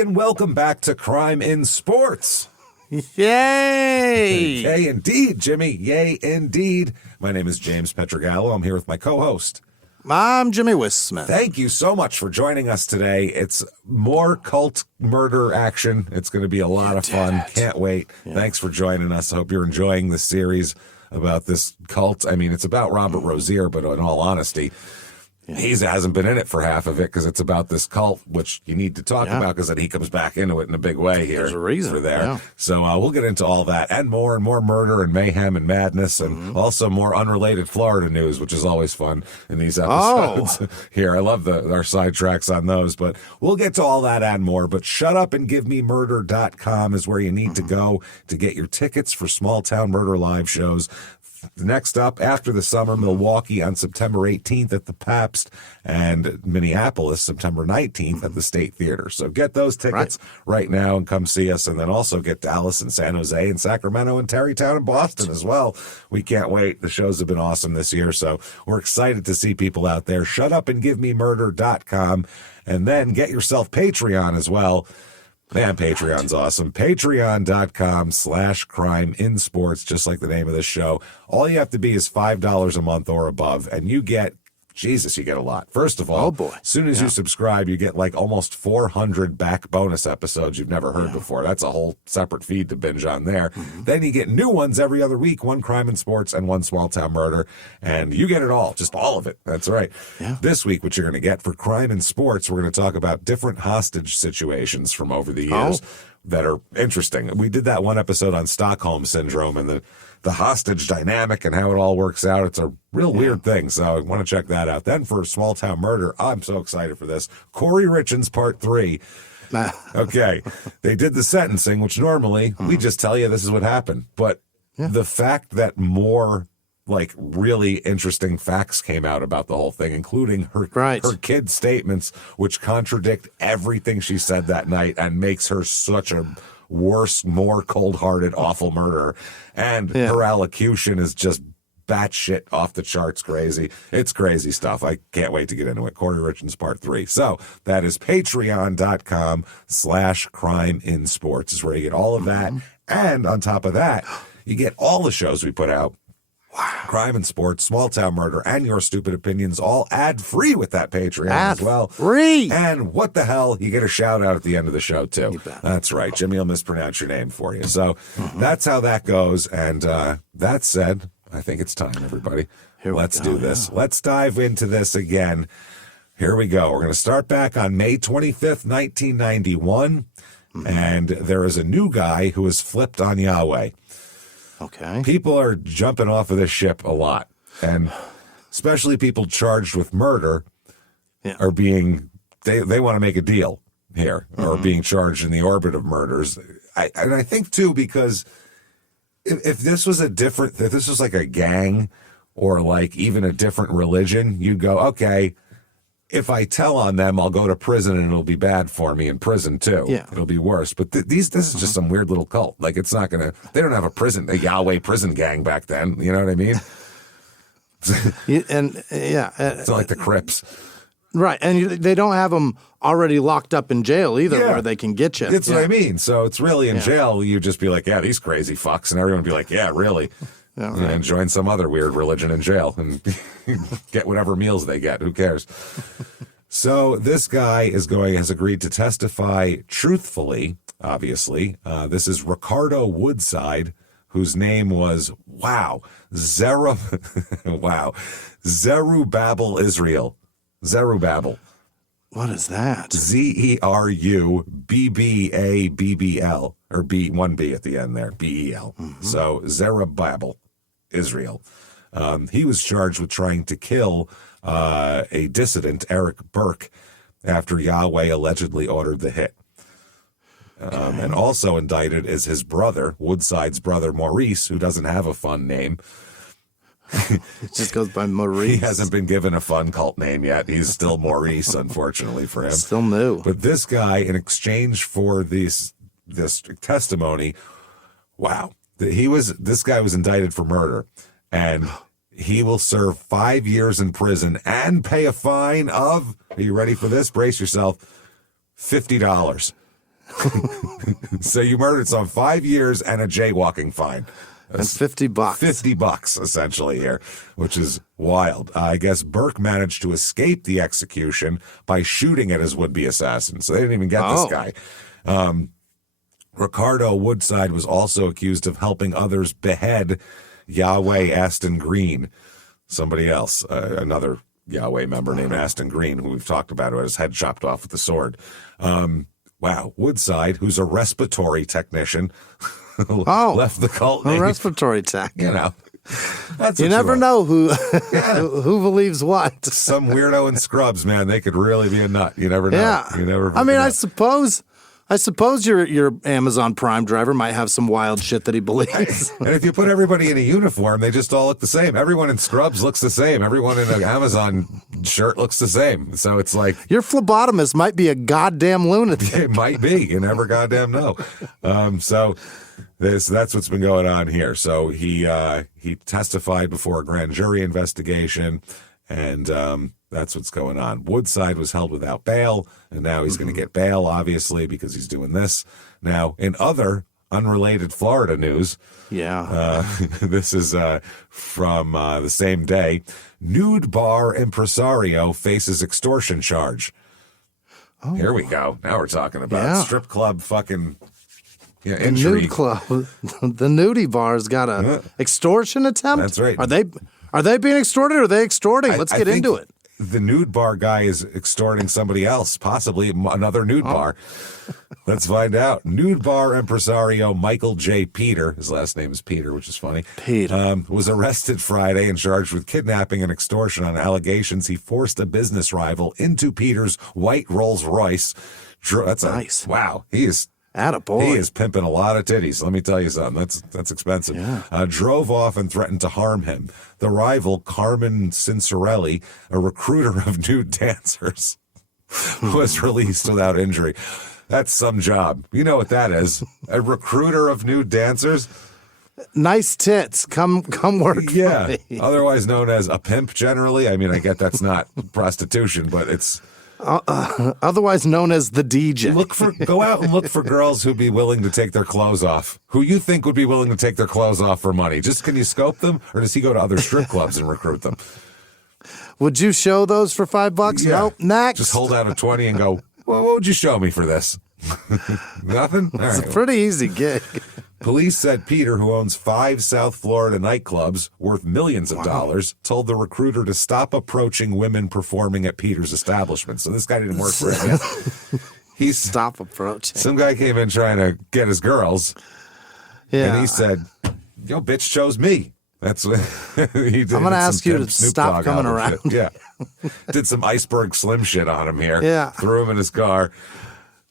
and welcome back to Crime in Sports. Yay! Yay, indeed, Jimmy. Yay, indeed. My name is James Petrogallo. I'm here with my co-host. I'm Jimmy Wisman. Thank you so much for joining us today. It's more cult murder action. It's going to be a lot of fun. Can't wait. Yeah. Thanks for joining us. I hope you're enjoying this series about this cult. I mean, it's about Robert Rozier, but in all honesty, he hasn't been in it for half of it because it's about this cult, which you need to talk about because then he comes back into it in a big way here. There's a reason for there. Yeah. So we'll get into all that and more murder and mayhem and madness and also more unrelated Florida news, which is always fun in these episodes here. I love our sidetracks on those, but we'll get to all that and more. But shutupandgivememurder.com is where you need to go to get your tickets for Small Town Murder live shows. Next up, after the summer, Milwaukee on September 18th at the Pabst, and Minneapolis September 19th at the State Theater. So get those tickets right now and come see us, and then also get Dallas and San Jose and Sacramento and Tarrytown and Boston as well. We can't wait. The shows have been awesome this year, so we're excited to see people out there. Shutupandgivememurder.com, and then get yourself Patreon as well. Man, Patreon's awesome. Patreon.com/crimeinsports, just like the name of this show. All you have to be is $5 a month or above, and you get, Jesus, you get a lot. First of all, as soon as you subscribe, you get like almost 400 back bonus episodes you've never heard before. That's a whole separate feed to binge on there. Then you get new ones every other week, one Crime in Sports and one Small Town Murder, and you get it all, just all of it. That's right. This week, what you're going to get for Crime in Sports, we're going to talk about different hostage situations from over the years that are interesting. We did that one episode on Stockholm Syndrome and the hostage dynamic and how it all works out. It's a real weird thing, so I want to check that out. Then for Small Town Murder, I'm so excited for this. Corey Richins Part 3. Okay, they did the sentencing, which normally we just tell you this is what happened. But the fact that more like really interesting facts came out about the whole thing, including her kid's statements, which contradict everything she said that night and makes her such a worse, more cold-hearted, awful murderer. And her allocution is just batshit off the charts crazy. It's crazy stuff. I can't wait to get into it. Corey Richins Part 3. So that is patreon.com/crimeinsports is where you get all of that. And on top of that, you get all the shows we put out. Crime and Sports, Small Town Murder, and Your Stupid Opinions, all ad-free with that Patreon as well. Free! And what the hell, you get a shout-out at the end of the show, too. That's right. Jimmy will mispronounce your name for you. So that's how that goes. And that said, I think it's time, everybody. Let's do this. Let's dive into this again. Here we go. We're going to start back on May 25th, 1991. And there is a new guy who has flipped on Yahweh. Okay. People are jumping off of this ship a lot, and especially people charged with murder are being, they want to make a deal here, or being charged in the orbit of murders. And I think, too, because if this was if this was like a gang or like even a different religion, you'd go, okay, if I tell on them, I'll go to prison and it'll be bad for me in prison too. Yeah. It'll be worse. But this is just some weird little cult. Like it's not going to, they don't have a Yahweh prison gang back then. You know what I mean? It's not like the Crips. Right. And they don't have them already locked up in jail either where they can get you. That's what I mean. So it's really in jail, you just be like, yeah, these crazy fucks. And everyone would be like, yeah, really? And join some other weird religion in jail and get whatever meals they get. Who cares? So this guy has agreed to testify truthfully, obviously. This is Ricardo Woodside, whose name was, Zerubbabel Israel. Zerubbabel. What is that? Zerubbabel, or one B at the end there, Bel. So Zerubbabel, Israel. He was charged with trying to kill a dissident, Eric Burke, after Yahweh allegedly ordered the hit. And also indicted is his brother, Woodside's brother, Maurice, who doesn't have a fun name. It just goes by Maurice. He hasn't been given a fun cult name yet. He's still Maurice, unfortunately for him. Still new. But this guy, in exchange for this testimony, this guy was indicted for murder, and he will serve 5 years in prison and pay a fine of, are you ready for this? Brace yourself, $50. So you murdered someone, 5 years and a jaywalking fine. And $50. $50 essentially here, which is wild. I guess Burke managed to escape the execution by shooting at his would-be assassin. So they didn't even get this guy. Ricardo Woodside was also accused of helping others behead Yahweh Aston Green, somebody else, another Yahweh member named Aston Green, who we've talked about, who had his head chopped off with a sword. Wow. Woodside, who's a respiratory technician, left the cult. A respiratory tech. You know, that's you never know who who believes what. Some weirdo in scrubs, man, they could really be a nut. You never know. Yeah. You never. I mean, I suppose your Amazon Prime driver might have some wild shit that he believes. And if you put everybody in a uniform, they just all look the same. Everyone in scrubs looks the same. Everyone in an Amazon shirt looks the same. So it's like your phlebotomist might be a goddamn lunatic. It might be. You never goddamn know. So that's what's been going on here. So he testified before a grand jury investigation, and that's what's going on. Woodside was held without bail, and now he's going to get bail, obviously, because he's doing this. Now, in other unrelated Florida news, this is from the same day. Nude bar impresario faces extortion charge. Oh. Here we go. Now we're talking about strip club fucking intrigue. The nude club. The nudie bar's got a extortion attempt? That's right. Are they being extorted or are they extorting? Let's get into it. The nude bar guy is extorting somebody else, possibly another nude bar. Let's find out. Nude bar impresario Michael J. Peter, his last name is Peter, which is funny, was arrested Friday and charged with kidnapping and extortion on allegations he forced a business rival into Peter's white Rolls Royce. That's nice. Wow. He is Attaboy. He is pimping a lot of titties. Let me tell you something. That's expensive. Yeah. Drove off and threatened to harm him. The rival, Carmen Cincerelli, a recruiter of nude dancers, was released without injury. That's some job. You know what that is. A recruiter of nude dancers. Nice tits. Come work for me. Otherwise known as a pimp generally. I mean, I get that's not prostitution, but it's... otherwise known as the DJ. Go out and look for girls who'd be willing to take their clothes off. Who you think would be willing to take their clothes off for money? Just can you scope them, or does he go to other strip clubs and recruit them? Would you show those for $5? Yeah. Nope. Next. Just hold out a 20 and go, well, what would you show me for this? Nothing? All it's right. a pretty easy gig. Police said Peter, who owns 5 South Florida nightclubs worth millions of dollars, told the recruiter to stop approaching women performing at Peter's establishment. So this guy didn't work for him. Stop approaching. Some guy came in trying to get his girls. Yeah. And he said, yo, bitch chose me. That's what he did. I'm going to ask you to stop coming around. Shit. Yeah. Did some Iceberg Slim shit on him here. Yeah. Threw him in his car.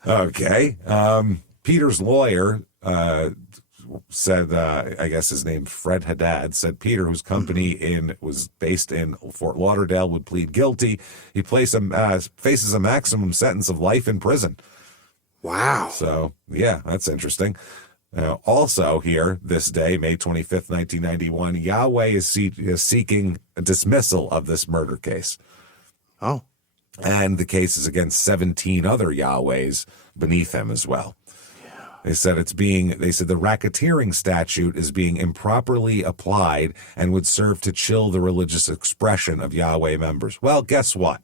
Okay. Peter's lawyer said, I guess his name Fred Haddad, said Peter, whose company was based in Fort Lauderdale, would plead guilty. He faces a maximum sentence of life in prison. Wow. So, yeah, that's interesting. Also here, this day, May 25th, 1991, Yahweh is seeking a dismissal of this murder case. Oh. And the case is against 17 other Yahwehs beneath him as well. They said the racketeering statute is being improperly applied and would serve to chill the religious expression of Yahweh members. Well, guess what?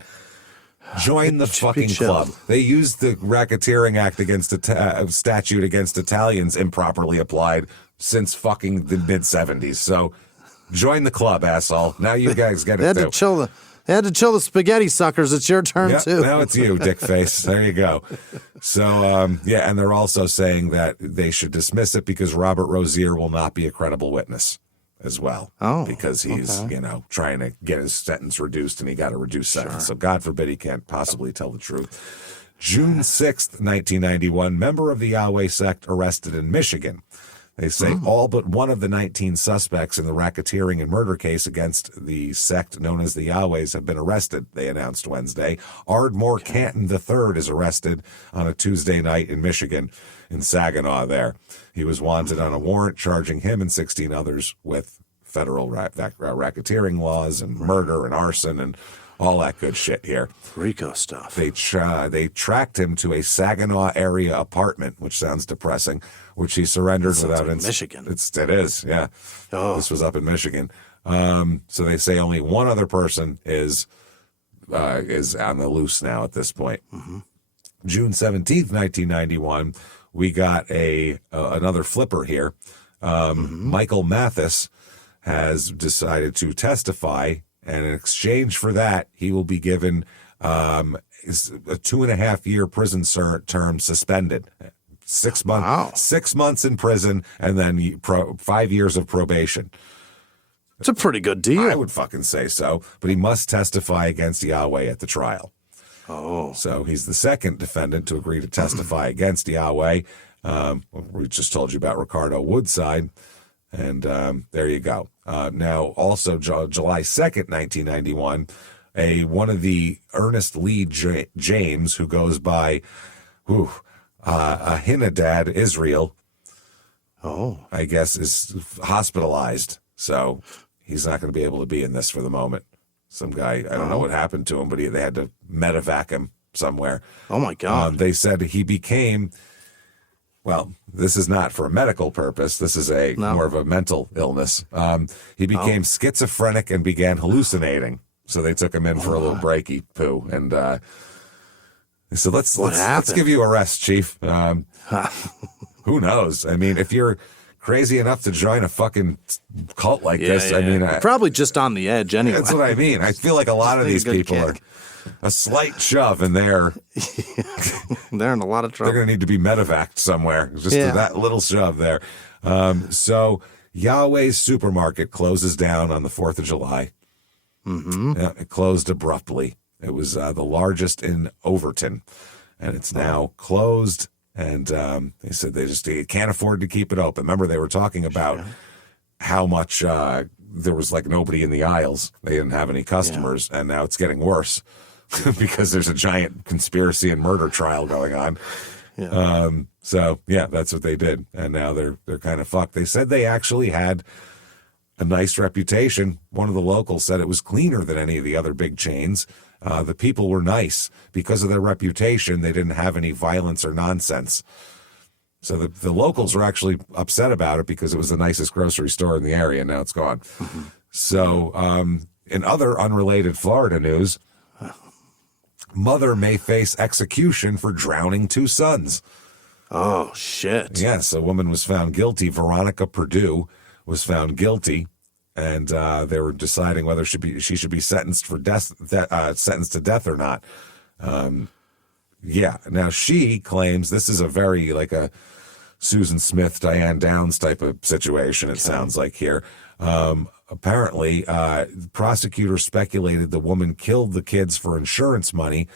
Join the fucking club. They used the racketeering act against statute against Italians improperly applied since fucking the mid-70s. So join the club, asshole. Now you guys get it too. They had to chill the spaghetti suckers. It's your turn, too. Now it's you, dick face. There you go. So, and they're also saying that they should dismiss it because Robert Rozier will not be a credible witness as well. Oh, because he's, trying to get his sentence reduced, and he got a reduced sentence. Sure. So God forbid he can't possibly tell the truth. June 6th, 1991, member of the Yahweh sect arrested in Michigan. They say all but one of the 19 suspects in the racketeering and murder case against the sect known as the Yahwehs have been arrested, they announced Wednesday. Ardmore Canton III is arrested on a Tuesday night in Michigan, in Saginaw there. He was wanted on a warrant charging him and 16 others with federal racketeering laws and murder and arson and all that good shit here. Rico stuff. They tracked him to a Saginaw area apartment, which sounds depressing, which he surrendered without Michigan. It is, yeah. Oh. This was up in Michigan. So they say only one other person is on the loose now at this point. Mm-hmm. June 17th, 1991, we got another flipper here. Michael Mathis has decided to testify, and in exchange for that, he will be given a 2.5-year prison term suspended. 6 months, Wow. 6 months in prison, and then 5 years of probation. It's a pretty good deal. I would fucking say so, but he must testify against Yahweh at the trial. Oh. So he's the second defendant to agree to testify against Yahweh. We just told you about Ricardo Woodside, and there you go. Now, also July 2nd, 1991, one of the Ernest Lee James, who goes by Ahinadad Israel, I guess, is hospitalized. So he's not going to be able to be in this for the moment. Some guy, I don't know what happened to him, but they had to medevac him somewhere. Oh, my God. They said he became, well, this is not for a medical purpose. This is more of a mental illness. He became schizophrenic and began hallucinating. So they took him in for a little breaky poo. And they said, let's give you a rest, Chief. Who knows? I mean, if you're crazy enough to join a fucking cult like this, I mean, probably just on the edge anyway. That's what I mean. I feel like a lot of these people are a slight shove, and they're in a lot of trouble. They're going to need to be medevaced somewhere. Just that little shove there. So Yahweh's supermarket closes down on the 4th of July. It closed abruptly. It was the largest in Overton, and it's now closed. And they said they can't afford to keep it open. Remember, they were talking about how much there was like nobody in the aisles. They didn't have any customers, and now it's getting worse because there's a giant conspiracy and murder trial going on. So that's what they did, and now they're kind of fucked. They said they actually had a nice reputation. One of the locals said it was cleaner than any of the other big chains. The people were nice. Because of their reputation, they didn't have any violence or nonsense. So the locals were actually upset about it because it was the nicest grocery store in the area, and now it's gone. So in other unrelated Florida news, mother may face execution for drowning 2 sons. Oh, shit. Yes, a woman was found guilty. Veronica Purdue was found guilty. And they were deciding whether she should be sentenced for sentenced to death or not. Now she claims this is a very like a Susan Smith, Diane Downs type of situation. It sounds like here. Apparently, prosecutors speculated the woman killed the kids for insurance money,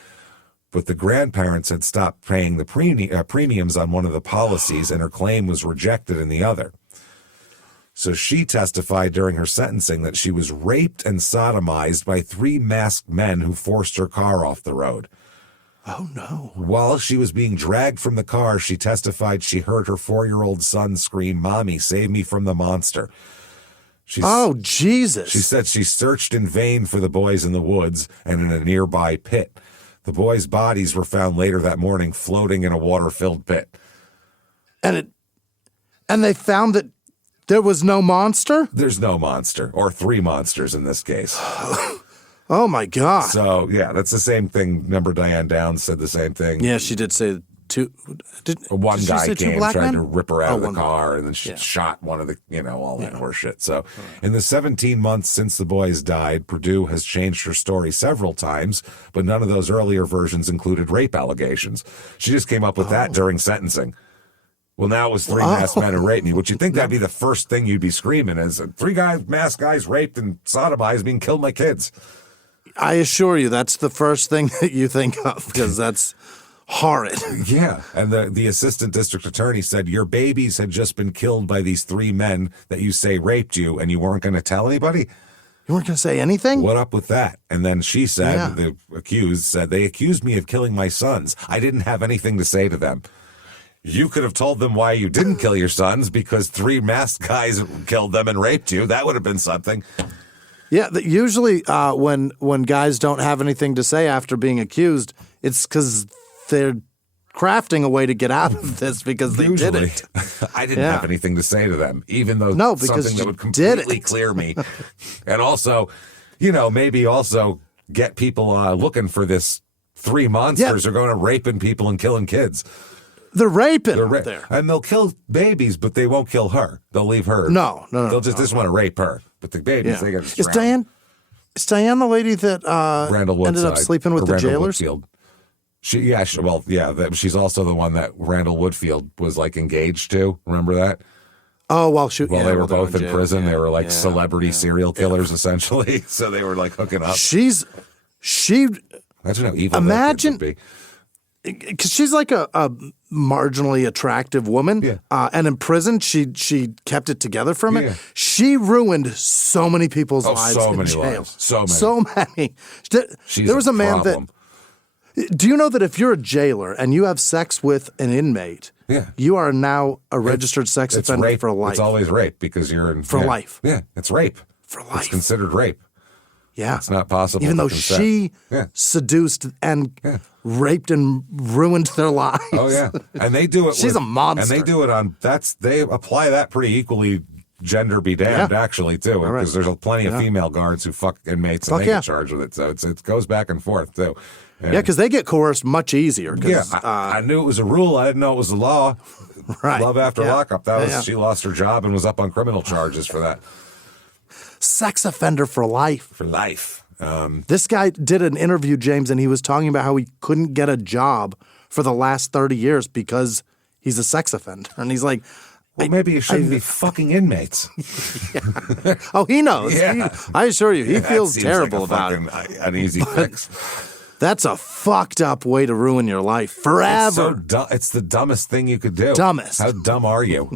but the grandparents had stopped paying the premiums on one of the policies, and her claim was rejected in the other. So she testified during her sentencing that she was raped and sodomized by 3 masked men who forced her car off the road. Oh, no. While she was being dragged from the car, she testified she heard her 4-year-old son scream, "Mommy, save me from the monster." Oh, Jesus. She said she searched in vain for the boys in the woods and in a nearby pit. The boys' bodies were found later that morning floating in a water-filled pit. And they found that there was no monster? There's no monster, or 3 monsters in this case. Oh, my God. So, that's the same thing. Remember, Diane Downs said the same thing. Yeah, she did say 2. One guy came, tried to rip her out of the car, guy. and then she shot one of the, all that horseshit. So, in the 17 months since the boys died, Purdue has changed her story several times, but none of those earlier versions included rape allegations. She just came up with that during sentencing. Well, now it was 3 masked men who raped me. Would you think that'd be the first thing you'd be screaming is 3 masked guys raped and sodomized me and killed my kids? I assure you, that's the first thing that you think of, because that's horrid. Yeah, and the assistant district attorney said, your babies had just been killed by these 3 men that you say raped you, and you weren't going to tell anybody? You weren't going to say anything? What up with that? And then she said, the accused said, they accused me of killing my sons. I didn't have anything to say to them. You could have told them why you didn't kill your sons, because 3 masked guys killed them and raped you. That would have been something. Yeah, usually when guys don't have anything to say after being accused, it's because they're crafting a way to get out of this because they did it. I didn't have anything to say to them, even though because something that would completely clear me. And also, maybe also get people looking for this 3 monsters are going to raping people and killing kids. They're raping there. And they'll kill babies, but they won't kill her. They'll leave her. No. They'll just want to rape her. But the babies, they got to Is Diane the lady that ended up sleeping with the jailers? Woodfield. She's also the one that Randall Woodfield was like engaged to. Remember that? Oh, they were both in prison. They were like celebrity serial killers, essentially. So they were like hooking up. Imagine how evil that kid would be. Because she's like a marginally attractive woman, and in prison she kept it together for a minute. She ruined so many people's lives in jail. So many. There was a man that. Do you know that if you're a jailer and you have sex with an inmate, you are now a registered sex offender rape. for life? It's always rape because you're in life. Yeah, it's rape for life. It's considered rape. Yeah, it's not possible. Even though she seduced and raped and ruined their lives. Oh yeah, and they do it. She's a monster, and they do it on. They apply that pretty equally. Gender be damned, actually, too, because there's plenty of female guards who fuck inmates and they get charged with it. So it goes back and forth too. And because they get coerced much easier. I knew it was a rule. I didn't know it was a law. Right. Love after lockup. That was she lost her job and was up on criminal charges for that. Sex offender for life. For life. This guy did an interview, James, and he was talking about how he couldn't get a job for the last 30 years because he's a sex offender. And he's like, well, maybe you shouldn't be fucking inmates. Oh, he knows. I assure you, he feels terrible about it. An easy fix. That's a fucked up way to ruin your life forever. It's the dumbest thing you could do. Dumbest. How dumb are you?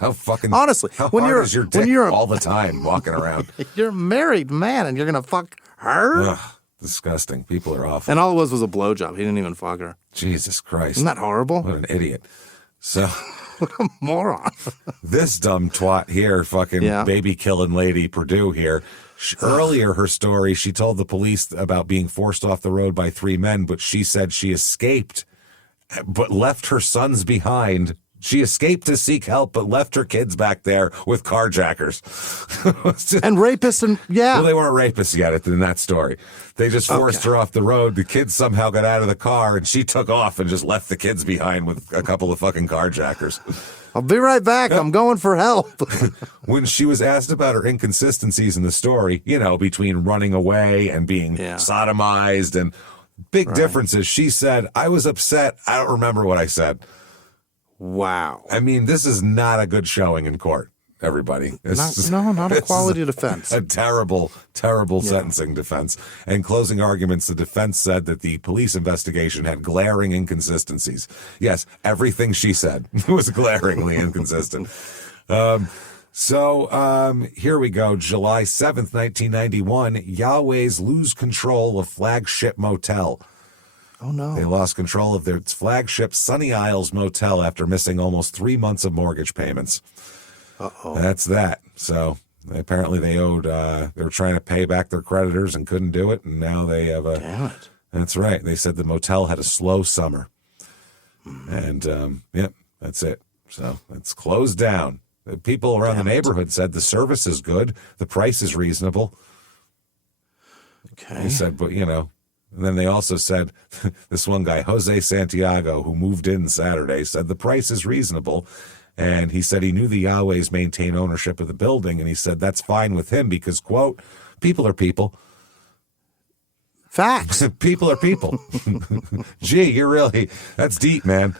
How fucking honestly, when is your dick all the time walking around? You're a married man and you're gonna fuck her? Ugh, disgusting. People are awful. And all it was a blowjob. He didn't even fuck her. Jesus Christ. Isn't that horrible? What an idiot. So what a moron. This dumb twat here, fucking baby killing lady Purdue here. Earlier, her story, she told the police about being forced off the road by 3 men, but she said she escaped, but left her sons behind. She escaped to seek help, but left her kids back there with carjackers. And rapists and, Well, they weren't rapists yet in that story. They just forced her off the road. The kids somehow got out of the car, and she took off and just left the kids behind with a couple of fucking carjackers. I'll be right back. I'm going for help. When she was asked about her inconsistencies in the story, between running away and being sodomized and big differences, she said, I was upset. I don't remember what I said. Wow. I mean, this is not a good showing in court, everybody. Not a quality defense. A terrible, terrible sentencing defense. And closing arguments, the defense said that the police investigation had glaring inconsistencies. Yes, everything she said was glaringly inconsistent. So here we go. July 7th, 1991, Yahweh's lose control of flagship motel. Oh, no. They lost control of their flagship Sunny Isles motel after missing almost 3 months of mortgage payments. Uh-oh. That's that. So apparently they owed, they were trying to pay back their creditors and couldn't do it. And now they have a. Damn it. That's right. They said the motel had a slow summer. And, that's it. So it's closed down. The people around the neighborhood said the service is good. The price is reasonable. Okay. They said, but, and then they also said, this one guy, Jose Santiago, who moved in Saturday, said the price is reasonable. And he said he knew the Yahwehs maintain ownership of the building. And he said that's fine with him because, quote, people are people. Facts. People are people. Gee, that's deep, man.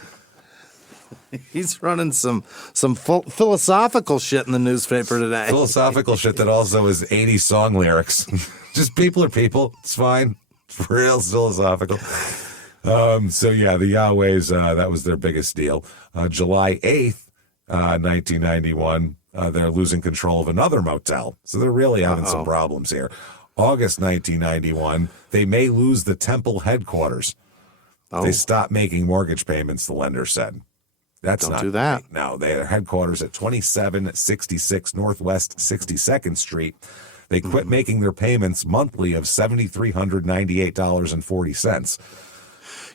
He's running some philosophical shit in the newspaper today. Philosophical shit that also is 80 song lyrics. Just people are people. It's fine. It's real philosophical. So yeah, the Yahwehs, that was their biggest deal. July 8th, 1991, they're losing control of another motel. So they're really having some problems here. August 1991, they may lose the temple headquarters. They stopped making mortgage payments, the lender said. Don't do that. No, their headquarters at 2766 Northwest 62nd Street. They quit making their payments monthly of $7,398.40.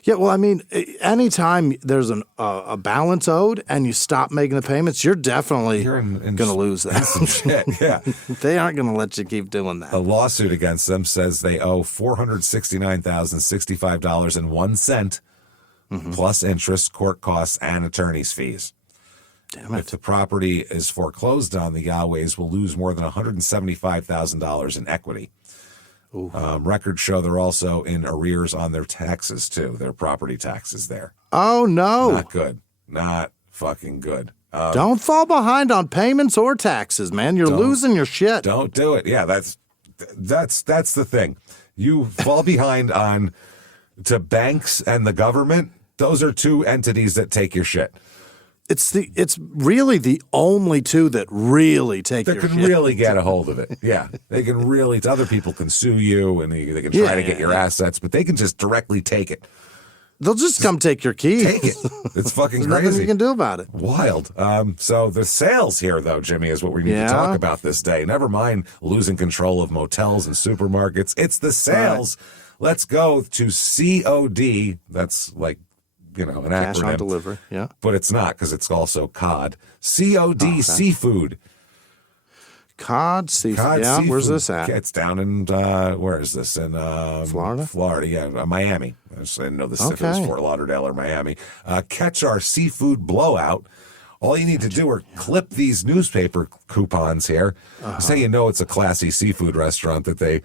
Yeah, well, I mean, anytime there's a balance owed and you stop making the payments, you're definitely going to lose that. Some shit, yeah. They aren't going to let you keep doing that. A lawsuit against them says they owe $469,065.01 plus interest, court costs, and attorney's fees. Damn it. If the property is foreclosed on, the Yahwehs will lose more than $175,000 in equity. Records show they're also in arrears on their taxes, too, their property taxes there. Oh, no. Not good. Not fucking good. Don't fall behind on payments or taxes, man. You're losing your shit. Don't do it. Yeah, that's the thing. You fall behind on to banks and the government. Those are two entities that take your shit. It's really the only two that really take your shit. That can really get a hold of it. Yeah. They can really, other people can sue you and they can try to get your assets, but they can just directly take it. They'll just come take your keys. Take it. It's fucking There's crazy. nothing you can do about it. Wild. So the sales here, though, Jimmy, is what we need to talk about this day. Never mind losing control of motels and supermarkets. It's the sales. Right. Let's go to COD. That's like, an acronym. Cash on delivery, yeah. But it's not because it's also COD. COD Seafood. COD Seafood. Seafood. Where's this at? It's down in, where is this? In Florida? Florida, yeah. Miami. I didn't know if it was Fort Lauderdale or Miami. Catch our seafood blowout. All you need to do are clip these newspaper coupons here. That's how you know it's a classy seafood restaurant that they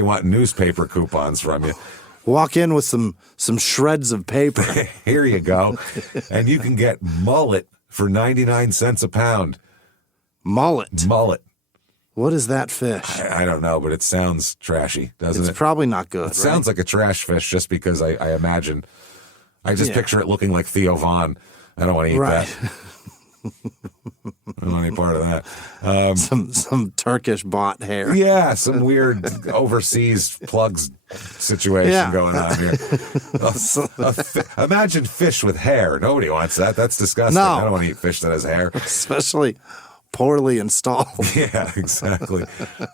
want newspaper coupons from you. Walk in with some shreds of paper. Here you go. And you can get mullet for 99 cents a pound. Mullet. What is that fish? I don't know, but it sounds trashy, doesn't it? It's probably not good. It sounds like a trash fish just because I imagine. I just picture it looking like Theo Von. I don't want to eat that. I don't want any part of that. Some Turkish bot hair. Yeah, some weird overseas plugs situation going on here. Imagine fish with hair. Nobody wants that. That's disgusting. No. I don't want to eat fish that has hair. Especially poorly installed. Yeah, exactly.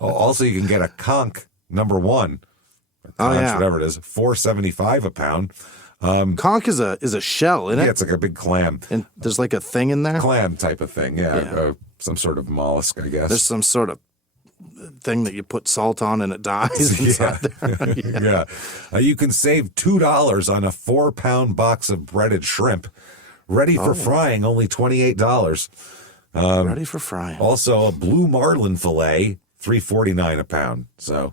Also, you can get a conch #1. Whatever it is, $4.75 a pound. Conch is a shell, isn't it? Yeah, it's like a big clam. And there's like a thing in there? Clam type of thing, some sort of mollusk, I guess. There's some sort of thing that you put salt on and it dies inside there. You can save $2 on a 4-pound box of breaded shrimp. Ready for frying, only $28. Ready for frying. Also, a blue marlin fillet, $3.49 a pound. So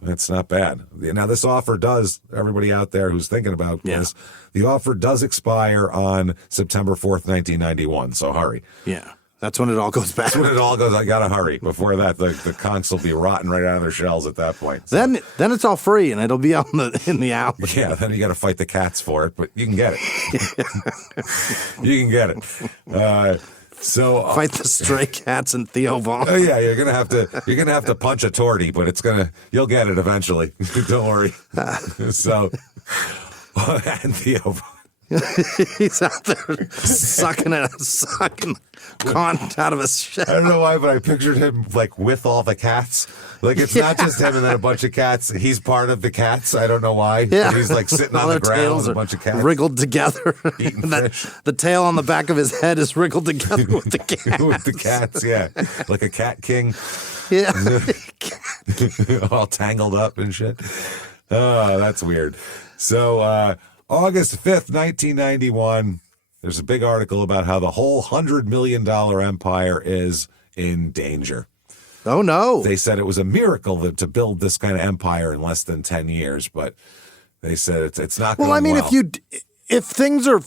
that's not bad. Now, this offer does, everybody out there who's thinking about this, the offer does expire on September 4th, 1991. So hurry. Yeah. That's when it all goes back. That's when it all goes. I got to hurry. Before that, the conchs will be rotting right out of their shells at that point. So. Then it's all free and it'll be in the alley. Yeah, then you got to fight the cats for it, but you can get it. You can get it. So fight the stray cats and Theo Von. Oh yeah, you're gonna have to punch a tortie, but you'll get it eventually. Don't worry. So and Theo Von. He's out there sucking cunt out of his shell. I don't know why, but I pictured him like with all the cats. Like it's not just him and then a bunch of cats. He's part of the cats. I don't know why. Yeah. But he's like sitting on the ground with a bunch of cats. Wriggled together. Eating fish. The tail on the back of his head is wriggled together with the cats. With the cats, yeah. Like a cat king. Yeah. All tangled up and shit. Oh, that's weird. So August 5th, 1991, there's a big article about how the whole $100 million empire is in danger. Oh, no. They said it was a miracle to build this kind of empire in less than 10 years, but they said it's not going well. Well, I mean, if things are...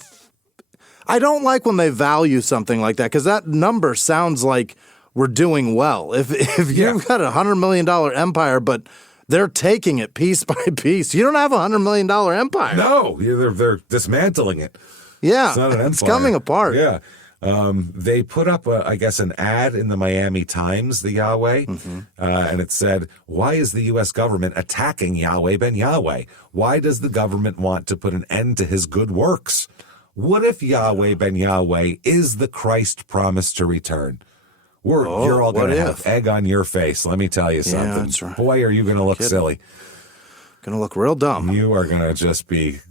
I don't like when they value something like that, because that number sounds like we're doing well. If you've got a $100 million empire, but... they're taking it piece by piece. You don't have a $100 million empire. No, they're dismantling it. Yeah, it's not an empire. It's coming apart. Yeah. They put up, an ad in the Miami Times, the Yahweh, and it said, why is the U.S. government attacking Yahweh Ben Yahweh? Why does the government want to put an end to his good works? What if Yahweh Ben Yahweh is the Christ promised to return? You're all going to have egg on your face. Let me tell you something. Yeah, that's right. Boy, are you going to look silly. Going to look real dumb. You are going to just be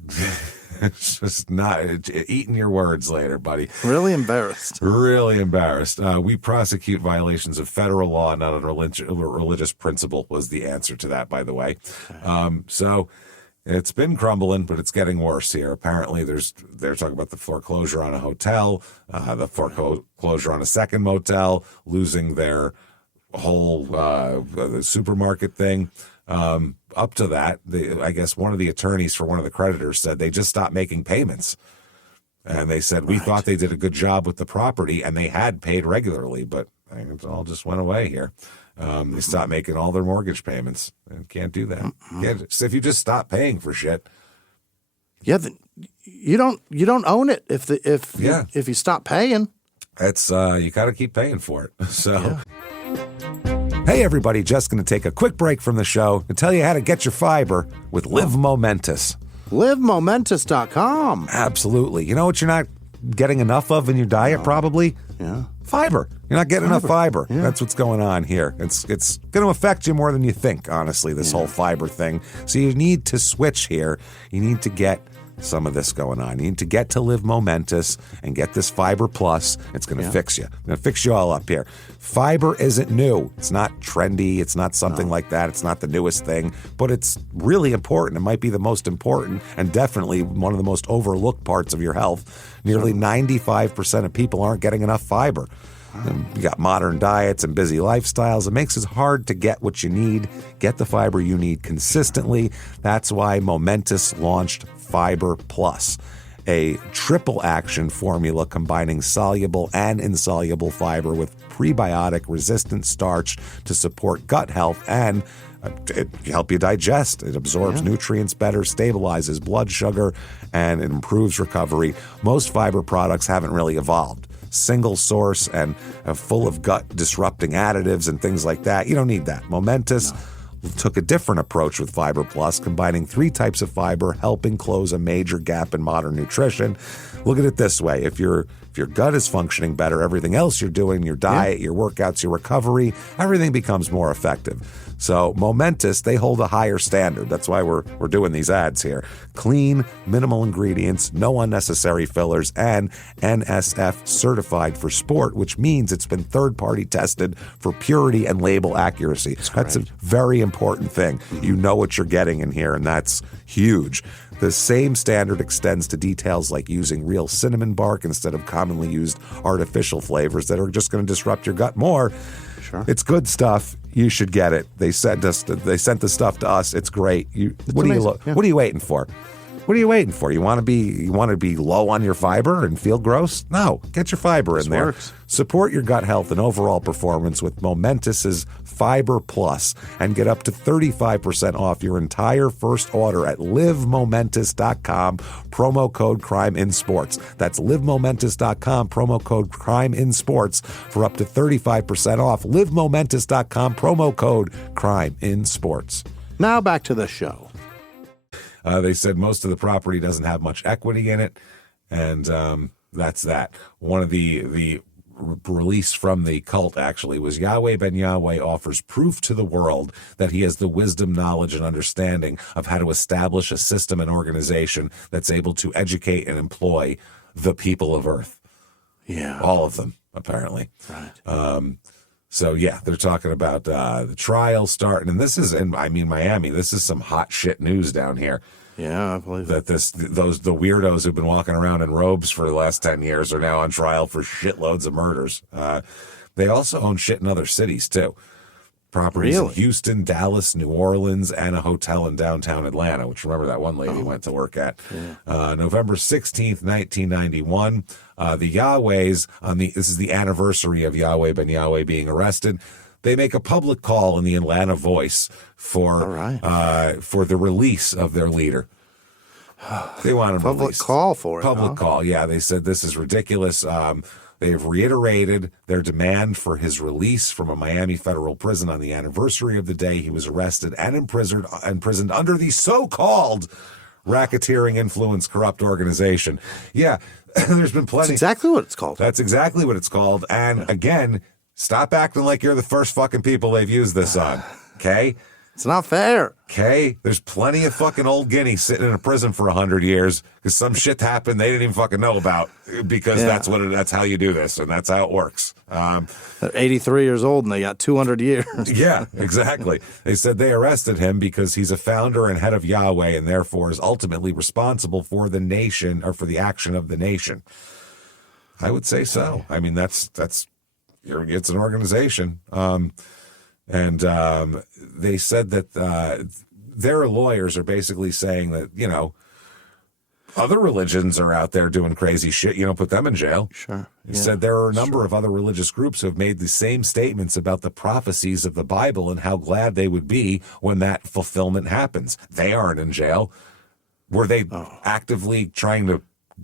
just not eating your words later, buddy. Really embarrassed. Really embarrassed. We prosecute violations of federal law, not on religious principle, was the answer to that, by the way. So it's been crumbling, but it's getting worse here. Apparently, they're talking about the foreclosure on a hotel, the foreclosure on a second motel, losing their whole the supermarket thing. Up to that, I guess one of the attorneys for one of the creditors said they just stopped making payments. And they said, we thought they did a good job with the property, and they had paid regularly, but it all just went away here. They stopped making all their mortgage payments. And can't do that. So if you just stop paying for shit. Yeah, you don't own it if you stop paying. It's you got to keep paying for it. So. Hey everybody, just going to take a quick break from the show to tell you how to get your fiber with Live Momentous. LiveMomentous.com. Absolutely. You know what you're not getting enough of in your diet probably? Yeah. Fiber. You're not getting enough fiber. Yeah. That's what's going on here. It's going to affect you more than you think, honestly, this whole fiber thing. So you need to switch here. You need to get some of this going on. You need to get to Live Momentous and get this Fiber Plus. It's going to fix you. It's going to fix you all up here. Fiber isn't new. It's not trendy. It's not something like that. It's not the newest thing, but it's really important. It might be the most important and definitely one of the most overlooked parts of your health. Nearly 95% of people aren't getting enough fiber. And you got modern diets and busy lifestyles. It makes it hard to get what you need, get the fiber you need consistently. That's why Momentous launched Fiber Plus, a triple action formula combining soluble and insoluble fiber with prebiotic resistant starch to support gut health and it help you digest. It absorbs nutrients better, stabilizes blood sugar, and it improves recovery. Most fiber products haven't really evolved. Single source and full of gut disrupting additives and things like that. You don't need that. Momentous took a different approach with Fiber Plus, combining 3 types of fiber, helping close a major gap in modern nutrition. Look at it this way. If your gut is functioning better, everything else you're doing, your diet, your workouts, your recovery, everything becomes more effective. So Momentous, they hold a higher standard. That's why we're doing these ads here. Clean, minimal ingredients, no unnecessary fillers, and NSF certified for sport, which means it's been third-party tested for purity and label accuracy. That's a very important thing. You know what you're getting in here, and that's huge. The same standard extends to details like using real cinnamon bark instead of commonly used artificial flavors that are just going to disrupt your gut more. Sure. It's good stuff. You should get it. They sent the stuff to us. It's great. What are you waiting for? What are you waiting for? You want to be low on your fiber and feel gross? No, get your fiber in there. Works. Support your gut health and overall performance with Momentous's Fiber Plus and get up to 35% off your entire first order at livemomentous.com, promo code CrimeInSports. That's livemomentous.com, promo code CrimeInSports for up to 35% off. livemomentous.com, promo code CrimeInSports. Now back to the show. They said most of the property doesn't have much equity in it, and that's that. One of the release from the cult actually was Yahweh Ben Yahweh offers proof to the world that he has the wisdom, knowledge, and understanding of how to establish a system and organization that's able to educate and employ the people of Earth. Yeah. All of them, apparently. Right. So yeah, they're talking about the trial starting, and this is in Miami. This is some hot shit news down here. Yeah, I believe that the weirdos who've been walking around in robes for the last 10 years are now on trial for shitloads of murders. They also own shit in other cities too. Properties in Houston, Dallas, New Orleans, and a hotel in downtown Atlanta, which remember that one lady went to work at. Yeah. November 16th, 1991. The Yahwehs, this is the anniversary of Yahweh Ben Yahweh being arrested. They make a public call in the Atlanta Voice for the release of their leader. They want him public released. Call for it. Public call, yeah. They said this is ridiculous. They have reiterated their demand for his release from a Miami federal prison on the anniversary of the day he was arrested and imprisoned under the so-called racketeering influence corrupt organization. Yeah, there's been plenty. That's exactly what it's called. That's exactly what it's called. And again, Stop acting like you're the first fucking people they've used this on, okay? It's not fair. Okay? There's plenty of fucking old guineas sitting in a prison for 100 years because some shit happened they didn't even fucking know about because that's how you do this and that's how it works. They're 83 years old and they got 200 years. Yeah, exactly. They said they arrested him because he's a founder and head of Yahweh and therefore is ultimately responsible for the nation or for the action of the nation. I would say so. I mean, it's an organization. And they said that their lawyers are basically saying that, you know, other religions are out there doing crazy shit. You know, put them in jail. Sure. He said there are a number of other religious groups who have made the same statements about the prophecies of the Bible and how glad they would be when that fulfillment happens. They aren't in jail. Were they actively trying to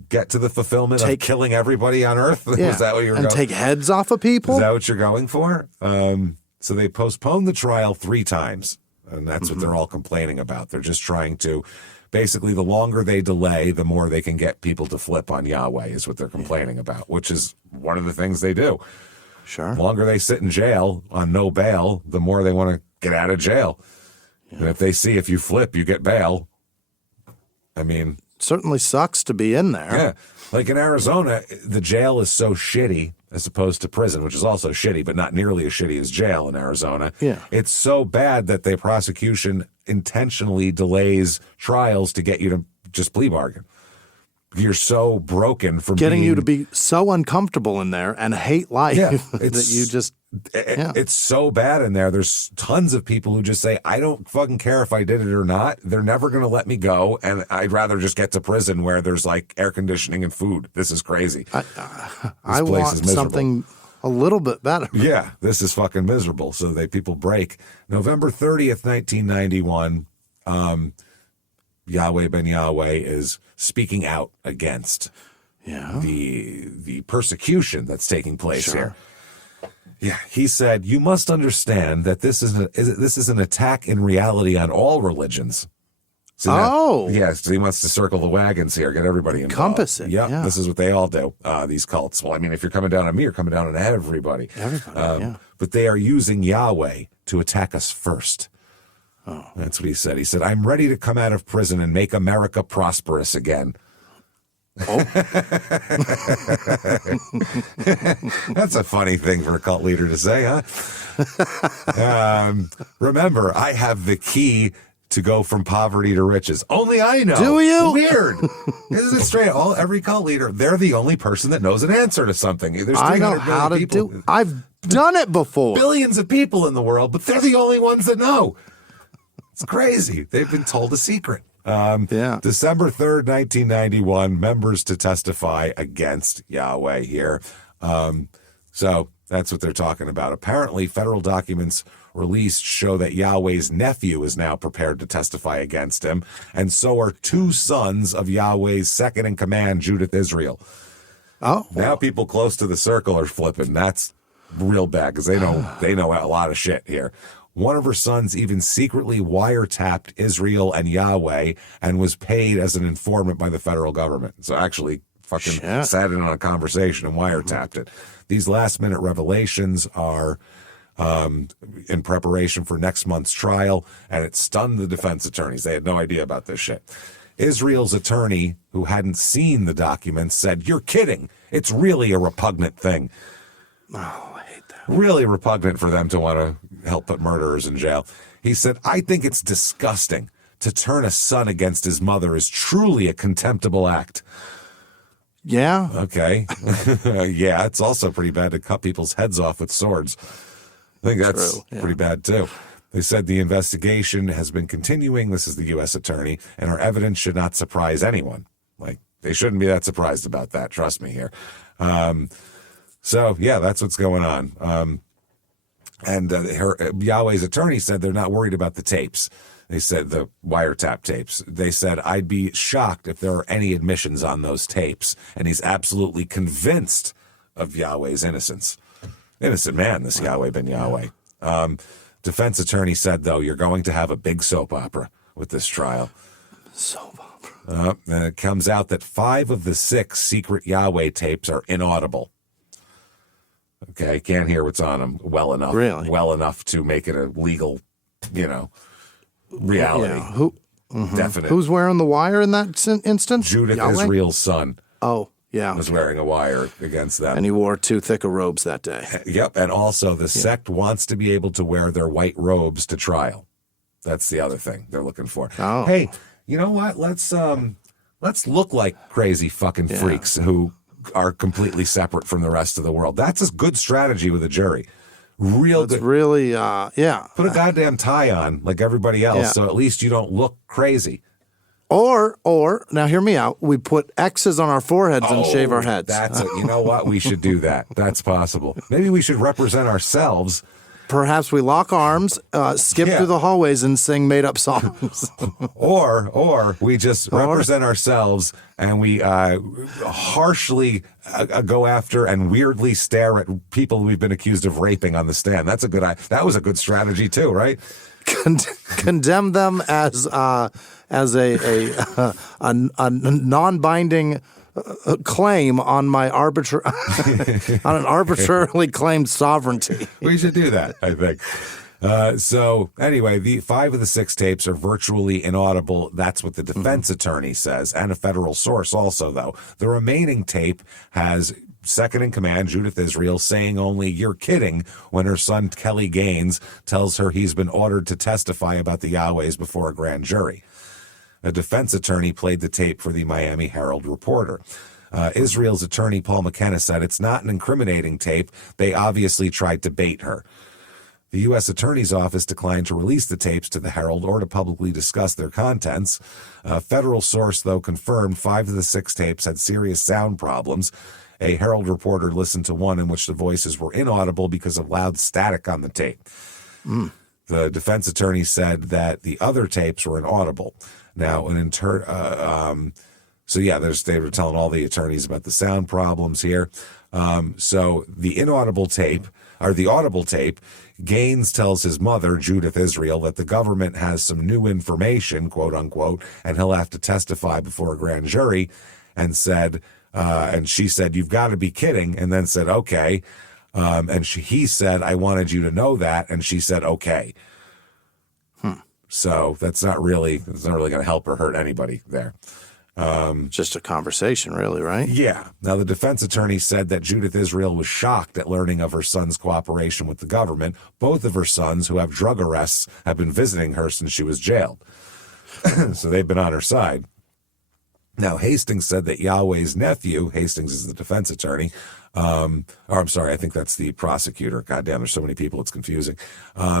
get to the fulfillment of killing everybody on earth? Yeah. Is that what you're going? And take heads off of people? Is that what you're going for? So they postponed the trial 3 times, and that's what they're all complaining about. They're just trying to, basically, the longer they delay, the more they can get people to flip on Yahweh is what they're complaining about, which is one of the things they do. Sure. The longer they sit in jail on no bail, the more they want to get out of jail. Yeah. And if they see if you flip, you get bail. I mean... Certainly sucks to be in there. Yeah. Like in Arizona, the jail is so shitty as opposed to prison, which is also shitty, but not nearly as shitty as jail in Arizona. Yeah. It's so bad that the prosecution intentionally delays trials to get you to just plea bargain. You're so broken from getting you to be so uncomfortable in there and hate life that you just... It's so bad in there. There's tons of people who just say, I don't fucking care if I did it or not. They're never going to let me go. And I'd rather just get to prison where there's like air conditioning and food. This is crazy. I want something a little bit better. Yeah, this is fucking miserable. So people break. November 30th, 1991, Yahweh Ben Yahweh is speaking out against the persecution that's taking place here. Yeah, he said, you must understand that this is an attack in reality on all religions. So yes, he wants to circle the wagons here, get everybody involved. Encompass it. Yep, this is what they all do, these cults. Well, I mean, if you're coming down on me, you're coming down on everybody. But they are using Yahweh to attack us first. Oh. That's what he said. He said, I'm ready to come out of prison and make America prosperous again. Oh. That's a funny thing for a cult leader to say, huh? Remember, I have the key to go from poverty to riches. Only I know. Do you? Weird. Isn't it strange? Every cult leader, they're the only person that knows an answer to something. There's I know how to do it. I've done it before. Billions of people in the world, but they're the only ones that know. It's crazy. They've been told a secret. December 3rd, 1991, members to testify against Yahweh here. So that's what they're talking about. Apparently, federal documents released show that Yahweh's nephew is now prepared to testify against him, and so are 2 sons of Yahweh's second in command, Judith Israel. Oh, now people close to the circle are flipping. That's real bad because they know a lot of shit here. One of her sons even secretly wiretapped Israel and Yahweh and was paid as an informant by the federal government. So actually fucking sat in on a conversation and wiretapped it. These last-minute revelations are in preparation for next month's trial, and it stunned the defense attorneys. They had no idea about this shit. Israel's attorney, who hadn't seen the documents, said, "You're kidding. It's really a repugnant thing." Oh, I hate that. Really repugnant for them to want to help put murderers in jail. He said, "I think it's disgusting. To turn a son against his mother is truly a contemptible act." Yeah. Okay. Yeah, it's also pretty bad to cut people's heads off with swords. I think that's pretty bad, too. They said the investigation has been continuing. This is the U.S. attorney, and our evidence should not surprise anyone. Like, they shouldn't be that surprised about that. Trust me here. So, yeah, that's what's going on. Yahweh's attorney said they're not worried about the tapes. They said the wiretap tapes. They said, "I'd be shocked if there are any admissions on those tapes." And he's absolutely convinced of Yahweh's innocence. Innocent man, this Yahweh Ben Yahweh. Defense attorney said, though, you're going to have a big soap opera with this trial. Soap opera. And it comes out that 5 of the 6 secret Yahweh tapes are inaudible. Okay, can't hear what's on them well enough. Really? Well enough to make it a legal, reality. Yeah. Definite. Who's wearing the wire in that instance? Judith Yahweh? Israel's son. Oh, yeah. Was wearing a wire against them. And he wore too thick of robes that day. Yep, and also the sect wants to be able to wear their white robes to trial. That's the other thing they're looking for. Oh. Hey, you know what? Let's look like crazy fucking freaks who are completely separate from the rest of the world. That's a good strategy with a jury. That's good. Really, yeah. Put a goddamn tie on like everybody else, so at least you don't look crazy. Or now hear me out. We put X's on our foreheads and shave our heads. You know what? We should do that. That's possible. Maybe we should represent ourselves. Perhaps we lock arms, skip through the hallways, and sing made-up songs. or we just represent ourselves and we harshly go after and weirdly stare at people we've been accused of raping on the stand. That was a good strategy too, right? Condemn them as a non-binding claim on my on an arbitrarily claimed sovereignty. We should do that, I think. So anyway, the 5 of the 6 tapes are virtually inaudible. That's what the defense attorney says, and a federal source also, though. The remaining tape has second in command, Judith Israel, saying only, "You're kidding," when her son Kelly Gaines tells her he's been ordered to testify about the Yahwehs before a grand jury. A defense attorney played the tape for the Miami Herald reporter. Israel's attorney, Paul McKenna, said it's not an incriminating tape. They obviously tried to bait her. The U.S. Attorney's Office declined to release the tapes to the Herald or to publicly discuss their contents. A federal source, though, confirmed 5 of the 6 tapes had serious sound problems. A Herald reporter listened to one in which the voices were inaudible because of loud static on the tape. The defense attorney said that the other tapes were inaudible. Now, they were telling all the attorneys about the sound problems here. So the audible tape, Gaines tells his mother, Judith Israel, that the government has some new information, quote unquote, and he'll have to testify before a grand jury, and she said, "You've got to be kidding," and then said, "Okay." He said, "I wanted you to know that," and she said, "Okay." So it's not really going to help or hurt anybody there. Just a conversation, really, right? Yeah. Now, the defense attorney said that Judith Israel was shocked at learning of her son's cooperation with the government. Both of her sons, who have drug arrests, have been visiting her since she was jailed. So they've been on her side. Now, Hastings said that Yahweh's nephew, Hastings is the defense attorney, I think that's the prosecutor. Goddamn, there's so many people, it's confusing.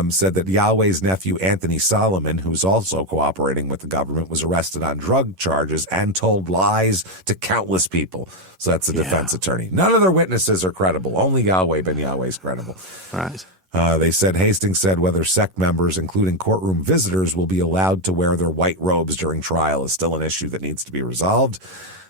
Said that Yahweh's nephew, Anthony Solomon, who's also cooperating with the government, was arrested on drug charges and told lies to countless people. So that's the defense attorney. None of their witnesses are credible. Only Yahweh Ben Yahweh is credible. Right. They said Hastings said whether sect members, including courtroom visitors, will be allowed to wear their white robes during trial is still an issue that needs to be resolved.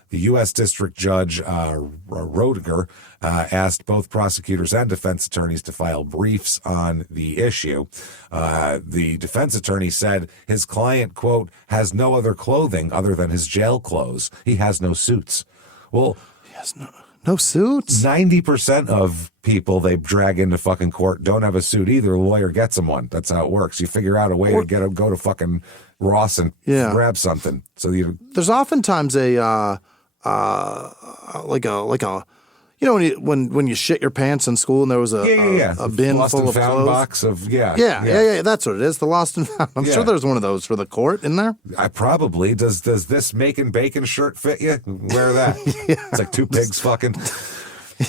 The U.S. District Judge Rozier asked both prosecutors and defense attorneys to file briefs on the issue. The defense attorney said his client, quote, has no other clothing other than his jail clothes. He has no suits. Well, he has no suits? 90% of people they drag into fucking court don't have a suit either. A lawyer gets them one. That's how it works. You figure out a way to go to fucking Ross and grab something. So there's oftentimes when you shit your pants in school and there was a bin lost full and of found clothes. Box of yeah, that's what it is. The lost and found. I'm sure there's one of those for the court, isn't there? I probably does this making bacon shirt fit you? Wear that. It's like 2 pigs fucking.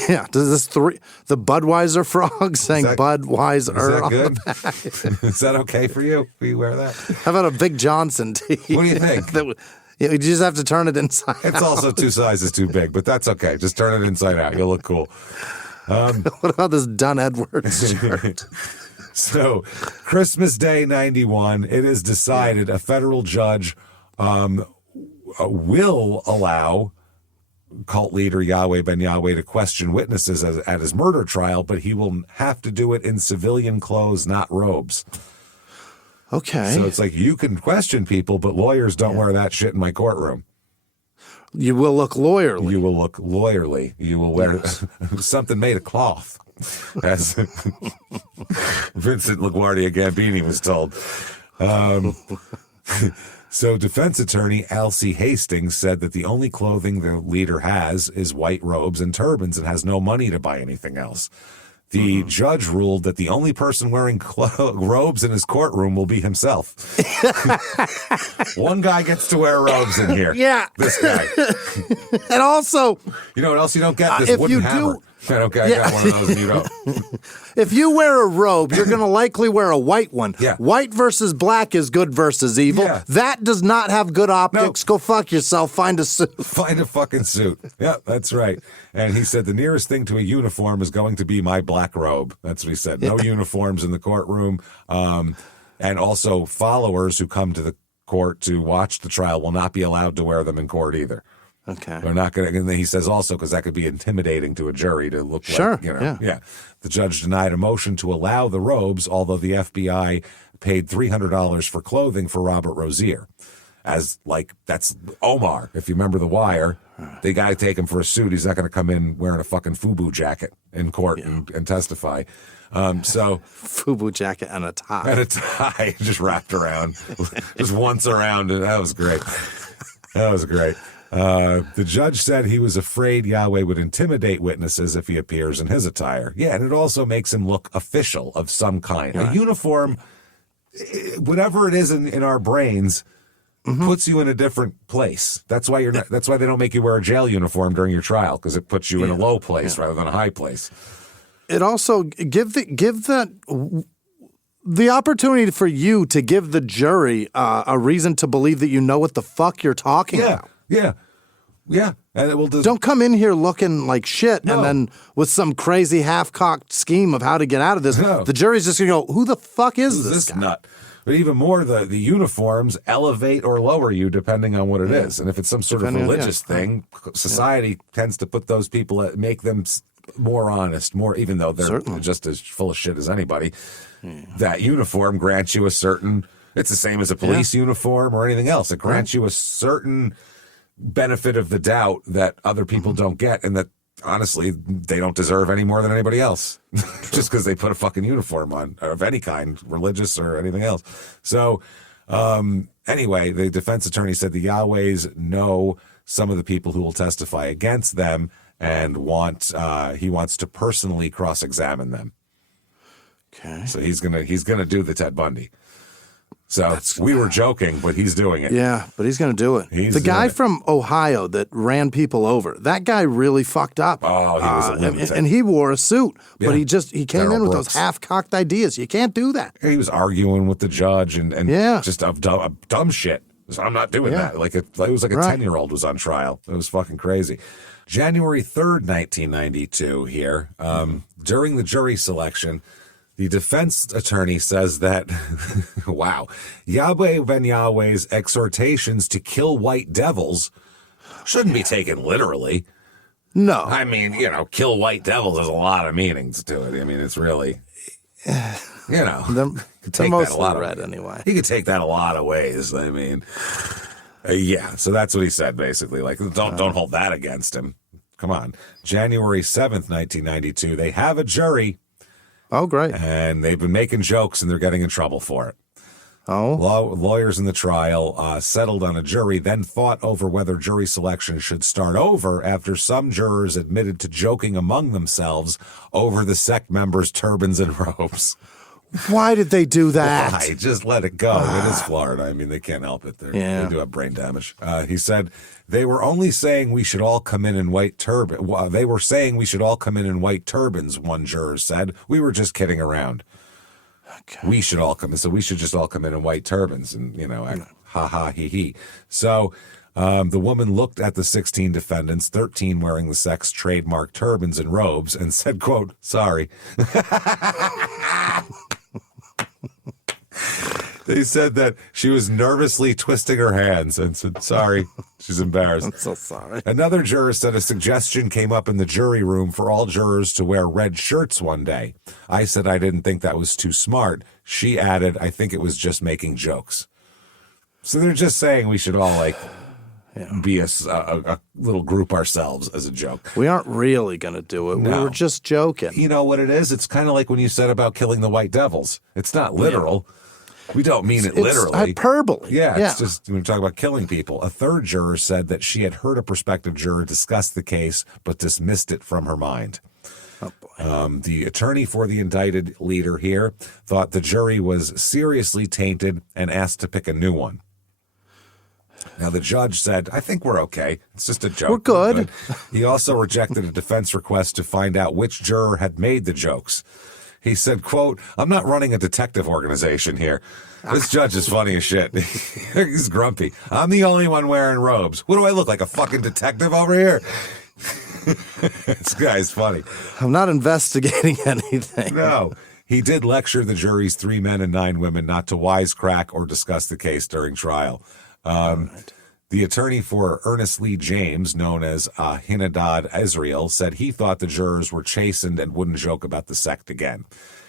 Yeah. Does this the Budweiser frog saying Budweiser? Is that good? Is that okay for you? Will you wear that? How about a Big Johnson tee? What do you think? You just have to turn it inside out. It's also 2 sizes too big, but that's okay. Just turn it inside out. You'll look cool. What about this Dunn Edwards shirt? So, Christmas Day 91, it is decided a federal judge will allow cult leader Yahweh Ben Yahweh to question witnesses at his murder trial, but he will have to do it in civilian clothes, not robes. Okay. So it's like you can question people, but lawyers don't wear that shit in my courtroom. You will look lawyerly. You will look lawyerly. You will wear something made of cloth. as Vincent LaGuardia Gambini was told. So defense attorney Elsie Hastings said that the only clothing the leader has is white robes and turbans and has no money to buy anything else. The judge ruled that the only person wearing robes in his courtroom will be himself. One guy gets to wear robes in here. Yeah. This guy. And also... You know what else you don't get? This wooden hammer. I got one of those and you don't. If you wear a robe, you're going to likely wear a white one. Yeah. White versus black is good versus evil. Yeah. That does not have good optics. No. Go fuck yourself. Find a suit. Find a fucking suit. Yeah, that's right. And he said the nearest thing to a uniform is going to be my black robe. That's what he said. No uniforms in the courtroom. And also followers who come to the court to watch the trial will not be allowed to wear them in court either. Okay. They're not going to, and then he says also, because that could be intimidating to a jury to look like, yeah. The judge denied a motion to allow the robes, although the FBI paid $300 for clothing for Robert Rozier. As like, that's Omar. If you remember The Wire, they got to take him for a suit. He's not going to come in wearing a fucking FUBU jacket in court and testify. So FUBU jacket and a tie. And a tie just wrapped around, just once around. And that was great. That was great. The judge said he was afraid Yahweh would intimidate witnesses if he appears in his attire. Yeah, and it also makes him look official of some kind. Right. A uniform, whatever it is in our brains, puts you in a different place. That's why that's why they don't make you wear a jail uniform during your trial, because it puts you in a low place rather than a high place. It also give the opportunity for you to give the jury a reason to believe that you know what the fuck you're talking about. Yeah. And it will don't come in here looking like shit and then with some crazy half-cocked scheme of how to get out of this. No. The jury's just going to go, who the fuck is this guy? Nut? But even more, the uniforms elevate or lower you depending on what it is. And if it's some sort of religious thing, society tends to put those people, make them more honest, even though they're just as full of shit as anybody. That uniform grants you a certain, it's the same as a police uniform or anything else. It grants you a certain benefit of the doubt that other people don't get, and that honestly they don't deserve any more than anybody else just because they put a fucking uniform on of any kind, religious or anything else. So anyway, the defense attorney said the Yahwehs know some of the people who will testify against them and he wants to personally cross-examine them. Okay. So he's gonna do the Ted Bundy. So we were joking, but he's doing it. Yeah, but he's going to do it. The guy from Ohio that ran people over, that guy really fucked up. Oh, he was a lunatic. And he wore a suit, but he came in with those half-cocked ideas. You can't do that. He was arguing with the judge and just dumb shit. I'm not doing that. Like it was like a 10-year-old was on trial. It was fucking crazy. January 3rd, 1992 here, during the jury selection, the defense attorney says that, wow, Yahweh Ben Yahweh's exhortations to kill white devils shouldn't be taken literally. No. I mean, kill white devils, there's a lot of meanings to it. I mean, it's really, they're mostly red anyway. He could take that a lot of ways. I mean, so that's what he said, basically. Like, don't hold that against him. Come on. January 7th, 1992, they have a jury. Oh, great. And they've been making jokes, and they're getting in trouble for it. Oh. Lawyers in the trial settled on a jury, then fought over whether jury selection should start over after some jurors admitted to joking among themselves over the sect members' turbans and robes. Why did they do that? Why? Just let it go. It is Florida. I mean, they can't help it. They do have brain damage. He said they were only saying we should all come in white turbans. They were saying we should all come in white turbans, one juror said. We were just kidding around. Okay. We should all come in. So we should just all come in white turbans and, ha ha he he. So the woman looked at the 16 defendants, 13 wearing the sect's trademark turbans and robes, and said, quote, sorry. They said that she was nervously twisting her hands and said, sorry. She's embarrassed. I'm so sorry. Another juror said a suggestion came up in the jury room for all jurors to wear red shirts one day. I said I didn't think that was too smart. She added, I think it was just making jokes. So they're just saying we should all be a little group ourselves as a joke. We aren't really going to do it. No. We were just joking. You know what it is? It's kind of like when you said about killing the white devils. It's not literal. Yeah. We don't mean it literally. It's hyperbole. Yeah, it's just when we talk about killing people. A third juror said that she had heard a prospective juror discuss the case, but dismissed it from her mind. Oh, boy. The attorney for the indicted leader here thought the jury was seriously tainted and asked to pick a new one. Now, the judge said, I think we're okay. It's just a joke. We're good. He also rejected a defense request to find out which juror had made the jokes. He said, quote, I'm not running a detective organization here. This judge is funny as shit. He's grumpy. I'm the only one wearing robes. What do I look like, a fucking detective over here? This guy's funny. I'm not investigating anything. No. He did lecture the jury's 3 men and 9 women not to wisecrack or discuss the case during trial. The attorney for Ernest Lee James, known as Hinadad Israel, said he thought the jurors were chastened and wouldn't joke about the sect again.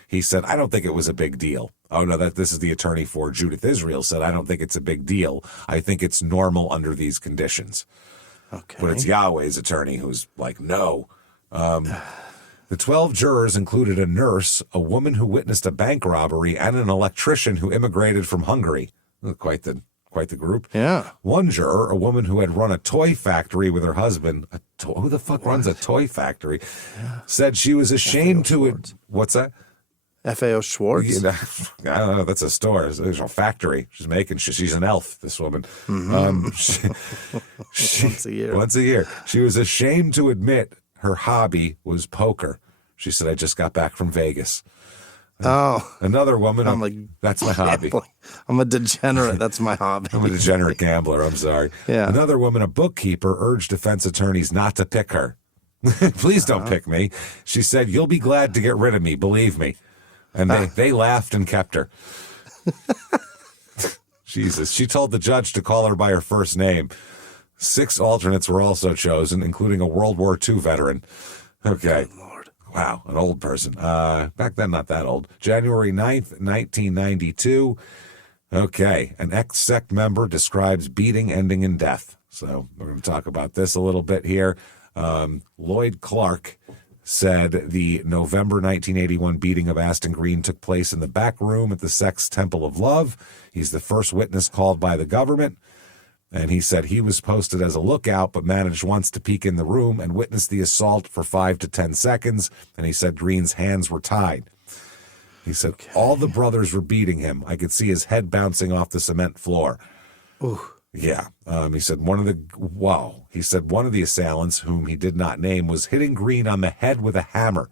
He said, I don't think it was a big deal. Oh, no, this is the attorney for Judith Israel said, I don't think it's a big deal. I think it's normal under these conditions. Okay. But it's Yahweh's attorney who's like, no. The 12 jurors included a nurse, a woman who witnessed a bank robbery, and an electrician who immigrated from Hungary. Quite the group. Yeah. One juror, a woman who had run a toy factory with her husband, who the fuck runs a toy factory, said she was ashamed to... What's that? FAO Schwartz? I don't know. That's a store. It's a factory. She's an elf, this woman. Once a year. Once a year. She was ashamed to admit her hobby was poker. She said, I just got back from Vegas. Oh. Another woman, that's my hobby. I'm a degenerate. That's my hobby. I'm a degenerate gambler. I'm sorry. Yeah. Another woman, a bookkeeper, urged defense attorneys not to pick her. Please don't pick me. She said, you'll be glad to get rid of me, believe me. And they laughed and kept her. Jesus. She told the judge to call her by her first name. 6 alternates were also chosen, including a World War II veteran. Okay. Good Lord. Wow, an old person. Back then, not that old. January 9th, 1992. Okay, an ex-sect member describes beating ending in death. So we're going to talk about this a little bit here. Lloyd Clark said the November 1981 beating of Aston Green took place in the back room at the sect's Temple of Love. He's the first witness called by the government. And he said he was posted as a lookout, but managed once to peek in the room and witness the assault for 5 to 10 seconds. And he said Green's hands were tied. He said all the brothers were beating him. I could see his head bouncing off the cement floor. Ooh. Yeah. He said one of the assailants, whom he did not name, was hitting Green on the head with a hammer.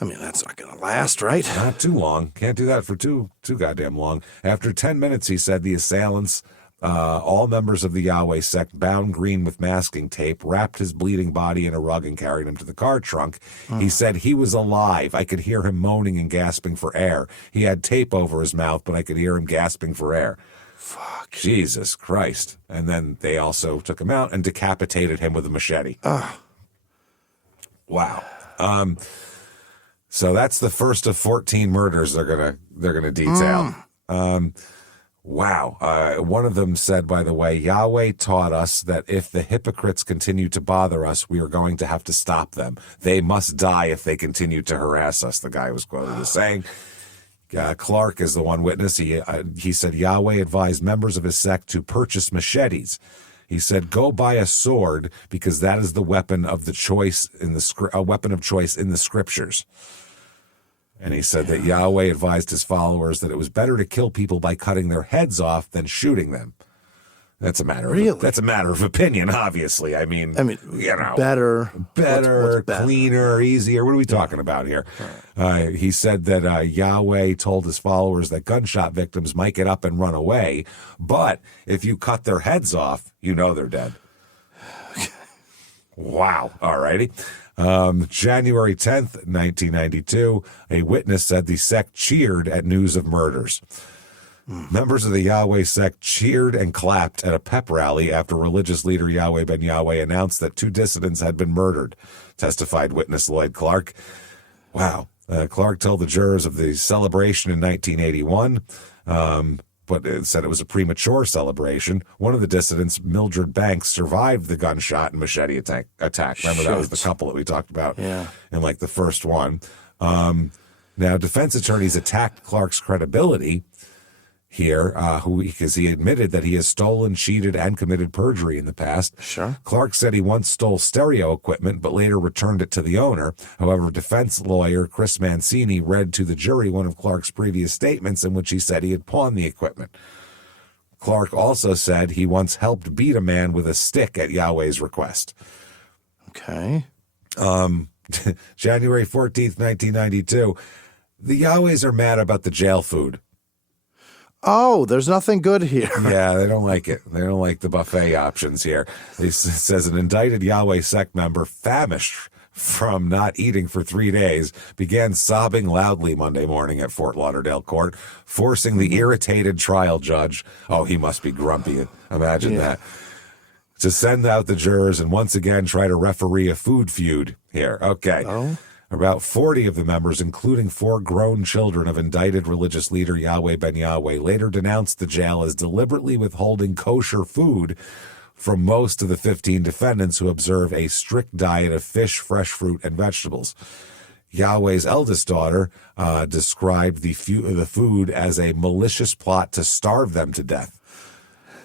I mean, that's not going to last, right? Not too long. Can't do that for too goddamn long. After 10 minutes, he said the assailants, all members of the Yahweh sect, bound Green with masking tape, wrapped his bleeding body in a rug, and carried him to the car trunk. He said he was alive. I could hear him moaning and gasping for air. He had tape over his mouth, but I could hear him gasping for air. Fuck. Jesus Christ. And then they also took him out and decapitated him with a machete. Wow. So that's the first of 14 murders they're gonna detail. Wow. One of them said, by the way, Yahweh taught us that if the hypocrites continue to bother us, we are going to have to stop them. They must die if they continue to harass us, the guy was quoted as saying. Clark is the one witness. He said Yahweh advised members of his sect to purchase machetes. He said, go buy a sword because that is the weapon of choice in the scriptures. And he said that Yahweh advised his followers that it was better to kill people by cutting their heads off than shooting them. That's a matter of opinion, obviously. I mean, you know, better, what's cleaner, easier. What are we talking about here? He said that Yahweh told his followers that gunshot victims might get up and run away, but if you cut their heads off, you know they're dead. Wow. All righty. January 10th, 1992, a witness said the sect cheered at news of murders. Members of the Yahweh sect cheered and clapped at a pep rally after religious leader Yahweh Ben Yahweh announced that 2 dissidents had been murdered, testified witness Lloyd Clark. Wow. Clark told the jurors of the celebration in 1981. but it said it was a premature celebration. One of the dissidents, Mildred Banks, survived the gunshot and machete attack. Remember, that was the couple that we talked about in like the first one. Now, defense attorneys attacked Clark's credibility here, because he admitted that he has stolen, cheated, and committed perjury in the past. Sure. Clark said he once stole stereo equipment, but later returned it to the owner. However, defense lawyer Chris Mancini read to the jury one of Clark's previous statements in which he said he had pawned the equipment. Clark also said he once helped beat a man with a stick at Yahweh's request. Okay. January 14th, 1992. The Yahwehs are mad about the jail food. Oh, there's nothing good here. Yeah, they don't like it. They don't like the buffet options here. It says an indicted Yahweh sect member, famished from not eating for 3 days, began sobbing loudly Monday morning at Fort Lauderdale court, forcing the irritated trial judge, oh, he must be grumpy, imagine that, to send out the jurors and once again try to referee a food feud here. Okay. Oh. About 40 of the members, including 4 grown children of indicted religious leader Yahweh Ben Yahweh, later denounced the jail as deliberately withholding kosher food from most of the 15 defendants who observe a strict diet of fish, fresh fruit, and vegetables. Yahweh's eldest daughter described the food as a malicious plot to starve them to death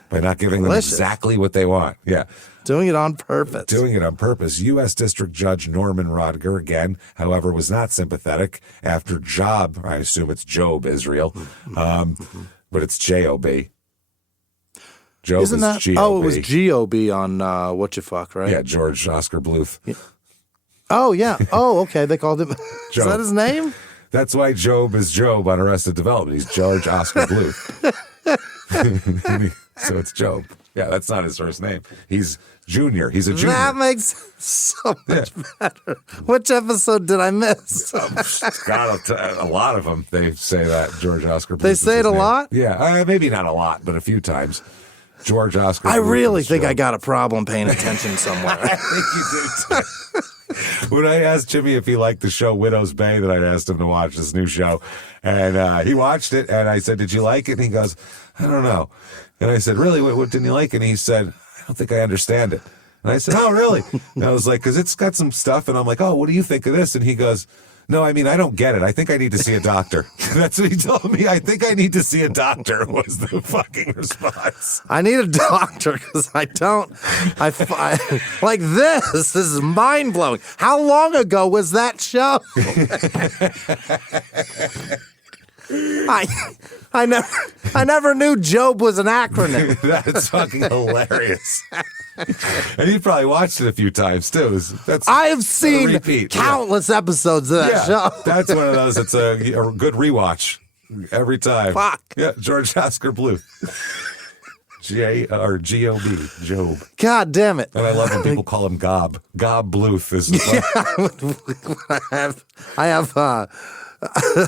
by not giving them exactly what they want. Yeah. Doing it on purpose. Doing it on purpose. U.S. District Judge Norman Rodger, again, however, was not sympathetic after Job, I assume it's Job Israel, but it's J-O-B. Job Isn't that, G-O-B. Oh, it was G-O-B on What You Fuck, right? Yeah, George Oscar Bluth. Yeah. Oh, yeah. Oh, okay. They called him. Is that his name? That's why Job is Job on Arrested Development. He's George Oscar Bluth. So it's Job. Yeah, that's not his first name. He's Junior. He's a junior. That makes so much better. Which episode did I miss? God, a lot of them, they say that, George Oscar Bluth. They say it a lot? Yeah, maybe not a lot, but a few times. George Oscar Bluth. I really think I got a problem paying attention somewhere. I think you do, too. When I asked Jimmy if he liked the show Widow's Bay, that I asked him to watch this new show, and he watched it, and I said, did you like it? And he goes, I don't know. And I said, really, what didn't you like? And he said, I don't think I understand it. And I said, oh, really? And I was like, because it's got some stuff. And I'm like, oh, what do you think of this? And he goes, no, I mean, I don't get it. I think I need to see a doctor. That's what he told me. I think I need to see a doctor was the fucking response. I need a doctor because I don't. I like this. This is mind blowing. How long ago was that show? I never knew Job was an acronym. That's fucking hilarious. And you probably watched it a few times too. I have seen countless episodes of that show. That's one of those. It's a good rewatch every time. Fuck. Yeah, George Oscar Bluth. G-O-B, Job. God damn it. And I love when people call him Gob. Gob Bluth is I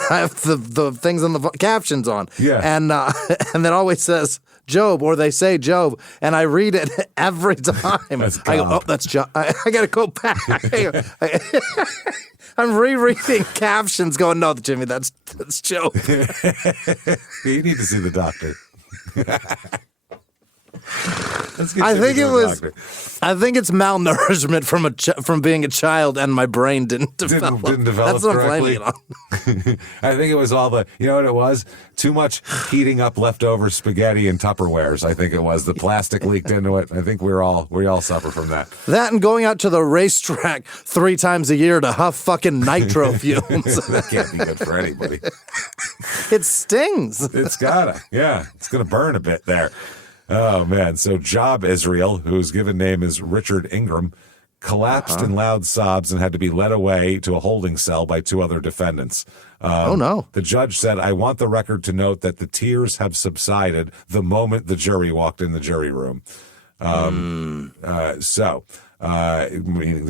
have the things on the captions on. Yeah. And that always says Job, or they say Job, and I read it every time. I go, oh, that's Job. I got to go back. I'm rereading captions going, no, Jimmy, that's Job. You need to see the doctor. I think it's malnourishment from being a child, and my brain didn't develop. Didn't develop. That's what I'm blaming it on. I think it was all you know what it was? Too much heating up leftover spaghetti and Tupperwares. I think it was the plastic leaked into it. I think we all suffer from that. That and going out to the racetrack 3 times a year to huff fucking nitro fumes. That can't be good for anybody. It stings. It's gotta. Yeah, it's gonna burn a bit there. Oh, man. So Job Israel, whose given name is Richard Ingram, collapsed in loud sobs and had to be led away to a holding cell by 2 other defendants. Oh, no. The judge said, I want the record to note that the tears have subsided the moment the jury walked in the jury room. Meaning the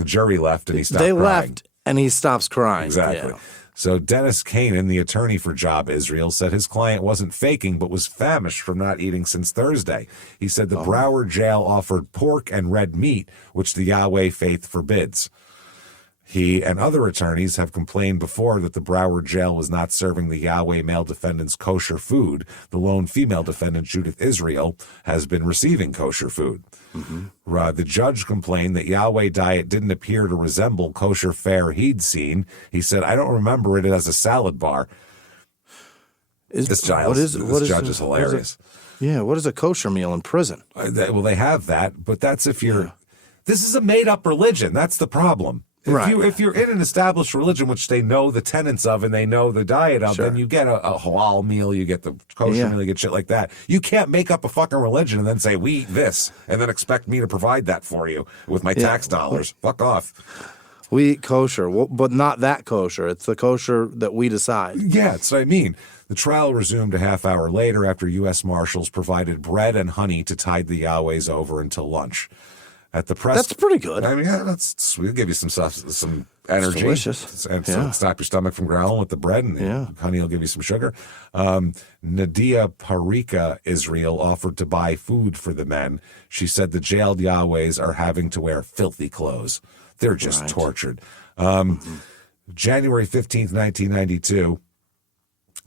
jury left and he stopped crying. They left and he stops crying. Exactly. Yeah. So Dennis Kanan, the attorney for Job Israel, said his client wasn't faking but was famished from not eating since Thursday. He said the Broward jail offered pork and red meat, which the Yahweh faith forbids. He and other attorneys have complained before that the Broward jail was not serving the Yahweh male defendants kosher food. The lone female defendant, Judith Israel, has been receiving kosher food. The judge complained that Yahweh diet didn't appear to resemble kosher fare he'd seen. He said, I don't remember it as a salad bar. This judge is hilarious. What is a kosher meal in prison? Well, they have that, but that's if you're... Yeah. This is a made-up religion. That's the problem. If you're in an established religion, which they know the tenets of and they know the diet of, then you get a halal meal, you get the kosher meal, you get shit like that. You can't make up a fucking religion and then say, we eat this, and then expect me to provide that for you with my tax dollars. Fuck off. We eat kosher, but not that kosher. It's the kosher that we decide. Yeah, that's what I mean. The trial resumed a half hour later after U.S. Marshals provided bread and honey to tide the Yahwehs over until lunch. At the press, that's pretty good. I mean, that's sweet. It'll give you some energy. It's delicious. And stop your stomach from growling with the bread, and the honey will give you some sugar. Nadia Parika Israel offered to buy food for the men. She said the jailed Yahwehs are having to wear filthy clothes. They're just tortured. January 15th, 1992.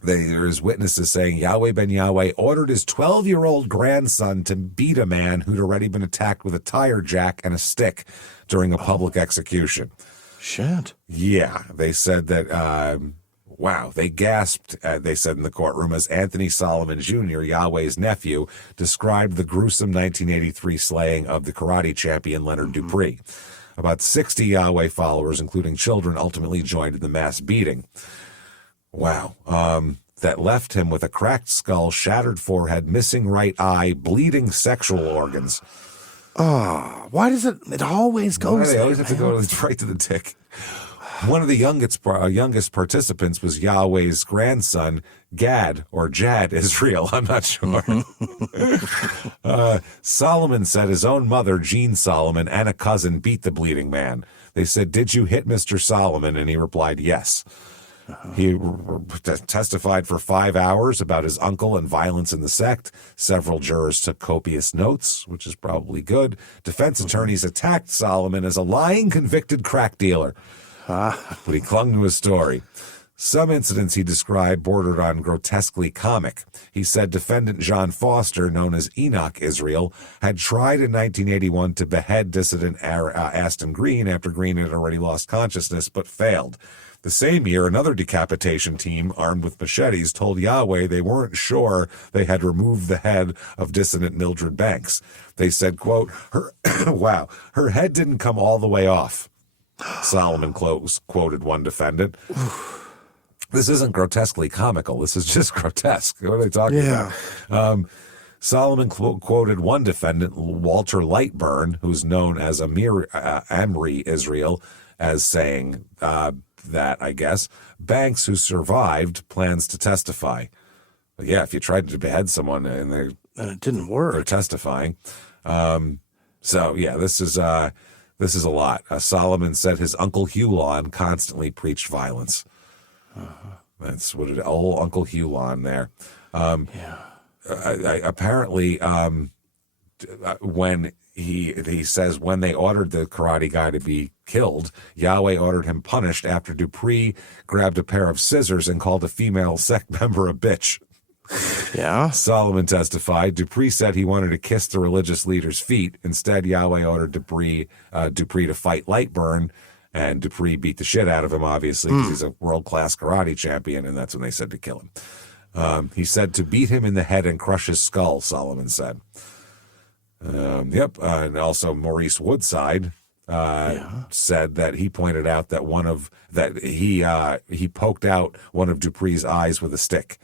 There is witnesses saying Yahweh Ben Yahweh ordered his 12-year-old grandson to beat a man who'd already been attacked with a tire jack and a stick during a public execution. Shit. Yeah. They said that, they gasped, they said in the courtroom, as Anthony Solomon Jr., Yahweh's nephew, described the gruesome 1983 slaying of the karate champion Leonard Dupree. About 60 Yahweh followers, including children, ultimately joined in the mass beating. Wow. That left him with a cracked skull, shattered forehead, missing right eye, bleeding sexual organs. Oh, why does it always go there? They always have to go right to the dick. One of the youngest participants was Yahweh's grandson, Gad, or Jad Israel. I'm not sure. Solomon said his own mother, Jean Solomon, and a cousin beat the bleeding man. They said, "Did you hit Mr. Solomon?" And he replied, "Yes." He testified for 5 hours about his uncle and violence in the sect. Several jurors took copious notes, which is probably good. Defense attorneys attacked Solomon as a lying, convicted crack dealer. But he clung to his story. Some incidents he described bordered on grotesquely comic. He said defendant John Foster, known as Enoch Israel, had tried in 1981 to behead dissident Aston Green after Green had already lost consciousness, but failed. The same year, another decapitation team, armed with machetes, told Yahweh they weren't sure they had removed the head of dissident Mildred Banks. They said, quote, her head didn't come all the way off. Solomon quoted one defendant. This isn't grotesquely comical. This is just grotesque. What are they talking about? Solomon quoted one defendant, Walter Lightburn, who's known as Amri Israel, as saying that, I guess, Banks, who survived, plans to testify. But yeah, if you tried to behead someone and it didn't work, they're testifying. So yeah, this is a lot. Solomon said his Uncle Hulan constantly preached violence. That's what old Uncle Hulan there. Apparently, when he says when they ordered the karate guy to be killed, Yahweh ordered him punished after Dupree grabbed a pair of scissors and called a female sect member a bitch. Yeah. Solomon testified. Dupree said he wanted to kiss the religious leader's feet. Instead, Yahweh ordered Dupree to fight Lightburn, and Dupree beat the shit out of him, obviously, because he's a world-class karate champion, and that's when they said to kill him. He said to beat him in the head and crush his skull, Solomon said. And also Maurice Woodside said that he pointed out that he poked out one of Dupree's eyes with a stick.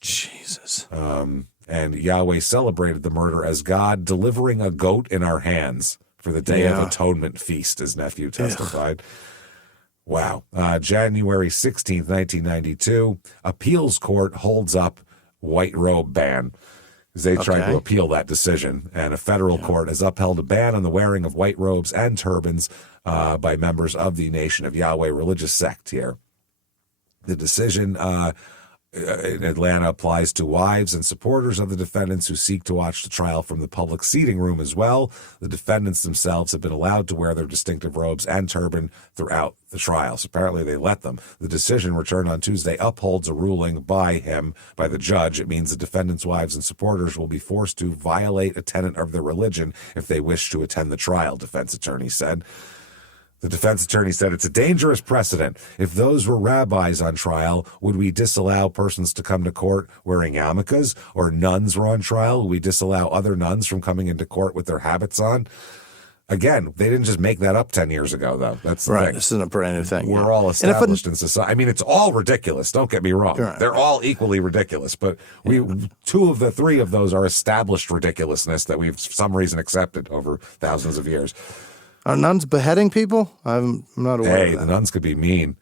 Jesus. And Yahweh celebrated the murder as God delivering a goat in our hands for the Day of Atonement feast, his nephew testified. Wow. January 16th, 1992, appeals court holds up white robe ban. They tried to appeal that decision, and a federal court has upheld a ban on the wearing of white robes and turbans by members of the Nation of Yahweh religious sect here. The decision in Atlanta applies to wives and supporters of the defendants who seek to watch the trial from the public seating room as well. The defendants themselves have been allowed to wear their distinctive robes and turban throughout the trial. So apparently they let them. The decision returned on Tuesday upholds a ruling by the judge. It means the defendants' wives and supporters will be forced to violate a tenet of their religion if they wish to attend the trial, defense attorney said. The defense attorney said, it's a dangerous precedent. If those were rabbis on trial, would we disallow persons to come to court wearing yarmulkes? Or nuns were on trial, would we disallow other nuns from coming into court with their habits on? Again, they didn't just make that up 10 years ago, though. That's the right. thing. This isn't a brand new thing. We're all established in society. I mean, it's all ridiculous. Don't get me wrong. Right. They're all equally ridiculous. But two of the three of those are established ridiculousn's that we've for some reason accepted over thousands of years. Are nuns beheading people? I'm not aware of that. Hey, the nuns could be mean.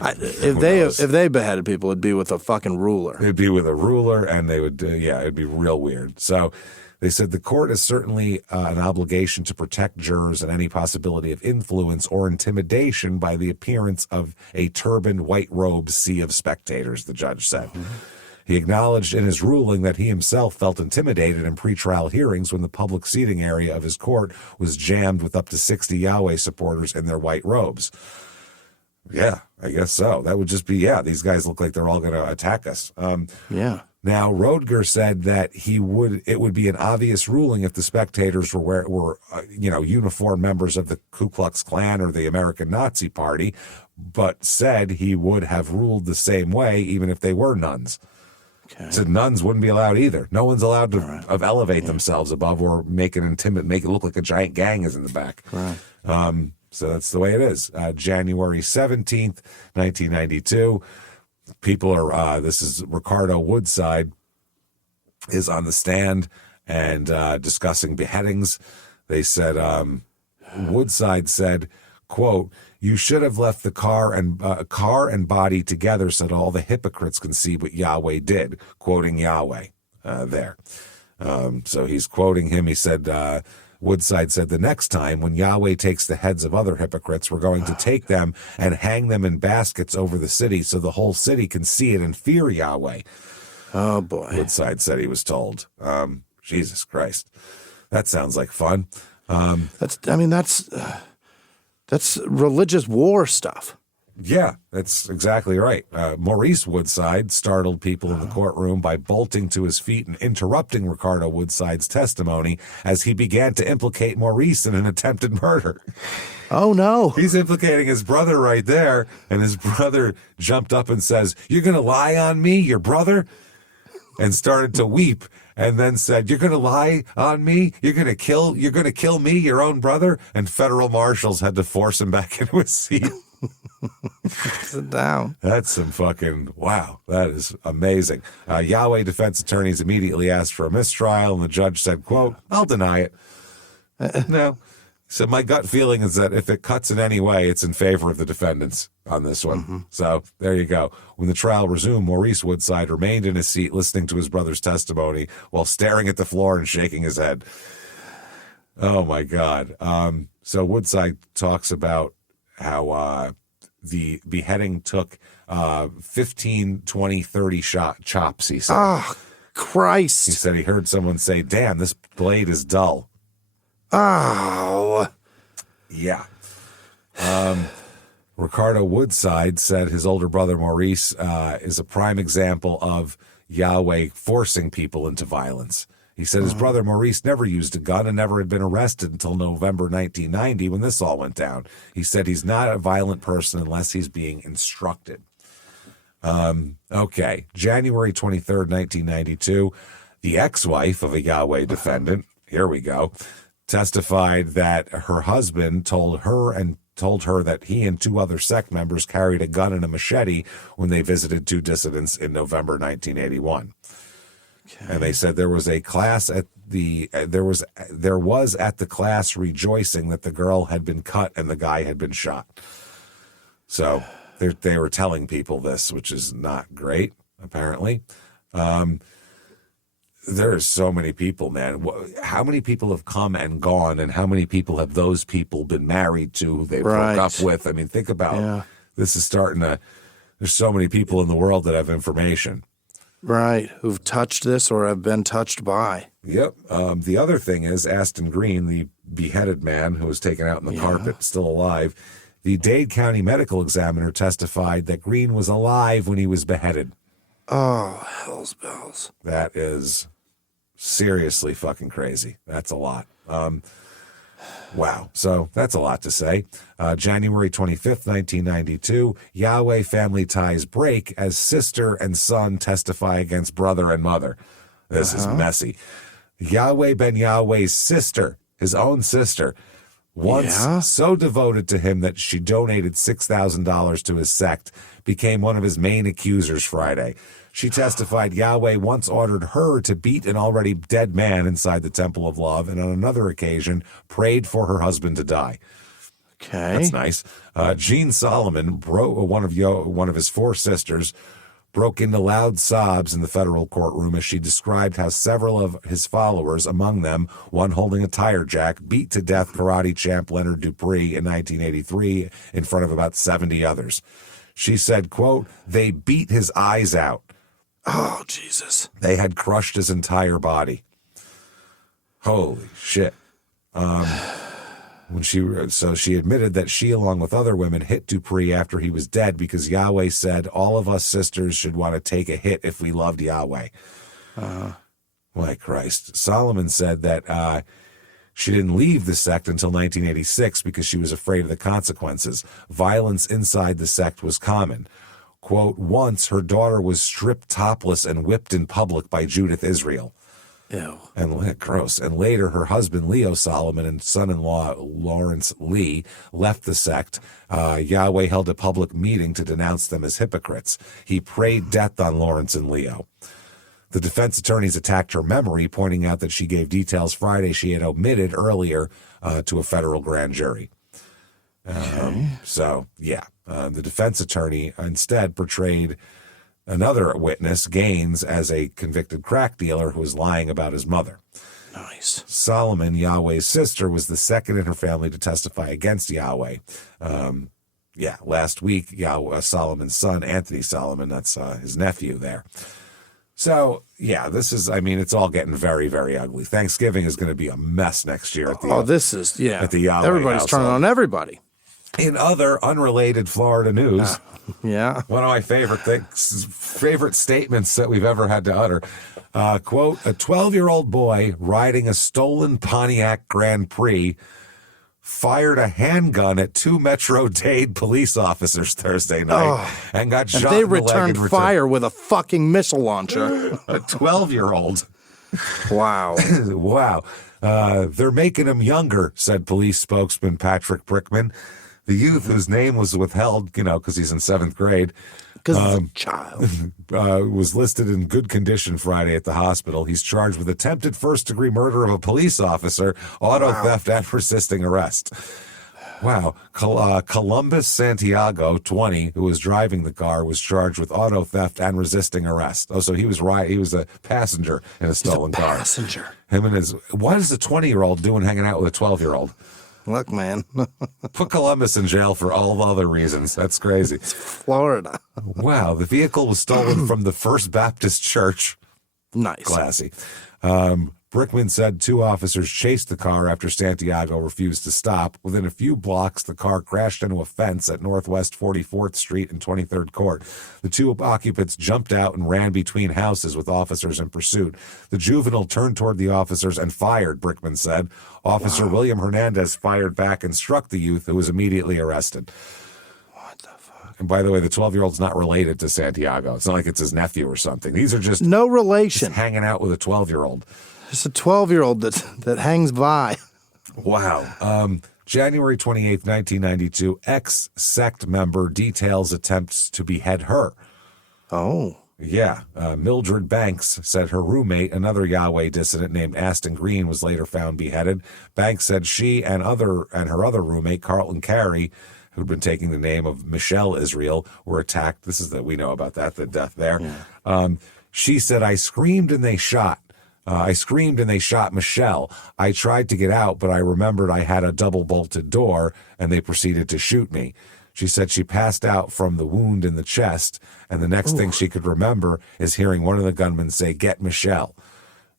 If they beheaded people, it'd be with a fucking ruler. It'd be with a ruler, and they would, it'd be real weird. So they said the court has certainly an obligation to protect jurors and any possibility of influence or intimidation by the appearance of a turbaned, white-robed sea of spectators, the judge said. Mm-hmm. He acknowledged in his ruling that he himself felt intimidated in pretrial hearings when the public seating area of his court was jammed with up to 60 Yahweh supporters in their white robes. Yeah, I guess so. That would just be, these guys look like they're all going to attack us. Now, Rozier said that it would be an obvious ruling if the spectators were uniformed members of the Ku Klux Klan or the American Nazi Party, but said he would have ruled the same way even if they were nuns. Okay. Said nuns wouldn't be allowed either. No one's allowed to elevate themselves above or make it look like a giant gang is in the back. Right. So that's the way it is. January 17th, 1992. People are, this is Ricardo Woodside is on the stand and discussing beheadings. They said, Woodside said, quote, "You should have left the car and body together so that all the hypocrites can see what Yahweh did," quoting Yahweh there. So he's quoting him. He said, Woodside said, "The next time when Yahweh takes the heads of other hypocrites, we're going to take them and hang them in baskets over the city so the whole city can see it and fear Yahweh." Oh, boy. Woodside said he was told. Jesus Christ. That sounds like fun. That's religious war stuff. Yeah, that's exactly right. Maurice Woodside startled people in the courtroom by bolting to his feet and interrupting Ricardo Woodside's testimony as he began to implicate Maurice in an attempted murder. Oh, no. He's implicating his brother right there, and his brother jumped up and says, "You're going to lie on me, your brother?" and started to weep. And then said, "You're going to lie on me? You're going to kill me, your own brother?" And federal marshals had to force him back into his seat. Sit down. That's some fucking, wow. That is amazing. Yahweh defense attorneys immediately asked for a mistrial, and the judge said, quote, "I'll deny it." No. So my gut feeling is that if it cuts in any way, it's in favor of the defendants on this one. Mm-hmm. So there you go. When the trial resumed, Maurice Woodside remained in his seat listening to his brother's testimony while staring at the floor and shaking his head. Oh, my God. So Woodside talks about how the beheading took 15, 20, 30 chops, he said. Oh, Christ. He said he heard someone say, "Damn, this blade is dull." Oh. Yeah. Ricardo Woodside said his older brother Maurice is a prime example of Yahweh forcing people into violence. He said his brother Maurice never used a gun and never had been arrested until November 1990 when this all went down. He said he's not a violent person unless he's being instructed. Okay. January 23rd, 1992, the ex-wife of a Yahweh defendant, here we go, testified that her husband told her that he and two other sect members carried a gun and a machete when they visited two dissidents in November 1981. Okay. And they said there was a class at the there was at the class rejoicing that the girl had been cut and the guy had been shot. So they were telling people this, which is not great, apparently. There's so many people, man. How many people have come and gone, and how many people have those people been married to, who they broke up with? I mean, think about this is starting to There's so many people in the world that have information. Right, who've touched this or have been touched by. Yep. The other thing is Aston Green, the beheaded man who was taken out in the carpet, still alive. The Dade County medical examiner testified that Green was alive when he was beheaded. Oh, hell's bells. That is seriously fucking crazy. That's a lot. Wow. So that's a lot to say. January 25th, 1992, Yahweh family ties break as sister and son testify against brother and mother. This is messy. Yahweh Ben Yahweh's sister, his own sister, once so devoted to him that she donated $6,000 to his sect, became one of his main accusers Friday. She testified Yahweh once ordered her to beat an already dead man inside the Temple of Love, and on another occasion prayed for her husband to die. Okay. That's nice. Jean Solomon, one of his four sisters, broke into loud sobs in the federal courtroom as she described how several of his followers, among them one holding a tire jack, beat to death karate champ Leonard Dupree in 1983 in front of about 70 others. She said, quote, "They beat his eyes out. Oh, Jesus. They had crushed his entire body." Holy shit. So she admitted that she, along with other women, hit Dupree after he was dead because Yahweh said all of us sisters should want to take a hit if we loved Yahweh. My Christ. Solomon said that she didn't leave the sect until 1986 because she was afraid of the consequences. Violence inside the sect was common. Quote, "Once her daughter was stripped topless and whipped in public by Judith Israel." Ew. And gross. And later, her husband, Leo Solomon, and son-in-law, Lawrence Lee, left the sect. Yahweh held a public meeting to denounce them as hypocrites. He prayed death on Lawrence and Leo. The defense attorneys attacked her memory, pointing out that she gave details Friday she had omitted earlier to a federal grand jury. The defense attorney instead portrayed another witness, Gaines, as a convicted crack dealer who was lying about his mother. Nice. Solomon, Yahweh's sister, was the second in her family to testify against Yahweh. Last week, Solomon's son, Anthony Solomon, that's his nephew there. So, it's all getting very, very ugly. Thanksgiving is going to be a mess next year at the at the Yahweh everybody's household. turning on everybody. In other unrelated Florida news, one of my favorite statements that we've ever had to utter, quote, "A 12-year-old boy riding a stolen Pontiac Grand Prix fired a handgun at two Metro-Dade police officers Thursday night and got shot They in the leg returned in return." fire with a fucking missile launcher. A 12-year-old. Wow. Wow. They're making him younger, said police spokesman Patrick Brickman. The youth, whose name was withheld, because he's in seventh grade, because he's a child, was listed in good condition Friday at the hospital. He's charged with attempted first-degree murder of a police officer, auto theft, and resisting arrest. Wow. Columbus Santiago, 20, who was driving the car, was charged with auto theft and resisting arrest. Oh, so he was he was a passenger in a stolen car. Passenger. What is a 20-year-old doing hanging out with a 12-year-old? Look, man. Put Columbus in jail for all other reasons. That's crazy. It's Florida. Wow. The vehicle was stolen from the First Baptist Church. Nice. Classy. Brickman said two officers chased the car after Santiago refused to stop. Within a few blocks, the car crashed into a fence at Northwest 44th Street and 23rd Court. The two occupants jumped out and ran between houses with officers in pursuit. The juvenile turned toward the officers and fired, Brickman said. Officer William Hernandez fired back and struck the youth, who was immediately arrested. What the fuck? And by the way, the 12-year-old's not related to Santiago. It's not like it's his nephew or something. These are just no relation. Hanging out with a 12-year-old. It's a 12-year-old that hangs by. Wow. January 28th, 1992, ex-sect member details attempts to behead her. Oh. Yeah. Mildred Banks said her roommate, another Yahweh dissident named Aston Green, was later found beheaded. Banks said she and her other roommate, Carlton Carey, who'd been taking the name of Michelle Israel, were attacked. We know about that, the death there. Yeah. She said, I screamed and they shot Michelle. I tried to get out, but I remembered I had a double-bolted door, and they proceeded to shoot me. She said she passed out from the wound in the chest, and the next thing she could remember is hearing one of the gunmen say, "Get Michelle."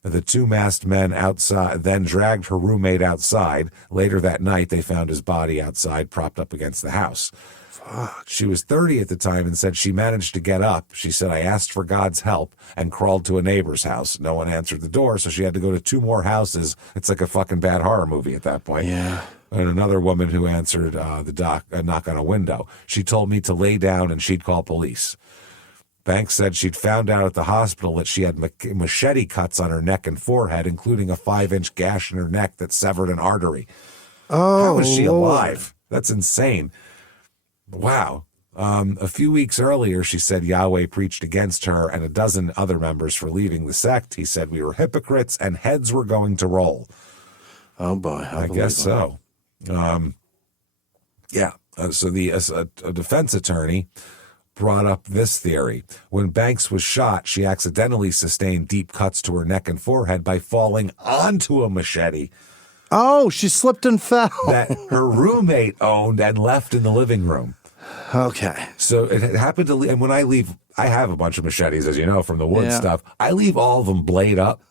The two masked men outside then dragged her roommate outside. Later that night, they found his body outside, propped up against the house. Fuck. She was 30 at the time and said she managed to get up. She said, "I asked for God's help and crawled to a neighbor's house. No one answered the door, so she had to go to 2 more houses." It's like a fucking bad horror movie at that point. Yeah. And another woman who answered a knock on a window. She told me to lay down and she'd call police. Banks said she'd found out at the hospital that she had machete cuts on her neck and forehead, including a 5-inch gash in her neck that severed an artery. Oh, how is she Lord. alive? That's insane. Wow. A few weeks earlier, she said Yahweh preached against her and a dozen other members for leaving the sect. He said we were hypocrites and heads were going to roll. Oh, boy. I guess so. Yeah. So a defense attorney brought up this theory. When Banks was shot, she accidentally sustained deep cuts to her neck and forehead by falling onto a machete. Oh, she slipped and fell. That her roommate owned and left in the living room. Okay. So it had happened to, and when I leave, I have a bunch of machetes, as you know, from the wood stuff. I leave all of them blade up,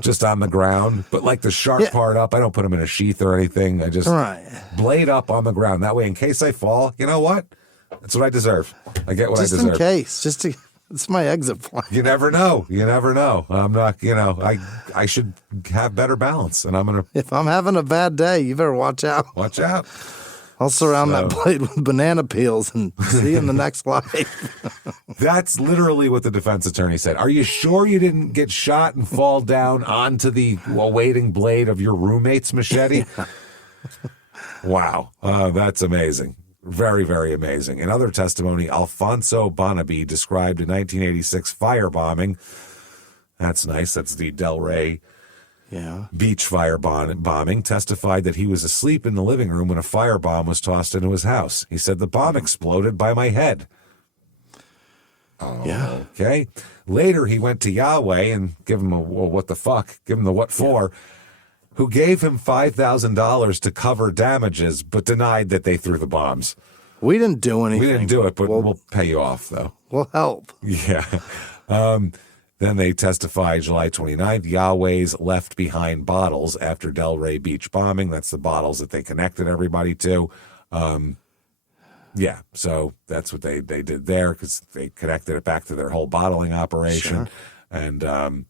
just on the ground. But like the sharp part up, I don't put them in a sheath or anything. I just blade up on the ground. That way, in case I fall, you know what? That's what I deserve. I get what I deserve. Just in case. It's my exit plan. You never know. You never know. I'm not, I should have better balance. And I'm going to. If I'm having a bad day, you better watch out. Watch out. I'll surround that blade with banana peels and see you in the next life. That's literally what the defense attorney said. Are you sure you didn't get shot and fall down onto the awaiting blade of your roommate's machete? Wow. That's amazing. Very, very amazing. In other testimony, Alfonso Bonaby described a 1986 firebombing. That's nice. That's the Delray beach bombing. Testified that he was asleep in the living room when a firebomb was tossed into his house. He said, "The bomb exploded by my head." Okay. Later, he went to Yahweh and give him what the fuck? Give him the what for? Who gave him $5,000 to cover damages, but denied that they threw the bombs. We didn't do anything. We didn't do it, but we'll pay you off, though. We'll help. Yeah. Then they testified July 29th, Yahweh's left behind bottles after Delray Beach bombing. That's the bottles that they connected everybody to. Yeah, so that's what they did there because they connected it back to their whole bottling operation. Sure. And,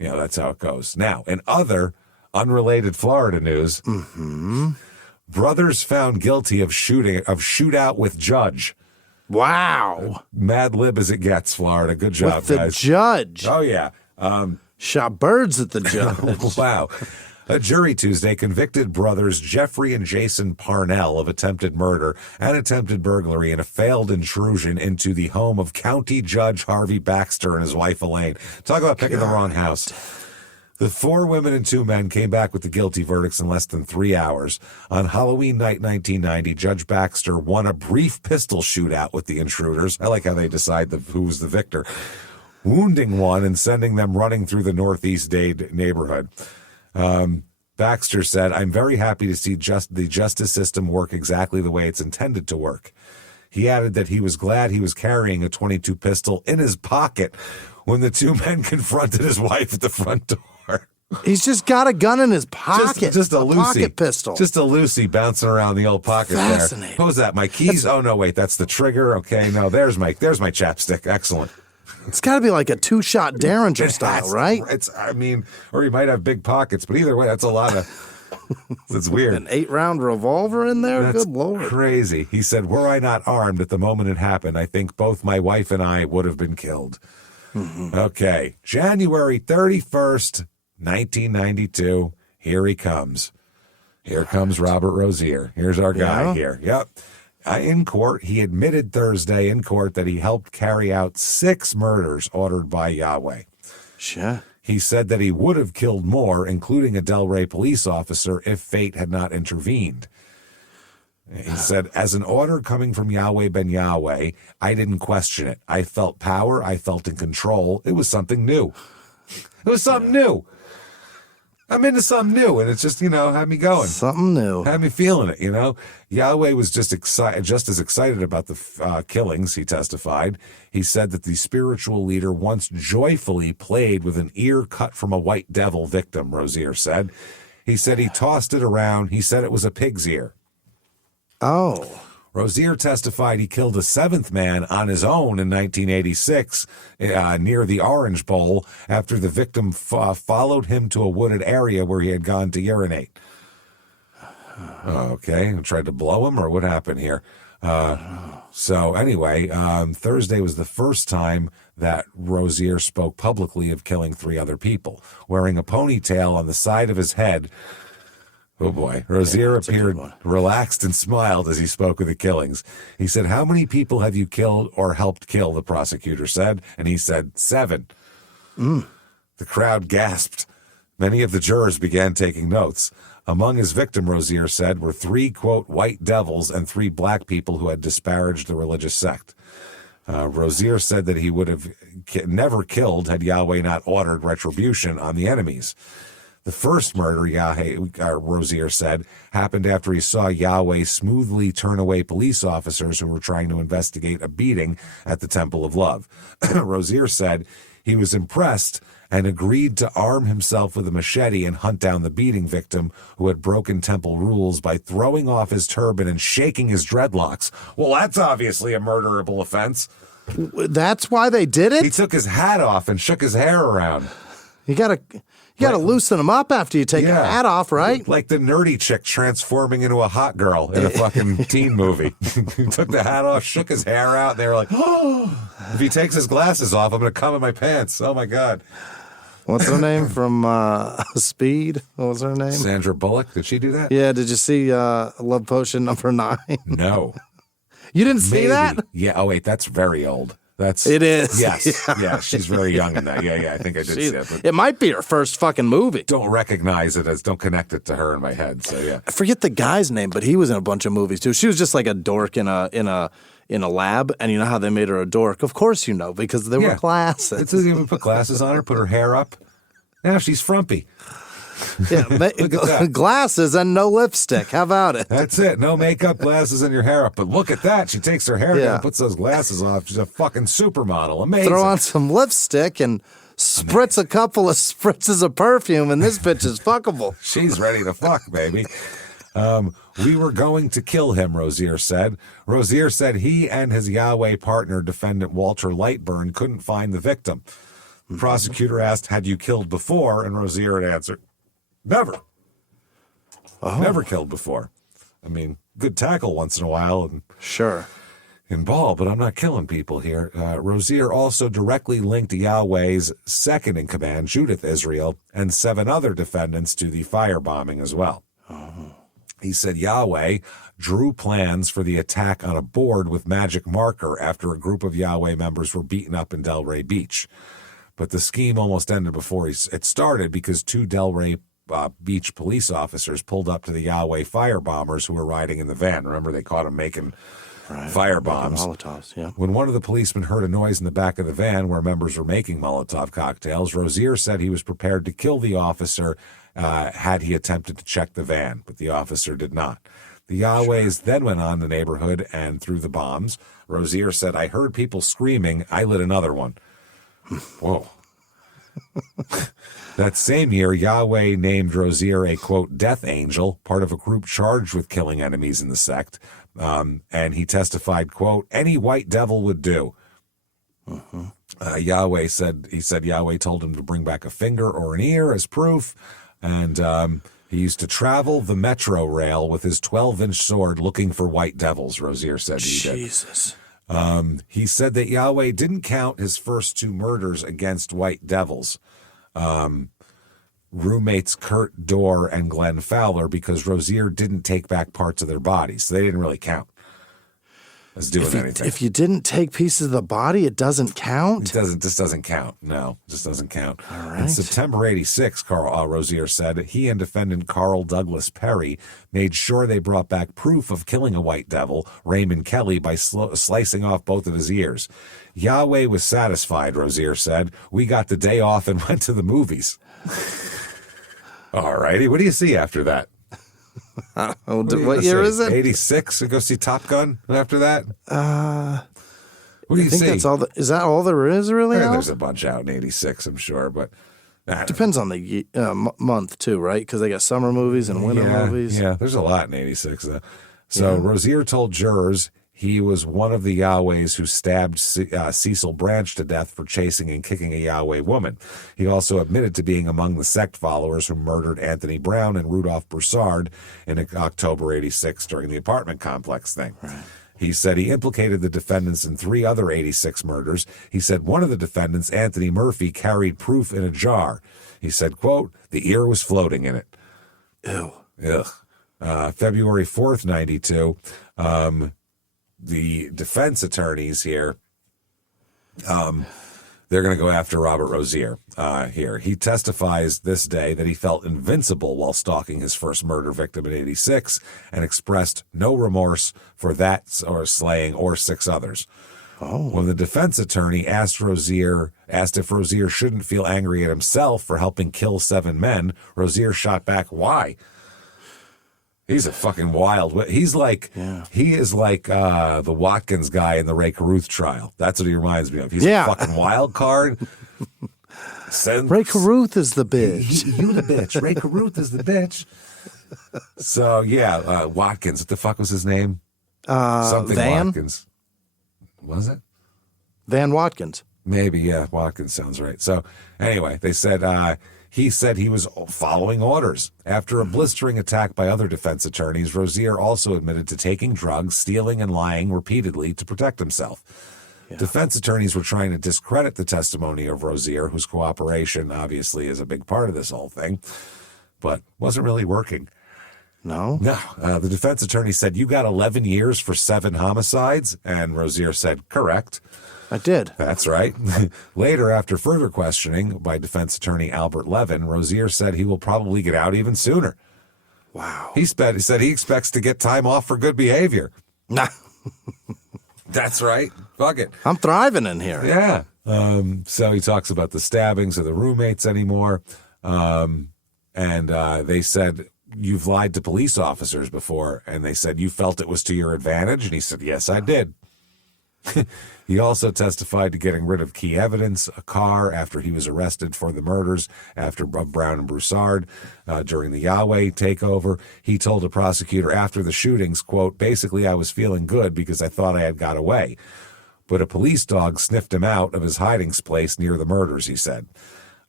that's how it goes. Now, in other unrelated Florida news, brothers found guilty of shootout with judge. Wow. Mad lib as it gets, Florida. Good job, with the guys. Judge. Oh, yeah. Shot birds at the judge. Wow. A jury Tuesday convicted brothers Jeffrey and Jason Parnell of attempted murder and attempted burglary in a failed intrusion into the home of County Judge Harvey Baxter and his wife Elaine. Talk about picking the wrong house. The 4 women and 2 men came back with the guilty verdicts in less than 3 hours. On Halloween night 1990, Judge Baxter won a brief pistol shootout with the intruders. I like how they decide who was the victor. Wounding one and sending them running through the Northeast Dade neighborhood. Baxter said, "I'm very happy to see the justice system work exactly the way it's intended to work." He added that he was glad he was carrying a .22 pistol in his pocket when the 2 men confronted his wife at the front door. He's just got a gun in his pocket. Just a Lucy. Pocket pistol. Just a Lucy bouncing around the old pocket Fascinating. there. What was that? My keys? Oh, no, wait, that's the trigger. Okay, no, there's my chapstick. Excellent. It's got to be like a 2-shot Derringer style, right? Or you might have big pockets, but either way, that's a lot of, it's weird. An 8-round revolver in there? That's Good Lord. Crazy. He said, "Were I not armed at the moment it happened, I think both my wife and I would have been killed." Okay. January 31st, 1992. Here he comes. Here comes Robert Rozier. Here's our guy here. Yep. In court, he admitted Thursday in court that he helped carry out 6 murders ordered by Yahweh. Sure. He said that he would have killed more, including a Delray police officer, if fate had not intervened. He said, "As an order coming from Yahweh Ben Yahweh, I didn't question it. I felt power. I felt in control. It was something new. It was something new. I'm into something new, and it's just, had me going. Something new. Had me feeling it, Yahweh was just as excited about the killings, he testified. He said that the spiritual leader once joyfully played with an ear cut from a white devil victim, Rozier said. He said he tossed it around. He said it was a pig's ear. Oh. Rozier testified he killed a seventh man on his own in 1986 near the Orange Bowl after the victim followed him to a wooded area where he had gone to urinate. Okay, tried to blow him, or what happened here? So anyway, Thursday was the first time that Rozier spoke publicly of killing 3 other people. Wearing a ponytail on the side of his head, oh boy, Rozier appeared relaxed and smiled as he spoke of the killings. He said, "How many people have you killed or helped kill?" the prosecutor said. And he said, 7. The crowd gasped. Many of the jurors began taking notes. Among his victims, Rozier said, were 3, quote, white devils and 3 black people who had disparaged the religious sect. Rozier said that he would have never killed had Yahweh not ordered retribution on the enemies. The first murder, Rozier said, happened after he saw Yahweh smoothly turn away police officers who were trying to investigate a beating at the Temple of Love. Rozier said he was impressed and agreed to arm himself with a machete and hunt down the beating victim who had broken temple rules by throwing off his turban and shaking his dreadlocks. Well, that's obviously a murderable offense. That's why they did it? He took his hat off and shook his hair around. You gotta loosen them up after you take your hat off, right? Like the nerdy chick transforming into a hot girl in a fucking teen movie. He took the hat off, shook his hair out, and they were like, oh, if he takes his glasses off, I'm going to come in my pants. Oh, my God. What's her name from Speed? What was her name? Sandra Bullock. Did she do that? Yeah, did you see Love Potion number 9? No. You didn't see that? Yeah, oh, wait, that's very old. It is. Yes. Yeah, she's very young in that. Yeah, I think I did see it. But it might be her first fucking movie. Don't recognize it don't connect it to her in my head. So yeah. I forget the guy's name, but he was in a bunch of movies too. She was just like a dork in a lab, and you know how they made her a dork? Of course you know, because there were glasses. They even put glasses on her, put her hair up. Now she's frumpy. Yeah, glasses and no lipstick. How about it? That's it. No makeup, glasses, and your hair up. But look at that. She takes her hair down, puts those glasses off. She's a fucking supermodel. Amazing. Throw on some lipstick and spritz a couple of spritzes of perfume, and this bitch is fuckable. She's ready to fuck, baby. We were going to kill him, Rozier said. Rozier said he and his Yahweh partner, defendant Walter Lightburn, couldn't find the victim. The prosecutor asked, had you killed before? And Rozier had answered, never. Never killed before. I mean, good tackle once in a while. And sure. In ball, but I'm not killing people here. Rozier also directly linked Yahweh's second in command, Judith Israel, and 7 other defendants to the firebombing as well. He said Yahweh drew plans for the attack on a board with magic marker after a group of Yahweh members were beaten up in Delray Beach. But the scheme almost ended before it started because 2 Delray Beach police officers pulled up to the Yahweh firebombers who were riding in the van. Remember, they caught them making fire bombs. Molotovs, yeah. When one of the policemen heard a noise in the back of the van where members were making Molotov cocktails, Rozier said he was prepared to kill the officer had he attempted to check the van, but the officer did not. The Yahwehs then went on the neighborhood and threw the bombs. Rozier said, I heard people screaming. I lit another one. Whoa. That same year, Yahweh named Rozier a, quote, death angel, part of a group charged with killing enemies in the sect. And he testified, quote, any white devil would do. Yahweh said Yahweh told him to bring back a finger or an ear as proof. And he used to travel the metro rail with his 12-inch sword looking for white devils, Rozier said he did. Jesus. He said that Yahweh didn't count his first 2 murders against white devils. Roommates Kurt Dorr and Glenn Fowler, because Rozier didn't take back parts of their bodies, so they didn't really count as doing anything. If you didn't take pieces of the body, it doesn't count? This doesn't count. No, it just doesn't count. All right. In September 86, Rozier said, he and defendant Carl Douglas Perry made sure they brought back proof of killing a white devil, Raymond Kelly, by slicing off both of his ears. Yahweh was satisfied, Rozier said. We got the day off and went to the movies. All righty. What do you see after that? What year is it? 86. We go see Top Gun after that? What do you see? That's all. Is that all there is really? There's a bunch out in 86, I'm sure, but depends on the month too, right? Because they got summer movies and winter movies. Yeah, there's a lot in 86 though. So Rozier told jurors he was one of the Yahwehs who stabbed Cecil Branch to death for chasing and kicking a Yahweh woman. He also admitted to being among the sect followers who murdered Anthony Brown and Rudolph Broussard in October 86 during the apartment complex thing. Right. He said he implicated the defendants in 3 other 86 murders. He said one of the defendants, Anthony Murphy, carried proof in a jar. He said, quote, the ear was floating in it. Ew. Ugh. February 4th, 92, the defense attorneys here, they're going to go after Robert Rozier here. He testifies this day that he felt invincible while stalking his first murder victim in 86 and expressed no remorse for that or slaying or 6 others. Oh. When the defense attorney asked if Rozier shouldn't feel angry at himself for helping kill 7 men, Rozier shot back, why? He's a fucking wild. He's like, he is like the Watkins guy in the Ray Carruth trial. That's what he reminds me of. He's a fucking wild card. Ray Carruth is the bitch. You the bitch. Ray Carruth is the bitch. So Watkins. What the fuck was his name? Something Van? Watkins. Was it? Van Watkins. Maybe, yeah. Watkins sounds right. So anyway, they said he said he was following orders. After a blistering attack by other defense attorneys, Rozier also admitted to taking drugs, stealing, and lying repeatedly to protect himself. Yeah. Defense attorneys were trying to discredit the testimony of Rozier, whose cooperation obviously is a big part of this whole thing, but wasn't really working. No? No. The defense attorney said, you got 11 years for 7 homicides? And Rozier said, correct. I did. That's right. Later, after further questioning by defense attorney Albert Levin, Rozier said he will probably get out even sooner. Wow. He said he expects to get time off for good behavior. Nah. That's right. Fuck it. I'm thriving in here. Yeah. So he talks about the stabbings of the roommates anymore. And they said, you've lied to police officers before. And they said, you felt it was to your advantage? And he said, yes, I did. He also testified to getting rid of key evidence, a car, after he was arrested for the murders after Brown and Broussard during the Yahweh takeover. He told a prosecutor after the shootings, quote, basically I was feeling good because I thought I had got away. But a police dog sniffed him out of his hiding place near the murders, he said.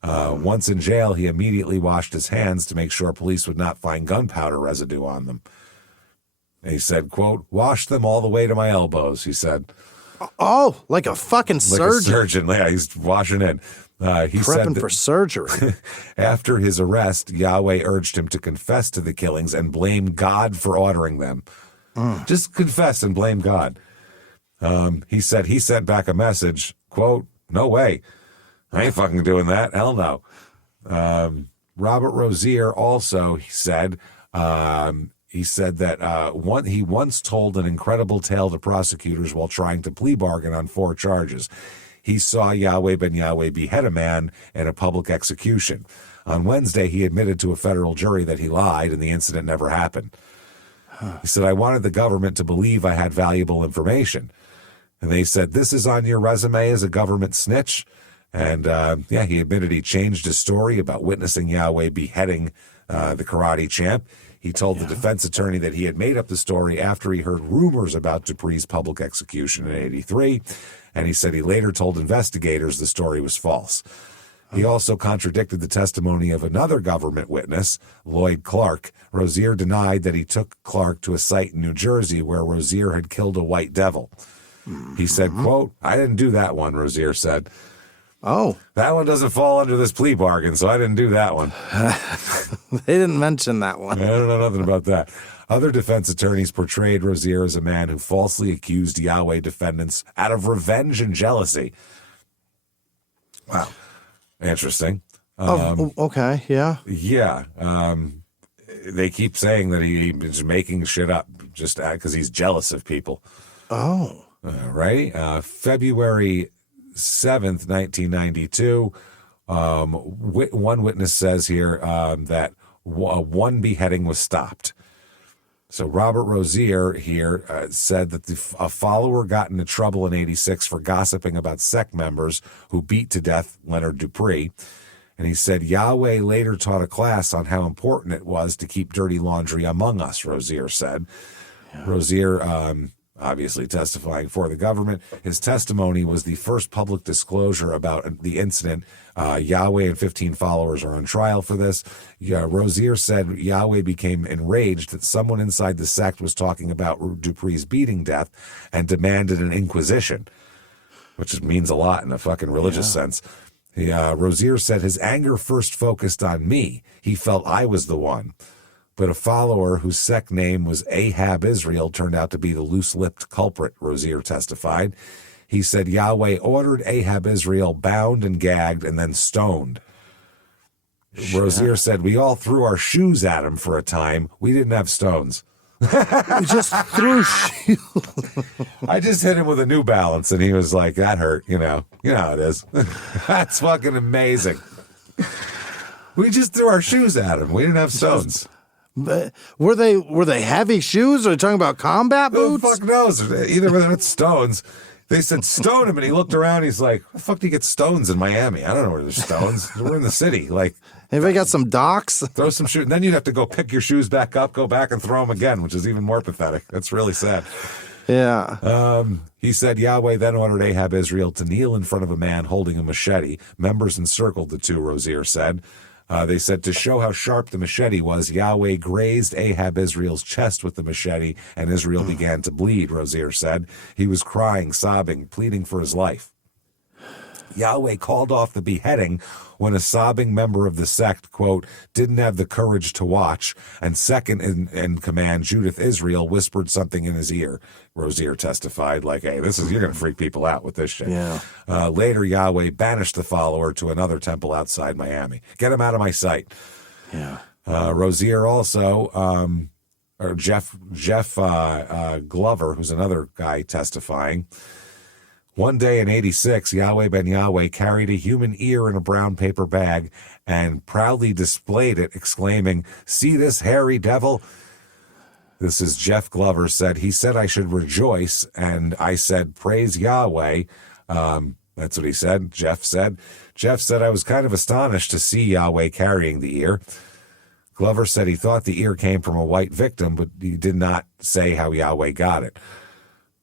Once in jail, he immediately washed his hands to make sure police would not find gunpowder residue on them. And he said, quote, washed them all the way to my elbows, he said. Oh, like a fucking surgeon. Like a surgeon, yeah, he's washing in. He prepping said for surgery. After his arrest, Yahweh urged him to confess to the killings and blame God for ordering them. Just confess and blame God. He said he sent back a message, quote, no way. I ain't fucking doing that. Hell no. Robert Rozier also, he said that he once told an incredible tale to prosecutors while trying to plea bargain on 4 charges. He saw Yahweh Ben Yahweh behead a man in a public execution. On Wednesday, he admitted to a federal jury that he lied and the incident never happened. He said, I wanted the government to believe I had valuable information. And they said, this is on your resume as a government snitch? And he admitted he changed his story about witnessing Yahweh beheading the karate champ. He told the defense attorney that he had made up the story after he heard rumors about Dupree's public execution in 83, and he said he later told investigators the story was false. He also contradicted the testimony of another government witness, Lloyd Clark. Rozier denied that he took Clark to a site in New Jersey where Rozier had killed a white devil. He said, quote, I didn't do that one, Rozier said. Oh. That one doesn't fall under this plea bargain, so I didn't do that one. They didn't mention that one. I don't know nothing about that. Other defense attorneys portrayed Rozier as a man who falsely accused Yahweh defendants out of revenge and jealousy. Wow. Interesting. Okay, yeah. Yeah. They keep saying that he's making shit up just because he's jealous of people. Oh. Right? February 7th, 1992, one witness says here that one beheading was stopped. So Robert Rozier here said that a follower got into trouble in 86 for gossiping about sect members who beat to death Leonard Dupree. And he said Yahweh later taught a class on how important it was to keep dirty laundry among us, Rozier said. Yeah. Rozier, obviously testifying for the government, his testimony was the first public disclosure about the incident. Yahweh and 15 followers are on trial for this. Rozier said Yahweh became enraged that someone inside the sect was talking about Dupree's beating death and demanded an inquisition, which means a lot in a fucking religious sense. Rozier said his anger first focused on me. He felt I was the one. But a follower whose sect name was Ahab Israel turned out to be the loose-lipped culprit, Rozier testified. He said Yahweh ordered Ahab Israel bound and gagged and then stoned. Sure. Rozier said, we all threw our shoes at him for a time. We didn't have stones. We just threw shoes. I just hit him with a New Balance, and he was like, that hurt, you know how it is. That's fucking amazing. We just threw our shoes at him. We didn't have stones. But were they heavy shoes? Or are they talking about combat boots? Who the fuck knows? Either whether it's stones. They said stone him, and he looked around. He's like, "What the fuck do you get stones in Miami? I don't know where there's stones. We're in the city. Like, anybody got some docks? Throw some shoes. And then you'd have to go pick your shoes back up, go back and throw them again, which is even more pathetic. That's really sad." Yeah. He said Yahweh then ordered Ahab Israel to kneel in front of a man holding a machete. Members encircled the two, Rozier said. They said to show how sharp the machete was, Yahweh grazed Ahab Israel's chest with the machete, and Israel began to bleed, Rozier said. He was crying, sobbing, pleading for his life. Yahweh called off the beheading when a sobbing member of the sect, quote, didn't have the courage to watch, and second in command, Judith Israel, whispered something in his ear. Rozier testified, like, hey, you're going to freak people out with this shit. Yeah. Later, Yahweh banished the follower to another temple outside Miami. Get him out of my sight. Yeah. Rozier also, or Jeff Glover, who's another guy testifying, one day in 86, Yahweh Ben Yahweh carried a human ear in a brown paper bag and proudly displayed it, exclaiming, "See this hairy devil?" This is Jeff Glover said. He said I should rejoice, and I said, praise Yahweh. That's what he said, Jeff said. Jeff said I was kind of astonished to see Yahweh carrying the ear. Glover said he thought the ear came from a white victim, but he did not say how Yahweh got it.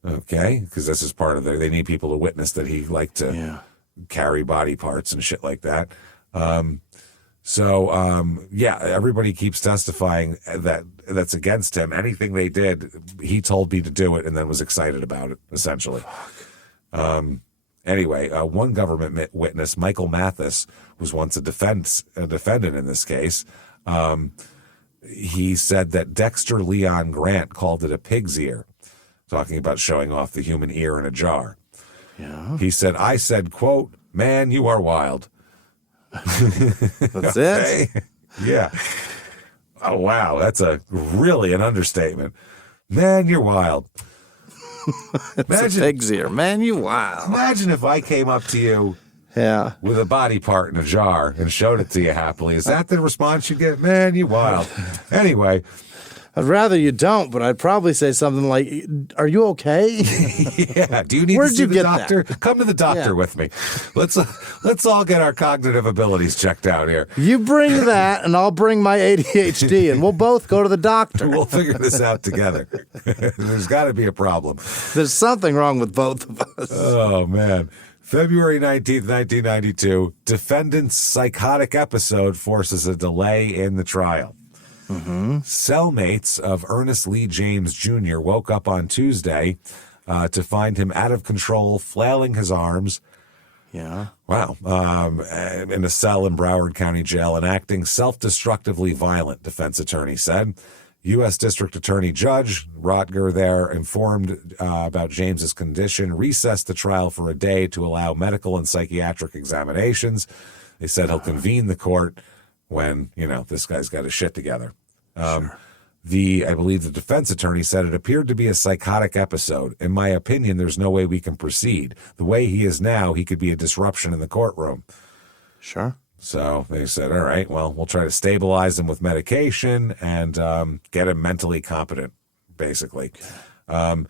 Okay, because this is part of they need people to witness that he liked to carry body parts and shit like that. Everybody keeps testifying that's against him. Anything they did, he told me to do it and then was excited about it, essentially. Anyway, one government witness, Michael Mathis, was once a defendant in this case. He said that Dexter Leon Grant called it a pig's ear, talking about showing off the human ear in a jar. Yeah. He said, I said, quote, man, you are wild. That's it? Yeah. Oh, wow. That's really an understatement. Man, you're wild. It's a pig's ear. Man, you wild. Imagine if I came up to you with a body part in a jar and showed it to you happily. Is that the response you get? Man, you wild. Anyway. I'd rather you don't, but I'd probably say something like, are you okay? Yeah. Do you need to see the doctor? Come to the doctor with me. Let's all get our cognitive abilities checked out here. You bring that, and I'll bring my ADHD, and we'll both go to the doctor. We'll figure this out together. There's got to be a problem. There's something wrong with both of us. Oh, man. February 19th, 1992, defendant's psychotic episode forces a delay in the trial. Mm-hmm. Cellmates of Ernest Lee James Jr. woke up on Tuesday to find him out of control, flailing his arms. Yeah. Wow. In a cell in Broward County Jail and acting self-destructively violent, defense attorney said. U.S. District Attorney Judge Rotger there, informed about James's condition, recessed the trial for a day to allow medical and psychiatric examinations. They said he'll convene the court when, this guy's got his shit together. Sure. I believe the defense attorney said it appeared to be a psychotic episode. In my opinion, there's no way we can proceed. The way he is now, he could be a disruption in the courtroom. Sure. So they said, all right, well, we'll try to stabilize him with medication and get him mentally competent, basically. Now,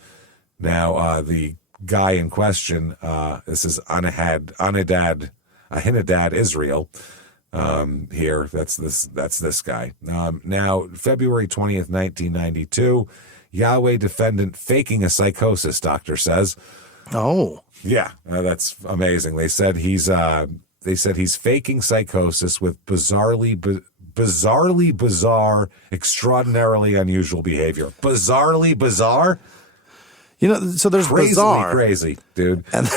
the guy in question, this is Ahinadad Israel. Here, that's this guy. Now, February 20th, 1992, Yahweh defendant faking a psychosis, doctor says. Oh. Yeah, that's amazing. They said he's faking psychosis with bizarrely bizarre, extraordinarily unusual behavior. Bizarrely bizarre? So there's bizarre. Crazy, dude. And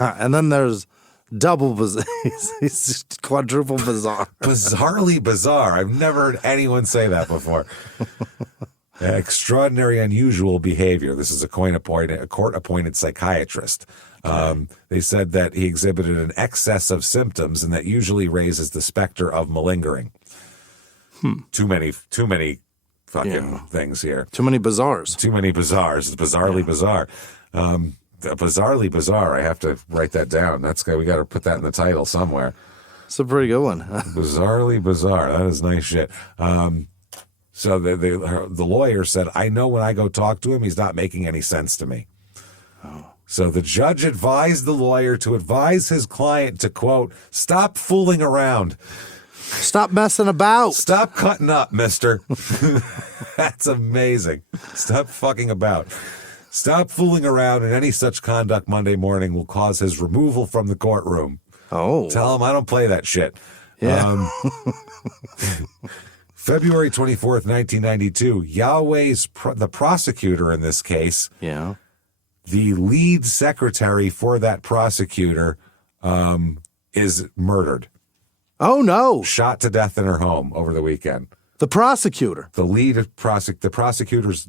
and then there's double bizarre. He's quadruple bizarre. Bizarrely bizarre. I've never heard anyone say that before. Extraordinary, unusual behavior. This is a court-appointed psychiatrist. They said that he exhibited an excess of symptoms, and that usually raises the specter of malingering. Too many fucking things here. Too many bizarres. Too many bizarres. It's bizarrely bizarre. Bizarrely bizarre. I have to write that down. We got to put that in the title somewhere. It's a pretty good one. Bizarrely bizarre. That is nice shit. So the lawyer said, I know when I go talk to him, he's not making any sense to me. Oh. So the judge advised the lawyer to advise his client to, quote, stop fooling around. Stop messing about. Stop cutting up, mister. That's amazing. Stop fucking about. Stop fooling around, and any such conduct Monday morning will cause his removal from the courtroom. Oh. Tell him I don't play that shit. Yeah. February 24th, 1992, Yahweh's the prosecutor in this case. Yeah. The lead secretary for that prosecutor is murdered. Oh, no. Shot to death in her home over the weekend. The prosecutor. The prosecutor's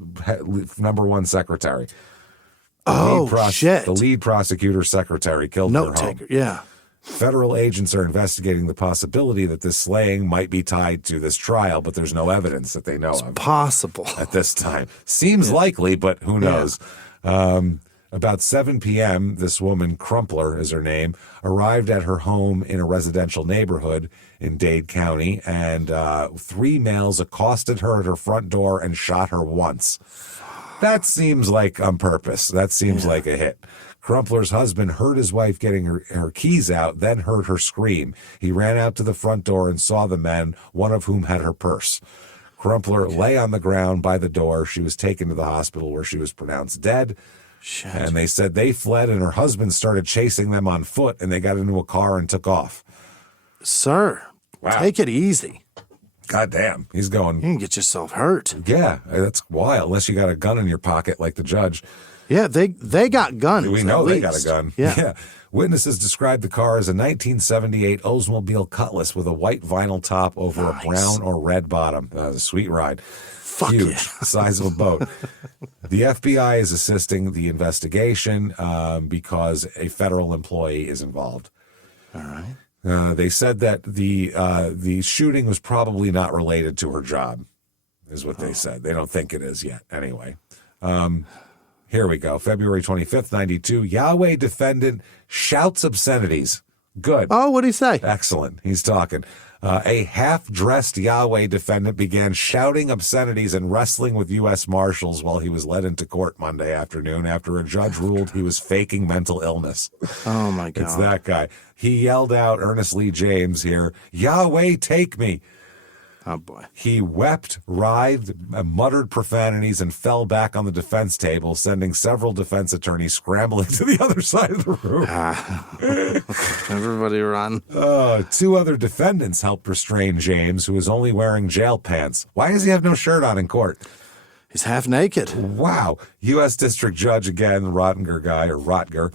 number one secretary. Shit. The lead prosecutor's secretary killed in her home. Note-taker, yeah. Federal agents are investigating the possibility that this slaying might be tied to this trial, but there's no evidence that they know of. Possible. At this time. Seems likely, but who knows? About 7 p.m., this woman, Crumpler is her name, arrived at her home in a residential neighborhood in Dade County, and 3 males accosted her at her front door and shot her once. That seems like on purpose. That seems like a hit. Crumpler's husband heard his wife getting her keys out, then heard her scream. He ran out to the front door and saw the men, one of whom had her purse. Crumpler lay on the ground by the door. She was taken to the hospital where she was pronounced dead. Shit. And they said they fled, and her husband started chasing them on foot, and they got into a car and took off. Sir, take it easy. God damn. He's going. You can get yourself hurt. Yeah, that's wild, unless you got a gun in your pocket like the judge. Yeah, they got guns. We know they got a gun. Yeah. Witnesses described the car as a 1978 Oldsmobile Cutlass with a white vinyl top over a brown or red bottom. That was a sweet ride. Fuck huge, yeah. size of a boat. The FBI is assisting the investigation because a federal employee is involved. All right. They said that the shooting was probably not related to her job, is what they said. They don't think it is yet. Anyway, here we go. February 25th, 92. Yahweh defendant shouts obscenities. Good. Oh, what'd he say? Excellent. He's talking. A half-dressed Yahweh defendant began shouting obscenities and wrestling with U.S. Marshals while he was led into court Monday afternoon after a judge ruled he was faking mental illness. Oh, my God. It's that guy. He yelled out, Ernest Lee James here, Yahweh, take me. Oh, boy. He wept, writhed, muttered profanities, and fell back on the defense table, sending several defense attorneys scrambling to the other side of the room. Everybody run. 2 other defendants helped restrain James, who was only wearing jail pants. Why does he have no shirt on in court? He's half naked. Wow. U.S. District Judge, again, Rotger,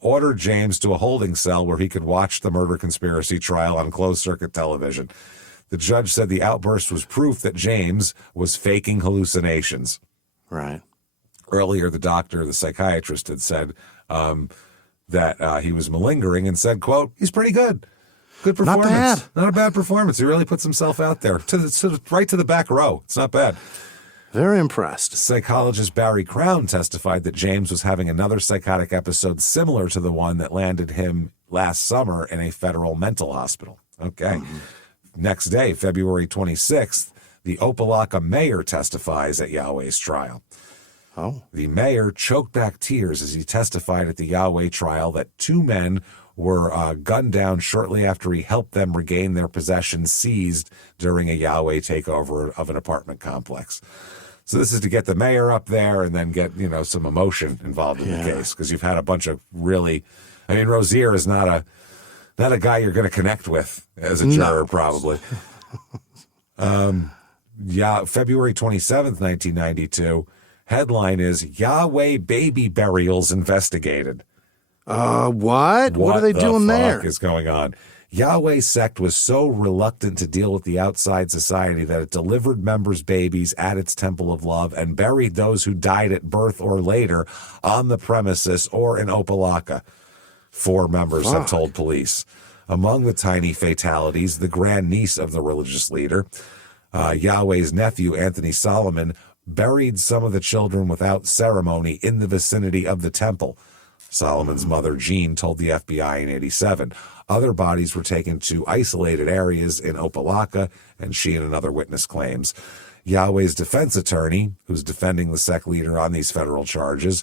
ordered James to a holding cell where he could watch the murder conspiracy trial on closed-circuit television. The judge said the outburst was proof that James was faking hallucinations. Right. Earlier, the psychiatrist, had said that he was malingering and said, quote, he's pretty good. Good performance. Not bad. Not a bad performance. He really puts himself out there. Right to the back row. It's not bad. Very impressed. Psychologist Barry Crown testified that James was having another psychotic episode similar to the one that landed him last summer in a federal mental hospital. Okay. Next day, February 26th, the Opelika mayor testifies at Yahweh's trial. Oh. The mayor choked back tears as he testified at the Yahweh trial that 2 men were gunned down shortly after he helped them regain their possessions seized during a Yahweh takeover of an apartment complex. So this is to get the mayor up there and then get, some emotion involved in the case, because you've had a bunch of really, Rozier is not a guy you're going to connect with as a juror, probably. February 27th, 1992, headline is Yahweh baby burials investigated. What? What are they doing there? What is going on? Yahweh sect was so reluctant to deal with the outside society that it delivered members' babies at its temple of love and buried those who died at birth or later on the premises or in Opelika. 4 members have told police. Among the tiny fatalities, the grandniece of the religious leader, Yahweh's nephew, Anthony Solomon, buried some of the children without ceremony in the vicinity of the temple. Solomon's mother, Jean, told the FBI in 1987. Other bodies were taken to isolated areas in Opelika, and she and another witness claims. Yahweh's defense attorney, who's defending the sect leader on these federal charges,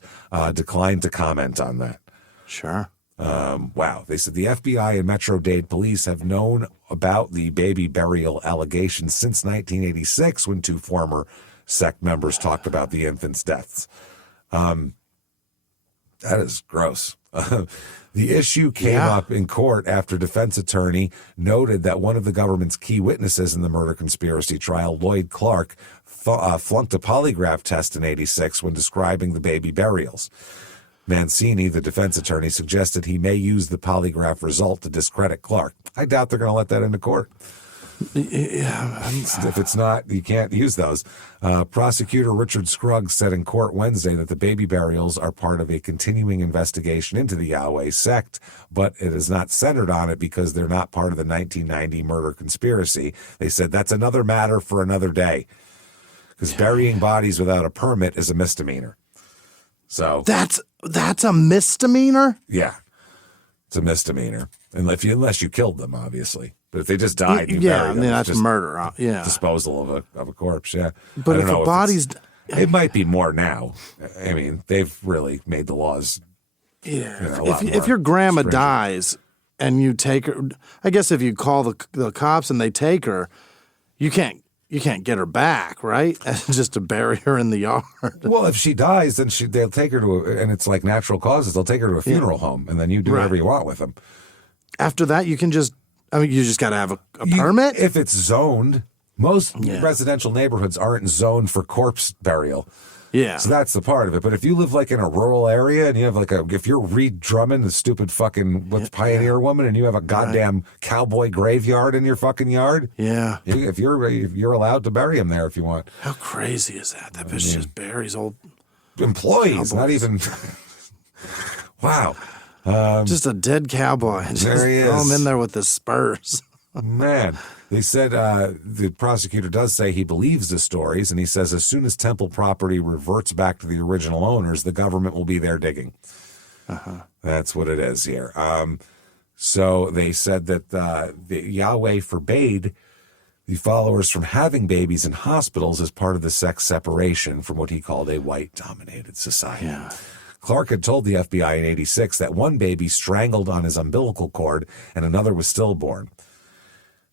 declined to comment on that. Sure. Wow. They said the FBI and Metro-Dade police have known about the baby burial allegations since 1986, when 2 former sect members talked about the infants' deaths. That is gross. The issue came up in court after defense attorney noted that one of the government's key witnesses in the murder conspiracy trial, Lloyd Clark, flunked a polygraph test in 1986 when describing the baby burials. Mancini, the defense attorney, suggested he may use the polygraph result to discredit Clark. I doubt they're going to let that into court. If it's not, you can't use those. Prosecutor Richard Scruggs said in court Wednesday that the baby burials are part of a continuing investigation into the Yahweh sect, but it is not centered on it because they're not part of the 1990 murder conspiracy. They said that's another matter for another day, because burying bodies without a permit is a misdemeanor. So that's a misdemeanor? Yeah, it's a misdemeanor, unless you killed them, obviously. But if they just died, you buried them, that's murder. Yeah, disposal of a corpse. Yeah, but if a body's, it might be more now. I mean, they've really made the laws. Yeah, if your grandma dies and you take her, I guess if you call the cops and they take her, you can't get her back, right? Just to bury her in the yard. Well, if she dies, then they'll take her and it's like natural causes. They'll take her to a funeral home, and then you do whatever you want with them. After that, you can just. You just got to have a permit? If it's zoned. Most residential neighborhoods aren't zoned for corpse burial. Yeah. So that's the part of it. But if you live like in a rural area and you have if you're Reed Drummond, the stupid fucking pioneer woman, and you have a goddamn cowboy graveyard in your fucking yard. Yeah. If you're allowed to bury him there if you want. How crazy is that? That bitch just buries old employees, cowboys. Not even. Wow. Just a dead cowboy. There he is. Throw him in there with the spurs. Man, they said the prosecutor does say he believes the stories, and he says as soon as temple property reverts back to the original owners, the government will be there digging. That's what it is here. So they said that the Yahweh forbade the followers from having babies in hospitals as part of the sex separation from what he called a white-dominated society. Yeah. Clark had told the FBI in 1986 that one baby strangled on his umbilical cord and another was stillborn.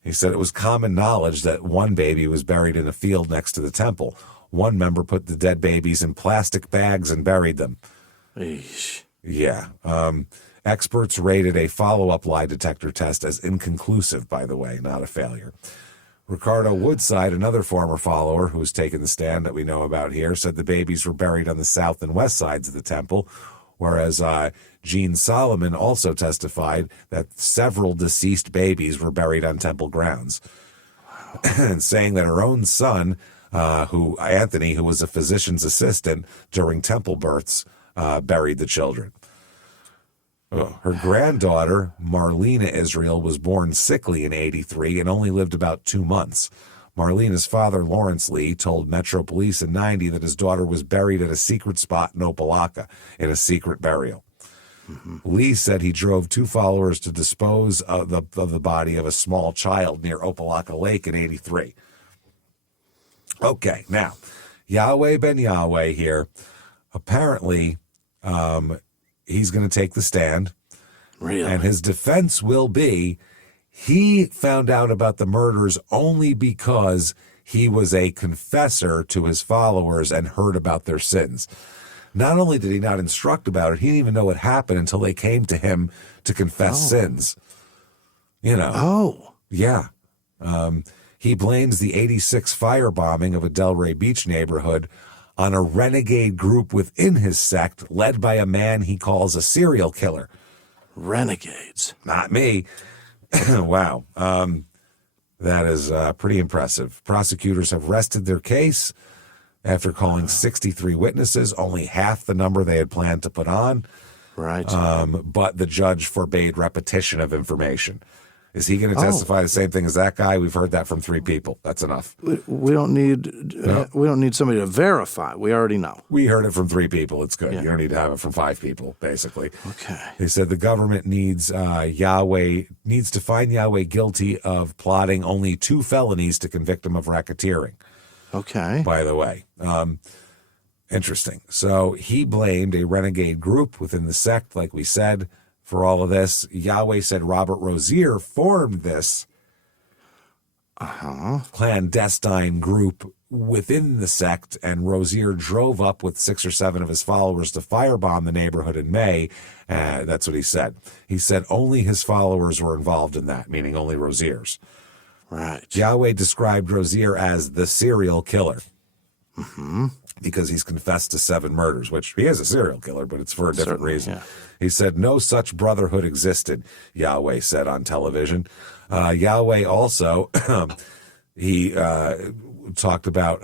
He said it was common knowledge that one baby was buried in a field next to the temple. One member put the dead babies in plastic bags and buried them. Eesh. Yeah. Experts rated a follow-up lie detector test as inconclusive, by the way, not a failure. Ricardo Woodside, another former follower who's taken the stand that we know about here, said the babies were buried on the south and west sides of the temple, whereas Jean Solomon also testified that several deceased babies were buried on temple grounds, and saying that her own son, Anthony, who was a physician's assistant during temple births, buried the children. Her granddaughter, Marlena Israel, was born sickly in 1983 and only lived about 2 months. Marlena's father, Lawrence Lee, told Metro Police in 1990 that his daughter was buried at a secret spot in Opelika in a secret burial. Lee said he drove 2 followers to dispose of the body of a small child near Opelika Lake in 83. Okay, now, Yahweh Ben Yahweh here, apparently he's going to take the stand. Really? And his defense will be he found out about the murders only because he was a confessor to his followers and heard about their sins. Not only did he not instruct about it, he didn't even know what happened until they came to him to confess sins. You know. Oh. Yeah. He blames the 86 firebombing of a Delray Beach neighborhood on a renegade group within his sect led by a man he calls a serial killer. Renegades. Not me. Wow. That is pretty impressive. Prosecutors have rested their case after calling 63 witnesses, only half the number they had planned to put on. Right. But the judge forbade repetition of information. Is he going to testify the same thing as that guy? We've heard that from 3 people. That's enough. We don't need somebody to verify. We already know. We heard it from 3 people. It's good. Yeah. You don't need to have it from 5 people, basically. Okay. They said the government needs to find Yahweh guilty of plotting only 2 felonies to convict him of racketeering. Okay. By the way, interesting. So he blamed a renegade group within the sect, like we said, for all of this. Yahweh said Robert Rozier formed this clandestine group within the sect, and Rozier drove up with 6 or 7 of his followers to firebomb the neighborhood in May. That's what he said. He said only his followers were involved in that, meaning only Rozier's. Right. Yahweh described Rozier as the serial killer because he's confessed to 7 murders, which he is a serial killer, but it's for a different reason. Yeah. He said no such brotherhood existed, Yahweh said on television. Yahweh also, he talked about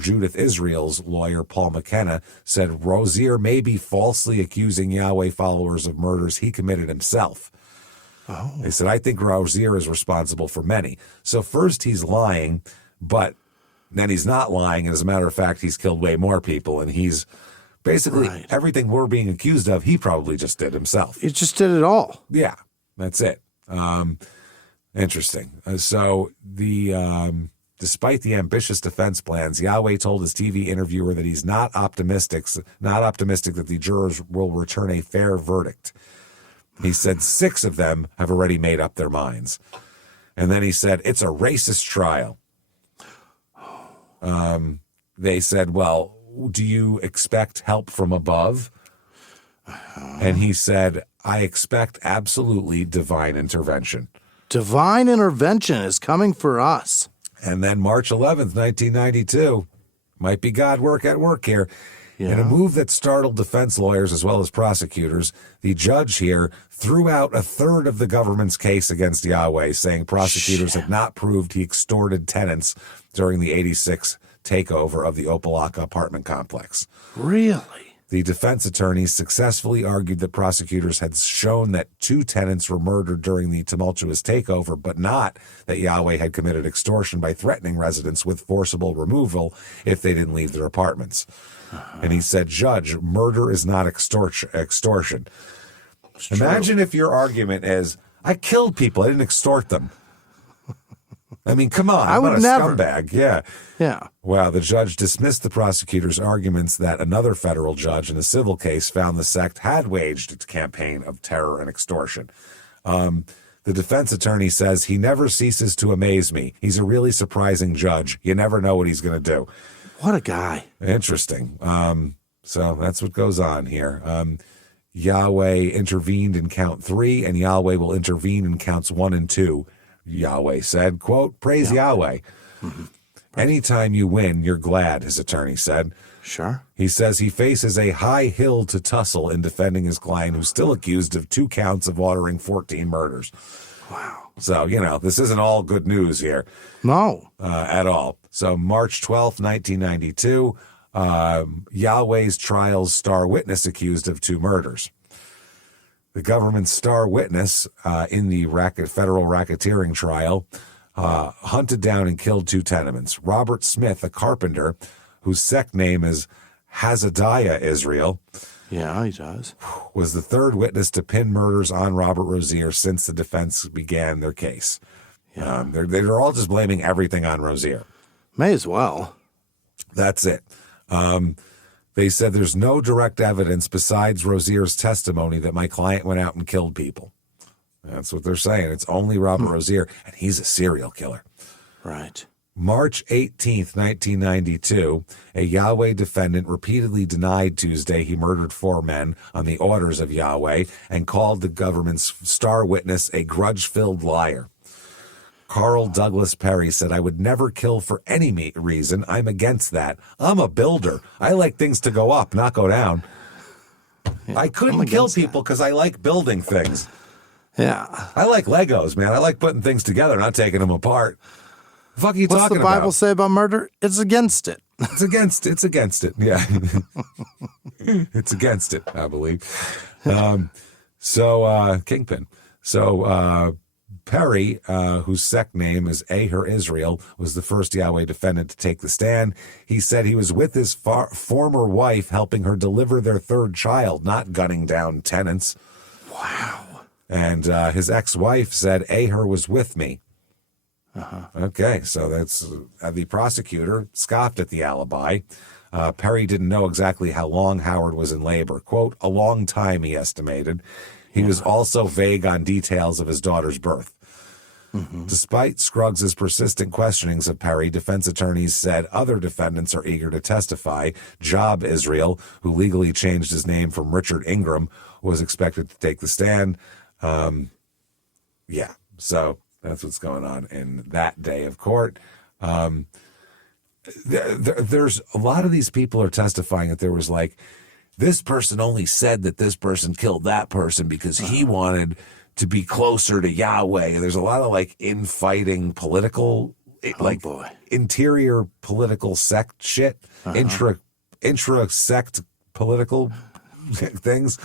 Judith Israel's lawyer, Paul McKenna, said Rozier may be falsely accusing Yahweh followers of murders he committed himself. Oh. They said, I think Rozier is responsible for many. So first he's lying, but then he's not lying. And as a matter of fact, he's killed way more people. And he's basically everything we're being accused of, he probably just did himself. He just did it all. Yeah, that's it. Interesting. So despite the ambitious defense plans, Yahweh told his TV interviewer that he's not optimistic that the jurors will return a fair verdict. He said 6 of them have already made up their minds. And then he said, it's a racist trial. They said, well, do you expect help from above? And he said, I expect absolutely divine intervention. Divine intervention is coming for us. And then March 11th, 1992, might be God at work here. Yeah. In a move that startled defense lawyers as well as prosecutors, the judge here threw out 1/3 of the government's case against Yahweh, saying prosecutors had not proved he extorted tenants during the 86 takeover of the Opelika apartment complex. Really? The defense attorneys successfully argued that prosecutors had shown that 2 tenants were murdered during the tumultuous takeover, but not that Yahweh had committed extortion by threatening residents with forcible removal if they didn't leave their apartments. And he said, Judge, murder is not extortion. Imagine if your argument is, I killed people, I didn't extort them. I mean, come on, I'm not a scumbag. Yeah. Yeah. Well, the judge dismissed the prosecutor's arguments that another federal judge in a civil case found the sect had waged its campaign of terror and extortion. The defense attorney says, he never ceases to amaze me. He's a really surprising judge. You never know what he's going to do. What a guy. Interesting. So that's what goes on here. Yahweh intervened in count 3, and Yahweh will intervene in counts 1 and 2. Yahweh said, quote, praise Yahweh. Mm-hmm. Anytime you win, you're glad, his attorney said. Sure. He says he faces a high hill to tussle in defending his client, who's still accused of 2 counts of ordering 14 murders. Wow. So, this isn't all good news here. No. At all. So March 12th, 1992, Yahweh's trial's star witness accused of 2 murders. The government's star witness in the federal racketeering trial hunted down and killed 2 tenements. Robert Smith, a carpenter, whose sect name is Hazadiah Israel, Yeah, he does. Was the third witness to pin murders on Robert Rozier since the defense began their case. Yeah. They're all just blaming everything on Rozier. May as well. That's it. They said there's no direct evidence besides Rozier's testimony that my client went out and killed people. That's what they're saying. It's only Robert Rozier, and he's a serial killer. Right. March 18th, 1992, a Yahweh defendant repeatedly denied Tuesday he murdered 4 men on the orders of Yahweh and called the government's star witness a grudge-filled liar. Carl Douglas Perry said, I would never kill for any reason. I'm against that. I'm a builder. I like things to go up, not go down. Yeah, I couldn't kill people because I like building things. Yeah. I like Legos, man. I like putting things together, not taking them apart. The fuck are you talking about? What's the Bible say about murder? It's against it. It's against it. Yeah. It's against it, I believe. Kingpin. Perry, whose sect name is Aher Israel, was the first Yahweh defendant to take the stand. He said he was with his former wife helping her deliver their 3rd child, not gunning down tenants. Wow. And his ex-wife said, Aher was with me. Okay, so that's the prosecutor scoffed at the alibi. Perry didn't know exactly how long Howard was in labor. Quote, a long time, he estimated. He was also vague on details of his daughter's birth. Despite Scruggs' persistent questionings of Perry, defense attorneys said other defendants are eager to testify. Job Israel, who legally changed his name from Richard Ingram, was expected to take the stand. So that's what's going on in that day of court. There's a lot of these people are testifying that there was like, this person only said that this person killed that person because he wanted to be closer to Yahweh. There's a lot of like infighting political, interior political sect shit, intra-sect political things.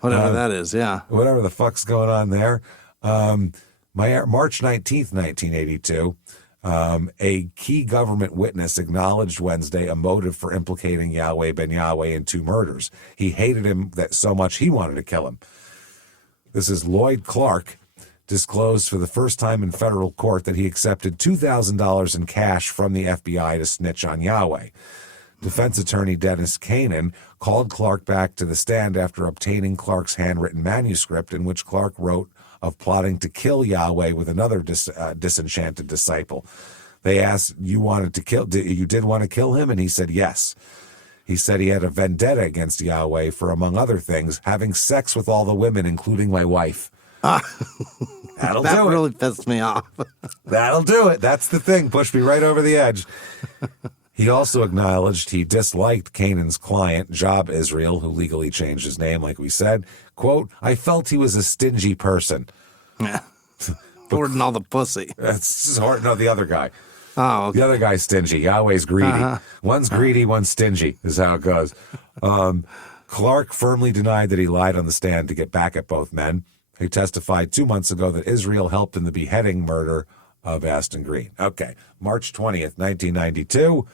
Whatever that is, yeah. Whatever the fuck's going on there. March 19th, 1982, a key government witness acknowledged Wednesday a motive for implicating Yahweh Ben Yahweh in 2 murders. He hated him that so much he wanted to kill him. This is Lloyd Clark, disclosed for the first time in federal court that he accepted $2,000 in cash from the FBI to snitch on Yahweh. Defense attorney Dennis Kanan called Clark back to the stand after obtaining Clark's handwritten manuscript in which Clark wrote of plotting to kill Yahweh with another disenchanted disciple. They asked, you did want to kill him? And he said, yes. He said he had a vendetta against Yahweh for, among other things, having sex with all the women, including my wife. That'll do it. That really pissed me off. That'll do it. That's the thing. Pushed me right over the edge. He also acknowledged he disliked Canaan's client, Job Israel, who legally changed his name, like we said. Quote, I felt he was a stingy person. Yeah. Hoarding all the pussy. That's just hard. No, the other guy. Oh, okay. The other guy's stingy. Yahweh's greedy. One's greedy, one's stingy, is how it goes. Clark firmly denied that he lied on the stand to get back at both men. He testified 2 months ago that Israel helped in the beheading murder of Aston Green. Okay, March 20th, 1992,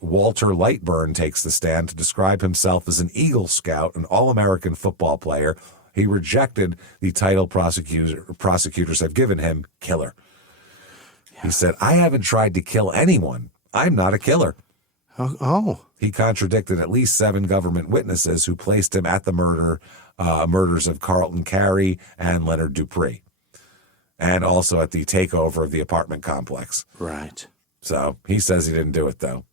Walter Lightburn takes the stand to describe himself as an Eagle Scout, an All-American football player. He rejected the title prosecutors have given him, killer. Yeah. He said, I haven't tried to kill anyone. I'm not a killer. Oh. He contradicted at least 7 government witnesses who placed him at the murders of Carlton Carey and Leonard Dupree, and also at the takeover of the apartment complex. Right. So he says he didn't do it, though.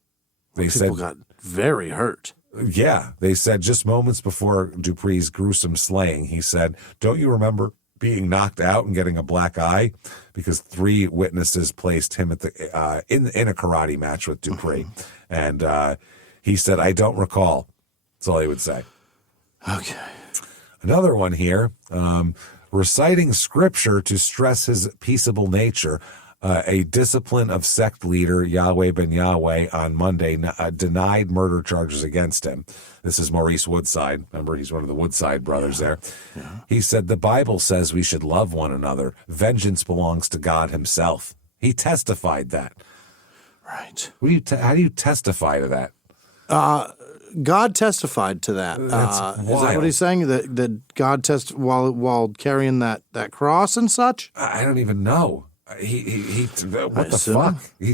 People got very hurt. Yeah. They said just moments before Dupree's gruesome slaying, he said, don't you remember being knocked out and getting a black eye? Because 3 witnesses placed him at the in a karate match with Dupree. And he said, I don't recall. That's all he would say. Okay. Another one here, reciting scripture to stress his peaceable nature. A discipline of sect leader, Yahweh Ben Yahweh, on Monday denied murder charges against him. This is Maurice Woodside. Remember, he's one of the Woodside brothers there. Yeah. He said, the Bible says we should love one another. Vengeance belongs to God himself. He testified that. Right. How do you testify to that? God testified to that. Is that what he's saying? That God testified while carrying that cross and such? I don't even know. What the fuck? He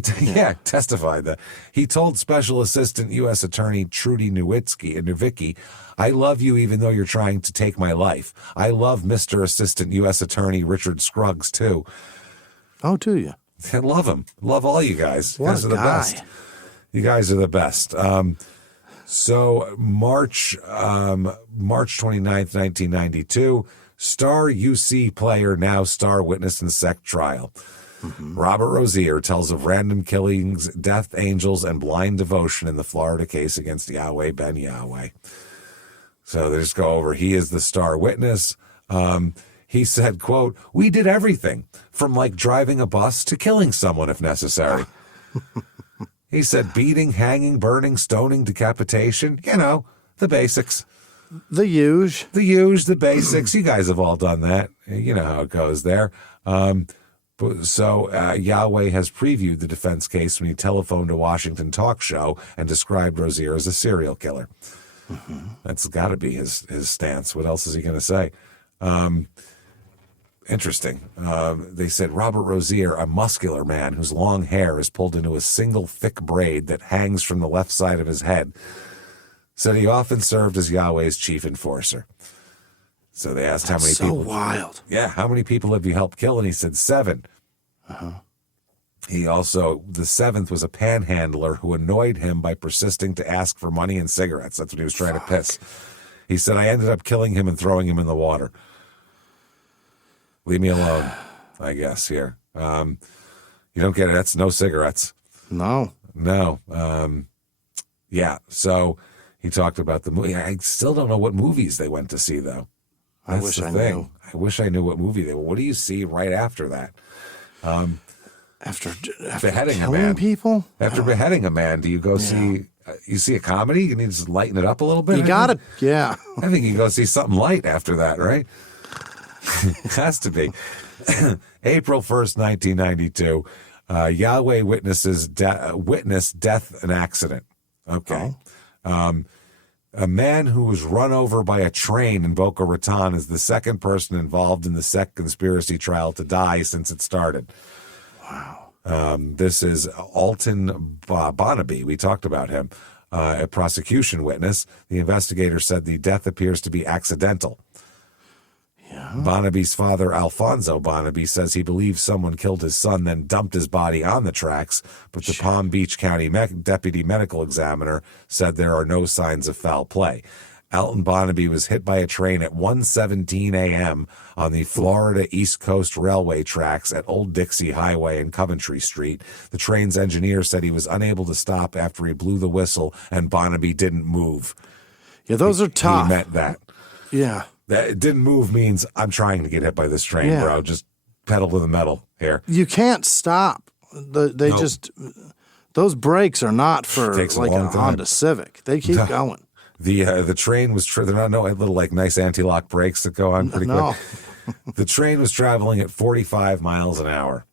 testified that. He told Special Assistant U.S. Attorney Trudy Nowicki, I love you even though you're trying to take my life. I love Mr. Assistant U.S. Attorney Richard Scruggs, too. Oh, do you? I love him. Love all you guys. You What guys a are the guy. best. You guys are the best. So March 29th, 1992, star UC player, now star witness in SEC trial. Robert Rozier tells of random killings, death angels, and blind devotion in the Florida case against Yahweh Ben Yahweh. So they just go over, he is the star witness. He said, quote, we did everything from like driving a bus to killing someone if necessary. He said beating, hanging, burning, stoning, decapitation, the basics. The huge. The basics. You guys have all done that. You know how it goes there. So Yahweh has previewed the defense case when he telephoned a Washington talk show and described Rozier as a serial killer. That's got to be his stance. What else is he going to say? Interesting. They said Robert Rozier, a muscular man whose long hair is pulled into a single thick braid that hangs from the left side of his head, said he often served as Yahweh's chief enforcer. So they asked how many people. So wild. Yeah, how many people have you helped kill? And he said 7. He also, the 7th was a panhandler who annoyed him by persisting to ask for money and cigarettes. That's what he was trying to piss. He said, I ended up killing him and throwing him in the water. Leave me alone, I guess, here. You don't get it. That's no cigarettes. No. Yeah, so he talked about the movie. I still don't know what movies they went to see, though. That's I wish the I thing. knew. I wish I knew what movie they were. What do you see right after that? After beheading a killing man. people? After beheading a man, do you go see... you see a comedy? You need to just lighten it up a little bit? You got it. Yeah. I think you go see something light after that, right? Has to be. April 1st, 1992, Yahweh witnessed death and accident. Okay. A man who was run over by a train in Boca Raton is the second person involved in the SEC conspiracy trial to die since it started. Wow. This is Alton Bonnaby. We talked about him. A prosecution witness. The investigator said the death appears to be accidental. Bonnaby's father, Alfonso Bonnaby, says he believes someone killed his son, then dumped his body on the tracks, but the Palm Beach County deputy medical examiner said there are no signs of foul play. Alton Bonnaby was hit by a train at 1:17 a.m. on the Florida East Coast Railway tracks at Old Dixie Highway and Coventry Street. The train's engineer said he was unable to stop after he blew the whistle, and Bonnaby didn't move. Yeah, those are tough. He meant that. Yeah. That it didn't move means I'm trying to get hit by this train, bro. Just pedal to the metal here. You can't stop. Those brakes are not for like a Honda Civic. They keep going. The train was they're not little like nice anti-lock brakes that go on pretty quick. The train was traveling at 45 miles an hour.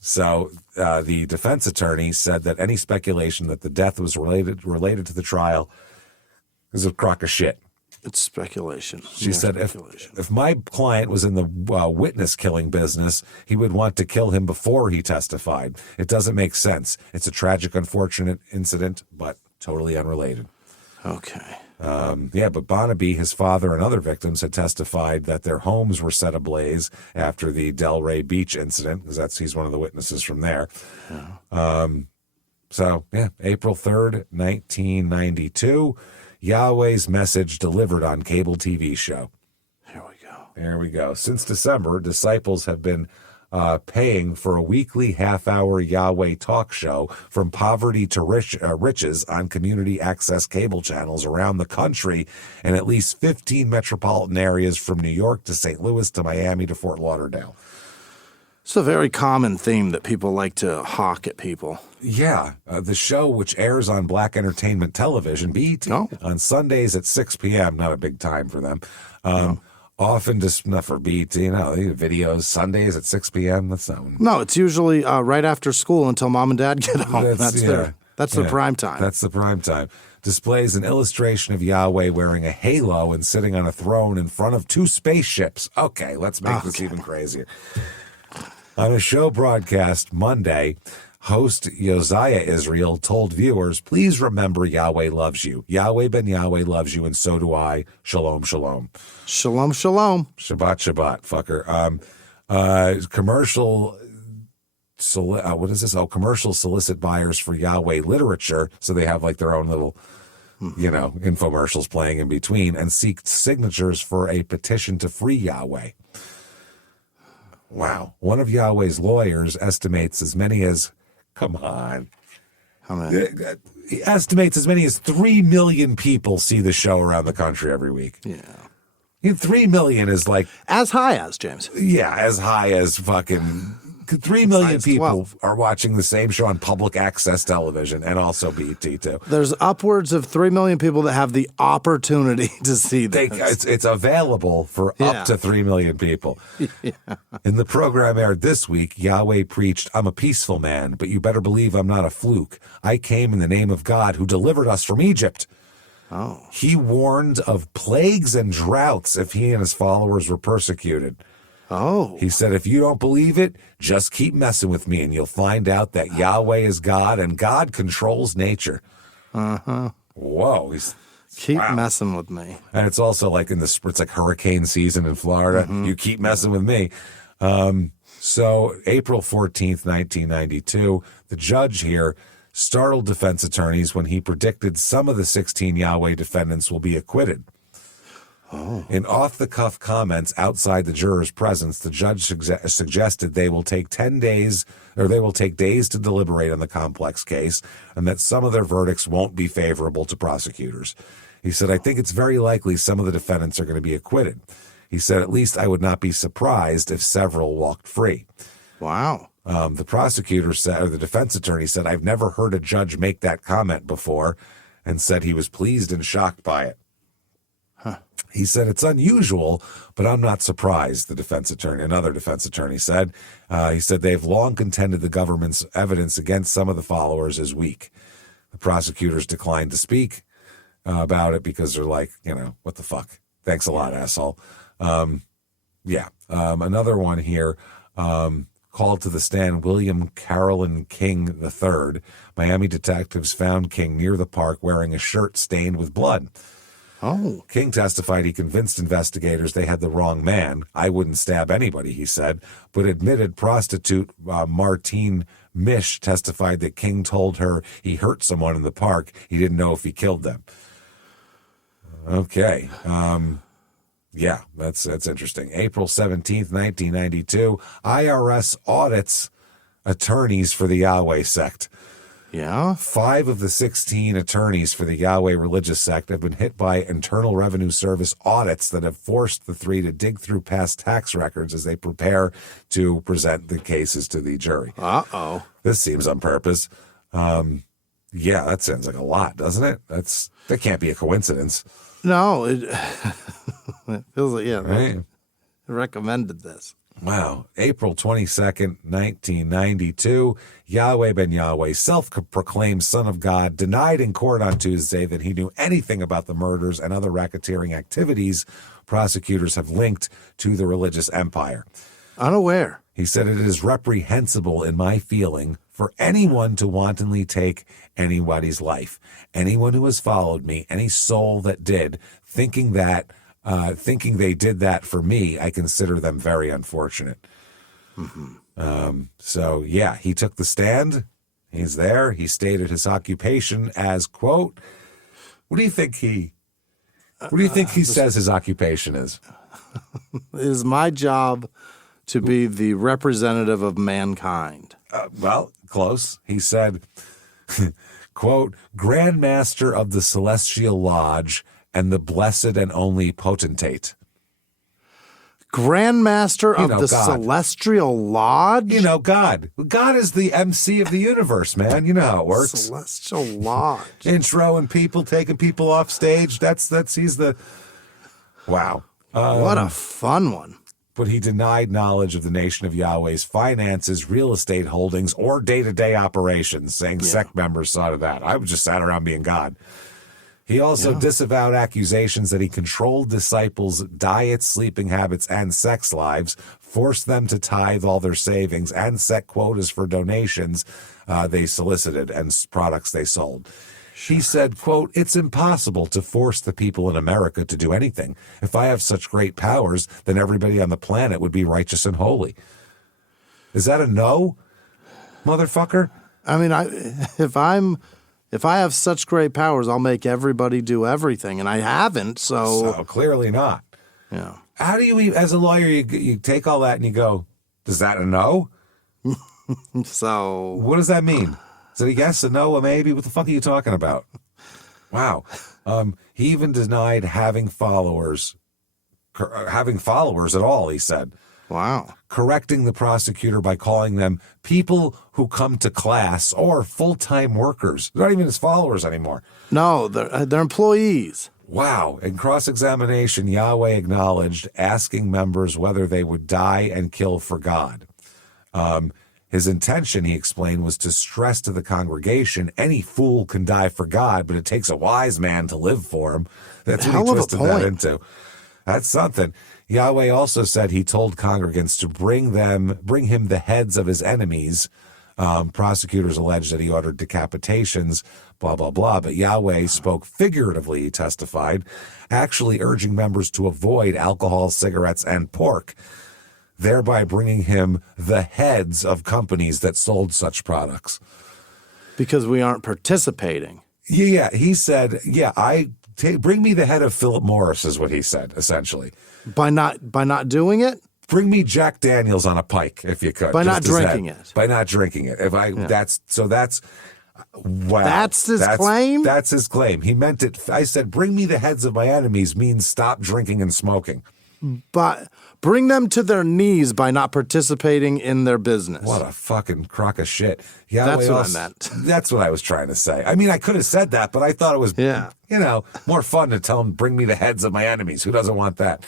So the defense attorney said that any speculation that the death was related to the trial is a crock of shit. It's speculation. She said, if my client was in the witness killing business, he would want to kill him before he testified. It doesn't make sense. It's a tragic, unfortunate incident, but totally unrelated. Okay. But Bonnaby, his father, and other victims had testified that their homes were set ablaze after the Delray Beach incident, because he's one of the witnesses from there. April 3rd, 1992. Yahweh's message delivered on cable TV show. There we go. Since December, disciples have been paying for a weekly half-hour Yahweh talk show from poverty to riches on community access cable channels around the country and at least 15 metropolitan areas from New York to St. Louis to Miami to Fort Lauderdale. It's a very common theme that people like to hawk at people. Yeah. The show, which airs on Black Entertainment Television, BET, on Sundays at 6 p.m., not a big time for them. Often just, not for BET, videos, Sundays at 6 p.m., that's not one. No, it's usually right after school until mom and dad get home. That's That's the prime time. That's the prime time. Displays an illustration of Yahweh wearing a halo and sitting on a throne in front of 2 spaceships. Okay, let's make this even crazier. On a show broadcast Monday, host Josiah Israel told viewers, please remember Yahweh loves you. Yahweh Ben Yahweh loves you, and so do I. Shalom, shalom. Shalom, shalom. Shabbat, Shabbat, fucker. Commercial... what is this? Oh, commercial solicit buyers for Yahweh literature. So they have like their own little, infomercials playing in between, and seek signatures for a petition to free Yahweh. Wow. One of Yahweh's lawyers estimates as many as, come on. How many? He estimates as many as 3 million people see the show around the country every week. Yeah. 3 million is like... As high as, James. Yeah, as high as fucking... 3 million people are watching the same show on public access television, and also BET too. There's upwards of 3 million people that have the opportunity to see this. It's available for up to 3 million people. In the program aired this week, Yahweh preached, I'm a peaceful man, but you better believe I'm not a fluke. I came in the name of God who delivered us from Egypt. Oh. He warned of plagues and droughts if he and his followers were persecuted. Oh. He said, if you don't believe it, just keep messing with me and you'll find out that Yahweh is God and God controls nature. Uh-huh. Whoa. Keep messing with me. And it's also like it's like hurricane season in Florida. Mm-hmm. You keep messing with me. So April 14th, 1992, the judge here startled defense attorneys when he predicted some of the 16 Yahweh defendants will be acquitted. Oh. In off-the-cuff comments outside the jurors' presence, the judge suggested they will take 10 days, or they will take days to deliberate on the complex case, and that some of their verdicts won't be favorable to prosecutors. He said, I think it's very likely some of the defendants are going to be acquitted. He said, at least I would not be surprised if several walked free. Wow. The prosecutor said, or the defense attorney said, I've never heard a judge make that comment before, and said he was pleased and shocked by it. He said, it's unusual, but I'm not surprised, another defense attorney said. He said, they've long contended the government's evidence against some of the followers is weak. The prosecutors declined to speak about it because they're like, what the fuck? Thanks a lot, asshole. Another one here, called to the stand William Carolyn King III. Miami detectives found King near the park wearing a shirt stained with blood. Oh. King testified he convinced investigators they had the wrong man. I wouldn't stab anybody, he said, but admitted prostitute Martine Mish testified that King told her he hurt someone in the park. He didn't know if he killed them. Okay. That's interesting. April 17th, 1992, IRS audits attorneys for the Yahweh sect. Yeah? 5 of the 16 attorneys for the Yahweh religious sect have been hit by Internal Revenue Service audits that have forced the 3 to dig through past tax records as they prepare to present the cases to the jury. Uh-oh. This seems on purpose. That sounds like a lot, doesn't it? That can't be a coincidence. No, it feels like, right? I recommended this. Wow. April 22nd, 1992, Yahweh Ben Yahweh, self-proclaimed son of God, denied in court on Tuesday that he knew anything about the murders and other racketeering activities prosecutors have linked to the religious empire. Unaware. He said, it is reprehensible in my feeling for anyone to wantonly take anybody's life. Anyone who has followed me, any soul that did, thinking they did that for me, I consider them very unfortunate. Mm-hmm. He took the stand. He's there. He stated his occupation as, quote, what do you think he says his occupation is? It is my job to be the representative of mankind. Well, close. He said, quote, Grand Master of the Celestial Lodge and the blessed and only potentate. Grand Master of the God. Celestial Lodge? God. God is the MC of the universe, man. You know how it works. Celestial Lodge. Introing people, taking people off stage. He's the... Wow. What a fun one. but he denied knowledge of the Nation of Yahweh's finances, real estate holdings, or day-to-day operations, saying sect members saw to that. I just sat around being God. He also disavowed accusations that he controlled disciples' diets, sleeping habits, and sex lives, forced them to tithe all their savings, and set quotas for donations they solicited and products they sold. He said, quote, "It's impossible to force the people in America to do anything. If I have such great powers, then everybody on the planet would be righteous and holy." Is that a no, motherfucker? I mean, if I have such great powers, I'll make everybody do everything, and I haven't, so clearly not. Yeah. How do you, as a lawyer, you take all that and you go, "Is that a no?" So what does that mean? Is it a yes, a no, a maybe? What the fuck are you talking about? Wow. He even denied having followers at all, he said. Wow. Correcting the prosecutor by calling them people who come to class or full-time workers. They're not even his followers anymore. No, they're employees. Wow. In cross-examination, Yahweh acknowledged asking members whether they would die and kill for God. His intention, he explained, was to stress to the congregation, any fool can die for God, but it takes a wise man to live for him. That's what he twisted that into. That's something. Yahweh also said he told congregants to bring him the heads of his enemies. Prosecutors alleged that he ordered decapitations, blah, blah, blah. But Yahweh spoke figuratively, he testified, actually urging members to avoid alcohol, cigarettes, and pork, thereby bringing him the heads of companies that sold such products. Because we aren't participating. Yeah, he said, bring me the head of Philip Morris is what he said, essentially. By not doing it? Bring me Jack Daniels on a pike, if you could. By not drinking it. By not drinking it. That's wow. That's his claim? That's his claim. He meant it. I said, bring me the heads of my enemies means stop drinking and smoking. But bring them to their knees by not participating in their business. What a fucking crock of shit. That's what I meant. That's what I was trying to say. I mean, I could have said that, but I thought it was, more fun to tell them, bring me the heads of my enemies. Who doesn't want that?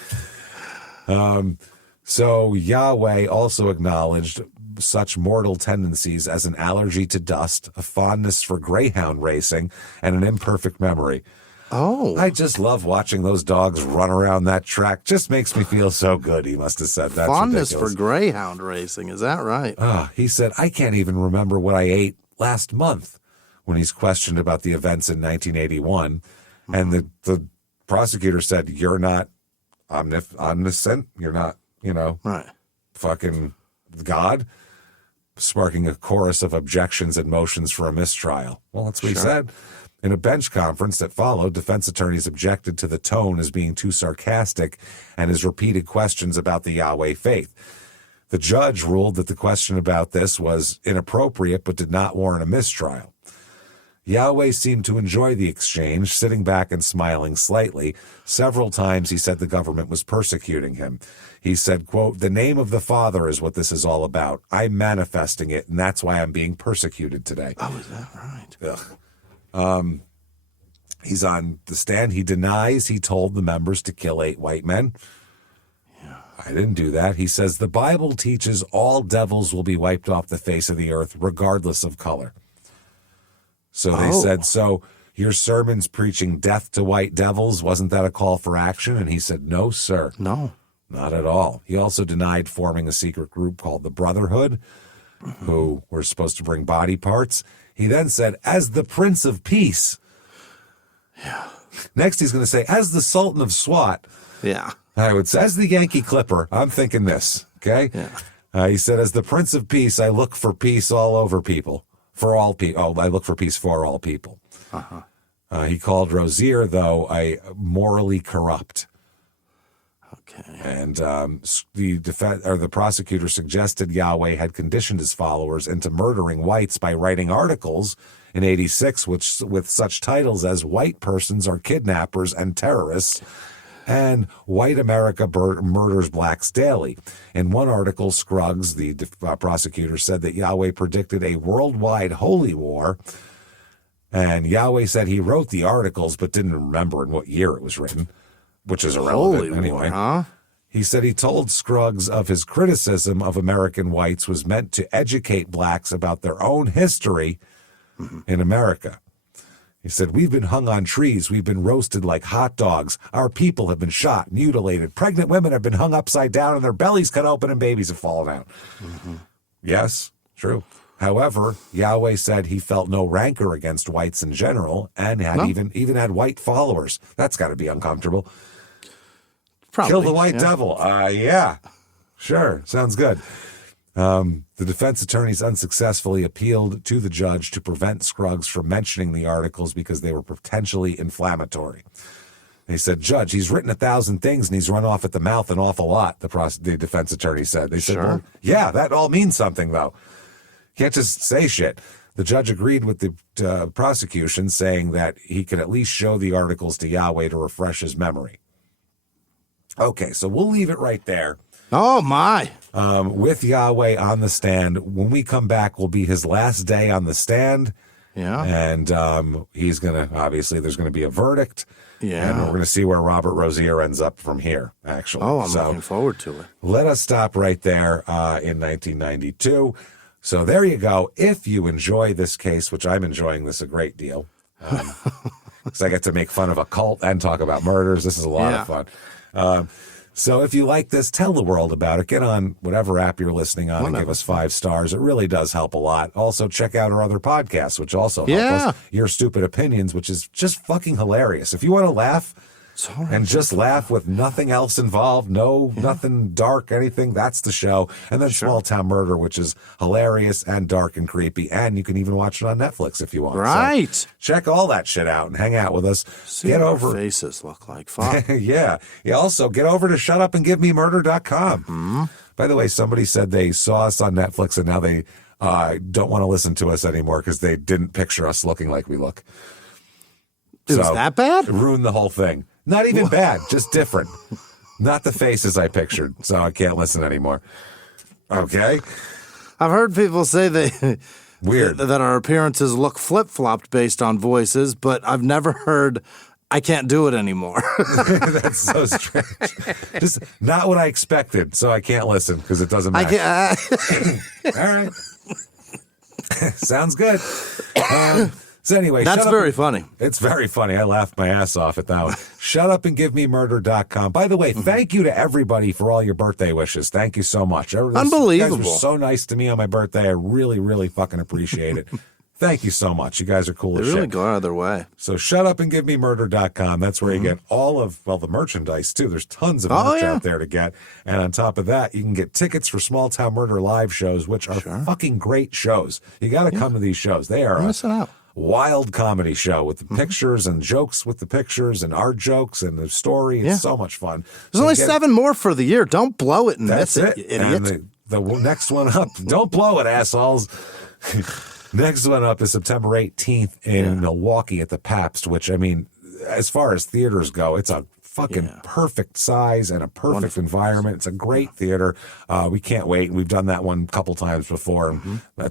So Yahweh also acknowledged such mortal tendencies as an allergy to dust, a fondness for greyhound racing, and an imperfect memory. Oh. I just love watching those dogs run around that track. Just makes me feel so good, he must have said. That's fondness ridiculous. For greyhound racing, is that right? He said, I can't even remember what I ate last month, when he's questioned about the events in 1981. Mm-hmm. And the prosecutor said, you're not omniscient, you're not, right, fucking God, sparking a chorus of objections and motions for a mistrial. Well, that's what he said. In a bench conference that followed, defense attorneys objected to the tone as being too sarcastic and his repeated questions about the Yahweh faith. The judge ruled that the question about this was inappropriate but did not warrant a mistrial. Yahweh seemed to enjoy the exchange, sitting back and smiling slightly. Several times he said the government was persecuting him. He said, quote, "The name of the Father is what this is all about. I'm manifesting it, and that's why I'm being persecuted today." Oh, is that right? Ugh. He's on the stand. He denies he told the members to kill 8 white men. Yeah. I didn't do that. He says the Bible teaches all devils will be wiped off the face of the earth, regardless of color. So they said, so your sermon's preaching death to white devils, wasn't that a call for action? And he said, no, sir. No. Not at all. He also denied forming a secret group called the Brotherhood, who were supposed to bring body parts. He then said, as the Prince of Peace. Yeah. Next, he's going to say, as the Sultan of SWAT. Yeah. I would say, as the Yankee Clipper. I'm thinking this, okay? Yeah. He said, as the Prince of Peace, I look for peace all over people. For all people. Oh, I look for peace for all people. Uh-huh. He called Rozier, though, a morally corrupt. Okay. And the prosecutor suggested Yahweh had conditioned his followers into murdering whites by writing articles in 86 with such titles as "White Persons Are Kidnappers and Terrorists" and "White America Murders Blacks Daily." In one article, Scruggs, the prosecutor, said that Yahweh predicted a worldwide holy war. And Yahweh said he wrote the articles but didn't remember in what year it was written, which is irrelevant holy anyway. War, huh? He said he told Scruggs of his criticism of American whites was meant to educate blacks about their own history in America. He said, we've been hung on trees. We've been roasted like hot dogs. Our people have been shot, mutilated. Pregnant women have been hung upside down and their bellies cut open and babies have fallen out. Yes, true. However, Yahweh said he felt no rancor against whites in general and had even had white followers. That's got to be uncomfortable. Probably, kill the white devil. Yeah, sure. Sounds good. The defense attorneys unsuccessfully appealed to the judge to prevent Scruggs from mentioning the articles because they were potentially inflammatory. They said, Judge, he's written 1,000 things and he's run off at the mouth an awful lot, the defense attorney said. They said, well, yeah, that all means something, though. Can't just say shit. The judge agreed with the prosecution, saying that he could at least show the articles to Yahweh to refresh his memory. Okay, so we'll leave it right there. Oh, my. With Yahweh on the stand. When we come back, will be his last day on the stand. Yeah. And he's going to, obviously, there's going to be a verdict. Yeah. And we're going to see where Robert Rozier ends up from here, actually. Oh, I'm looking forward to it. Let us stop right there in 1992. So there you go. If you enjoy this case, which I'm enjoying this a great deal, because I get to make fun of a cult and talk about murders. This is a lot of fun. So if you like this, tell the world about it. Get on whatever app you're listening on and give us 5 stars. It really does help a lot. Also, check out our other podcasts, which also help us. Your Stupid Opinions, which is just fucking hilarious. If you want to laugh and just laugh with nothing else involved, nothing dark, anything, that's the show. And then Small Town Murder, which is hilarious and dark and creepy. And you can even watch it on Netflix if you want. Right. So check all that shit out and hang out with us. See what our faces look like. Fuck. Yeah. Also, get over to shutupandgivememurder.com. By the way, somebody said they saw us on Netflix and now they don't want to listen to us anymore because they didn't picture us looking like we look. It was that bad? It ruined the whole thing. Not even bad, just different. Not the faces I pictured, so I can't listen anymore. Okay? I've heard people say Weird. that our appearances look flip-flopped based on voices, but I've never heard I can't do it anymore. That's so strange. Just not what I expected, so I can't listen because it doesn't matter. All right. Sounds good. So anyway, that's very funny. It's very funny. I laughed my ass off at that one. Shutupandgivememurder.com. By the way, thank you to everybody for all your birthday wishes. Thank you so much. Unbelievable. You guys were so nice to me on my birthday. I really, really fucking appreciate it. Thank you so much. You guys are cool as shit. They really go out of their way. So shutupandgivememurder.com. That's where you get all of, the merchandise, too. There's tons of merch out there to get. And on top of that, you can get tickets for Small Town Murder live shows, which are fucking great shows. You got to come to these shows. They are missing out. Wild comedy show with the pictures and jokes with the pictures and our jokes and the story. It's so much fun. There's only 7 more for the year. Don't blow it and miss it, you idiot. And the next one up, don't blow it, assholes. Next one up is September 18th in Milwaukee at the Pabst, which, I mean, as far as theaters go, it's a fucking perfect size and a perfect environment. It's a great theater. We can't wait. We've done that one a couple times before.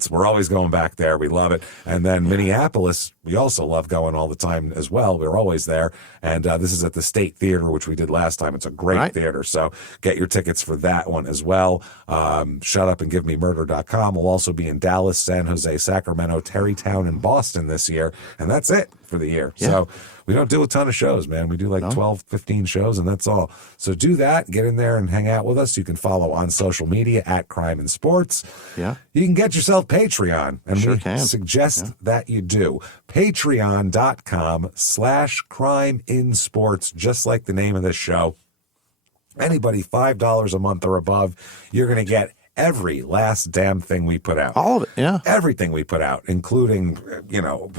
We're always going back there. We love it. And then Minneapolis, we also love going all the time as well. We're always there. And this is at the State Theater, which we did last time. It's a great theater. So get your tickets for that one as well. Shutupandgivememurder.com. We'll also be in Dallas, San Jose, Sacramento, Tarrytown, and Boston this year. And that's it for the year. So we don't do a ton of shows, man. We do 12, 15 shows, and that's all. So do that. Get in there and hang out with us. You can follow on social media at Crime and Sports. Yeah. You can get yourself Patreon, and we suggest that you do. Patreon.com/CrimeInSports, just like the name of this show. Anybody $5 a month or above, you're going to get every last damn thing we put out. All of it, yeah. Everything we put out, including,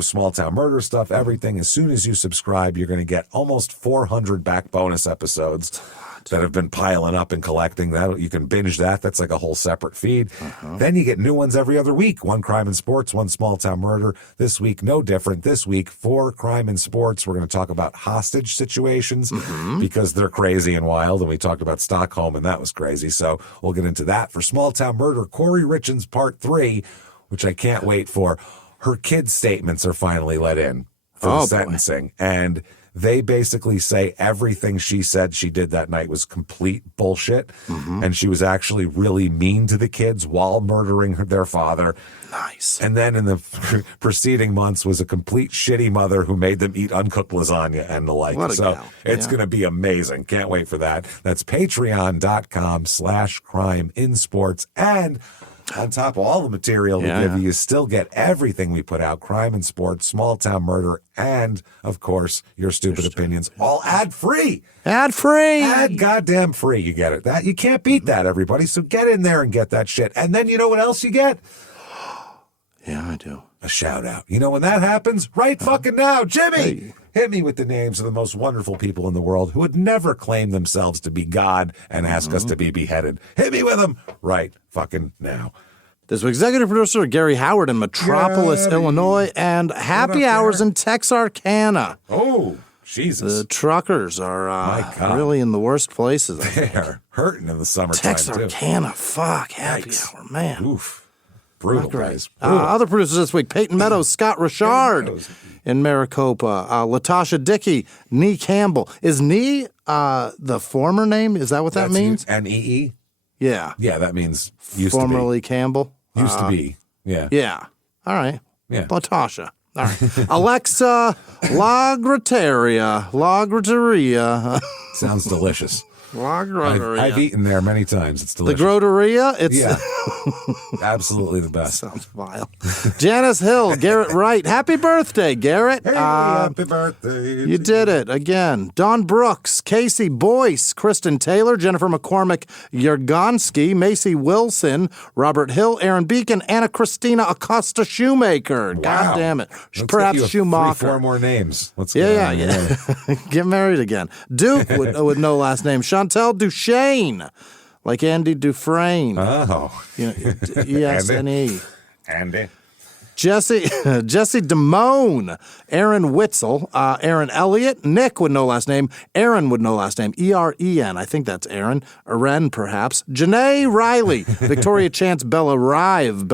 Small Town Murder stuff, everything. As soon as you subscribe, you're going to get almost 400 back bonus episodes that have been piling up and collecting. That you can binge that. That's like a whole separate feed. Then you get new ones every other week. One Crime and Sports, one Small Town Murder. This week, no different. This week, 4 Crime and Sports. We're going to talk about hostage situations because they're crazy and wild. And we talked about Stockholm, and that was crazy. So we'll get into that. For Small Town Murder, Corey Richins Part 3, which I can't wait for. Her kids' statements are finally let in for the sentencing. And they basically say everything she said she did that night was complete bullshit. And she was actually really mean to the kids while murdering their father. Nice. And then in the preceding months was a complete shitty mother who made them eat uncooked lasagna and the like. So it's going to be amazing. Can't wait for that. That's patreon.com/crime in sports. And on top of all the material we give you, you still get everything we put out. Crime and sports, small town murder, and of course, your stupid opinions, all ad-free. Ad-free. Ad goddamn free. You get it. That you can't beat that, everybody. So get in there and get that shit. And then you know what else you get? Yeah, I do. A shout out. You know when that happens? Right fucking now. Jimmy, hit me with the names of the most wonderful people in the world who would never claim themselves to be God and ask us to be beheaded. Hit me with them right fucking now. This week's executive producer, Gary Howard in Metropolis, Illinois, and Happy Hours in Texarkana. Oh, Jesus. The truckers are really in the worst places. They're hurting in the summertime, Texarkana, fuck, Happy Hour, man. Oof. Brutal, guys. Other producers this week, Peyton Meadows, Scott Richard in Maricopa, Latasha Dickey, Nee Campbell. Is Nee the former name? Is that what that means? N-E-E? Yeah. Yeah, that means used Formerly to be. Campbell? Used to be. Yeah. Yeah. All right. Yeah. Latasha. All right. Alexa Lagrateria. Sounds delicious. Lagrateria. I've eaten there many times. It's delicious. The Groteria? It's absolutely the best. Sounds vile. Janice Hill, Garrett Wright. Happy birthday, Garrett. Hey, happy birthday. You did it again. Don Brooks, Casey Boyce, Kristen Taylor, Jennifer McCormick, Yergonsky, Macy Wilson, Robert Hill, Aaron Beacon, Anna Christina Acosta Shoemaker. Wow. God damn it. Let's Perhaps get Schumacher. 4 more names. Let's Yeah. Get married again. Duke with no last name. Chantel Duchesne, like Andy Dufresne. Oh. E-S-N-E. Andy. Jesse Damone, Aaron Witzel, Aaron Elliott, Nick with no last name, Aaron with no last name, E-R-E-N, I think that's Aaron, Aren perhaps, Janae Riley, Victoria Chance Bella Rive,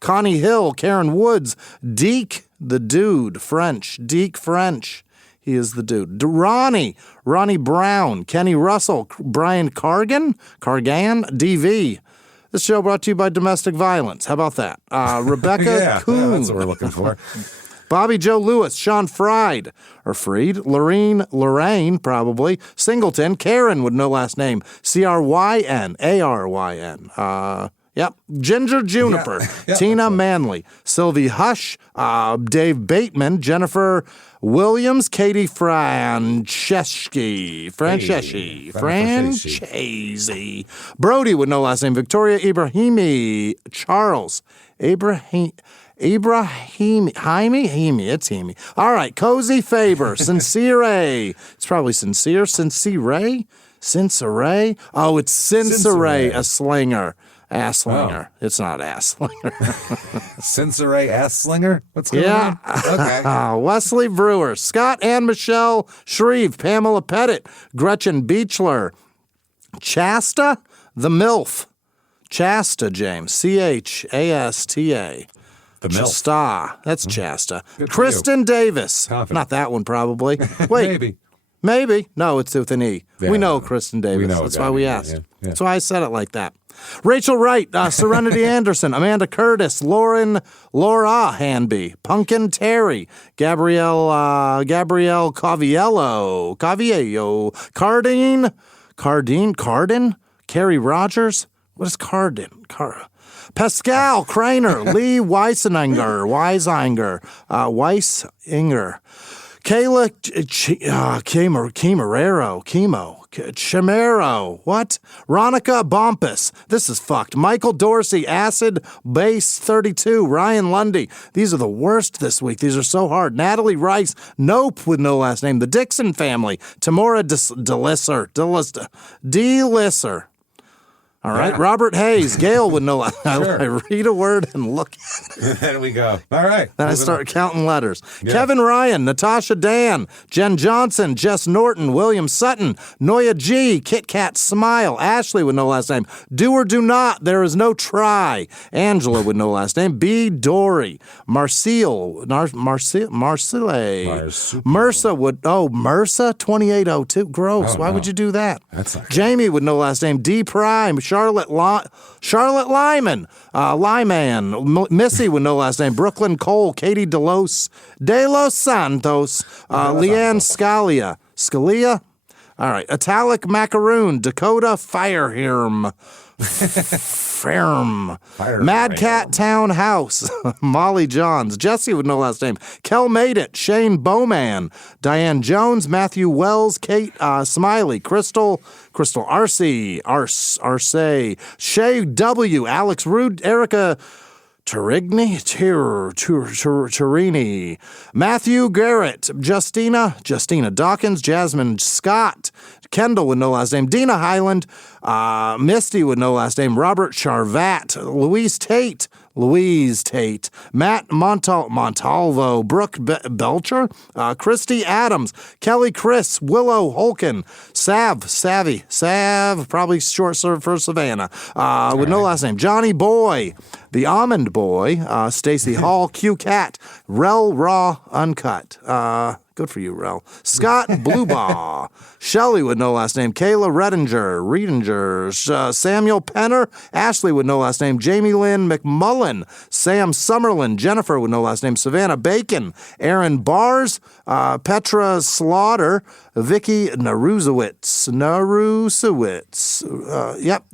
Connie Hill, Karen Woods, Deke the Dude, Deke French. He is the dude. Ronnie Brown, Kenny Russell, Brian Cargan, DV. This show brought to you by Domestic Violence. How about that? Rebecca Kuhn. That's what we're looking for. Bobby Joe Lewis, Sean Fried, Lorraine, probably. Singleton, Karen with no last name. C-R-Y-N, A-R-Y-N. Yep. Ginger Juniper, Tina Manley, Sylvie Hush, Dave Bateman, Jennifer Williams, Katie Franceschi, Brody with no last name, Victoria Ibrahimi, Charles, Jaime, it's Hemi. All right, Cozy Faber, Sincere, it's probably Sincere. Oh, it's Sincere, a slinger. Ass slinger. Oh. It's not ass slinger. Sincere ass slinger? What's going on? Okay. Wesley Brewer, Scott and Michelle Shreve, Pamela Pettit, Gretchen Beechler, Chasta the MILF. Chasta, James. C-H-A-S-T-A. The MILF. Chasta. That's Chasta. Kristen Davis. Confident. Not that one, probably. Wait. Maybe. No, it's with an E. Yeah, we know Kristen Davis. That's why we asked. Yeah. That's why I said it like that. Rachel Wright, Serenity Anderson, Amanda Curtis, Laura Hanby, Pumpkin Terry, Gabrielle Caviello, Cardin, Carrie Rogers. What is Cardin? Pascal Craner, Lee Weisinger, Kayla Chimero, what? Ronica Bumpus, this is fucked. Michael Dorsey, Acid Base 32, Ryan Lundy. These are the worst this week. These are so hard. Natalie Rice, Nope with no last name. The Dixon family, Tamora Delisser. All right. Robert Hayes, Gail would know. Sure. I read a word and look. And then we go. All right. Then I start counting letters. Yeah. Kevin Ryan, Natasha Dan, Jen Johnson, Jess Norton, William Sutton, Noya G, Kit Kat Smile, Ashley with no last name, Do or Do Not, There Is No Try, Angela with no last name, B. Dory, Marcille, Marcille, Mersa would, Mersa 2802, gross. Why would you do that? That's not good. Jamie with no last name, D. Prime, Charlotte Lyman, Lyman, Missy with no last name, Brooklyn Cole, Katie De Los Santos, Leanne Scalia. All right, Italic Macaroon, Dakota Firehirm. Mad Cat Townhouse, Molly Johns, Jesse with no last name, Kel Made It, Shane Bowman, Diane Jones, Matthew Wells, Kate Smiley, Crystal Arce, Shay W, Alex Rude, Erica Turini, Matthew Garrett, Justina Dawkins, Jasmine Scott, Kendall with no last name, Dina Highland, Misty with no last name, Robert Charvat, Louise Tate, Matt Montalvo, Brooke Belcher, Christy Adams, Kelly Chris, Willow Holkin, Sav, probably short for Savannah, with no last name, Johnny Boy, The Almond Boy, Stacy Hall, Q Cat, Rel Raw Uncut. Good for you, Rel. Scott Bluebaugh, Shelley with no last name, Kayla Redinger, Samuel Penner, Ashley with no last name, Jamie Lynn McMullen, Sam Summerlin, Jennifer with no last name, Savannah Bacon, Aaron Bars, Petra Slaughter, Vicky Narusowitz,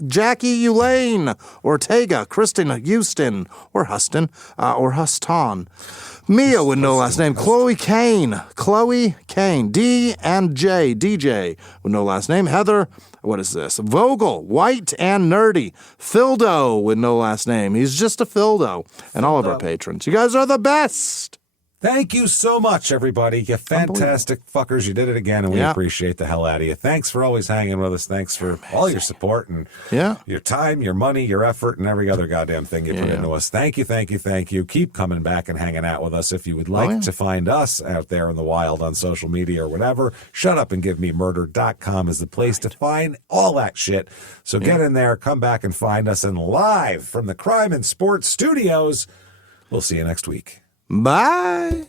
Jackie Elaine, Ortega, Kristen Houston, or Huston, or Huston. Mia with no last name, Chloe Kane, D and J, DJ with no last name, Heather, what is this? Vogel, White and Nerdy, Fildo with no last name. He's just a Fildo. And all of our patrons. You guys are the best. Thank you so much, everybody. You fantastic fuckers. You did it again, and we appreciate the hell out of you. Thanks for always hanging with us. Thanks for all your support and your time, your money, your effort, and every other goddamn thing you put into us. Thank you. Keep coming back and hanging out with us. If you would like to find us out there in the wild on social media or whatever, shutupandgivememurder.com is the place to find all that shit. So get in there, come back and find us, and live from the Crime and Sports Studios, we'll see you next week. Bye.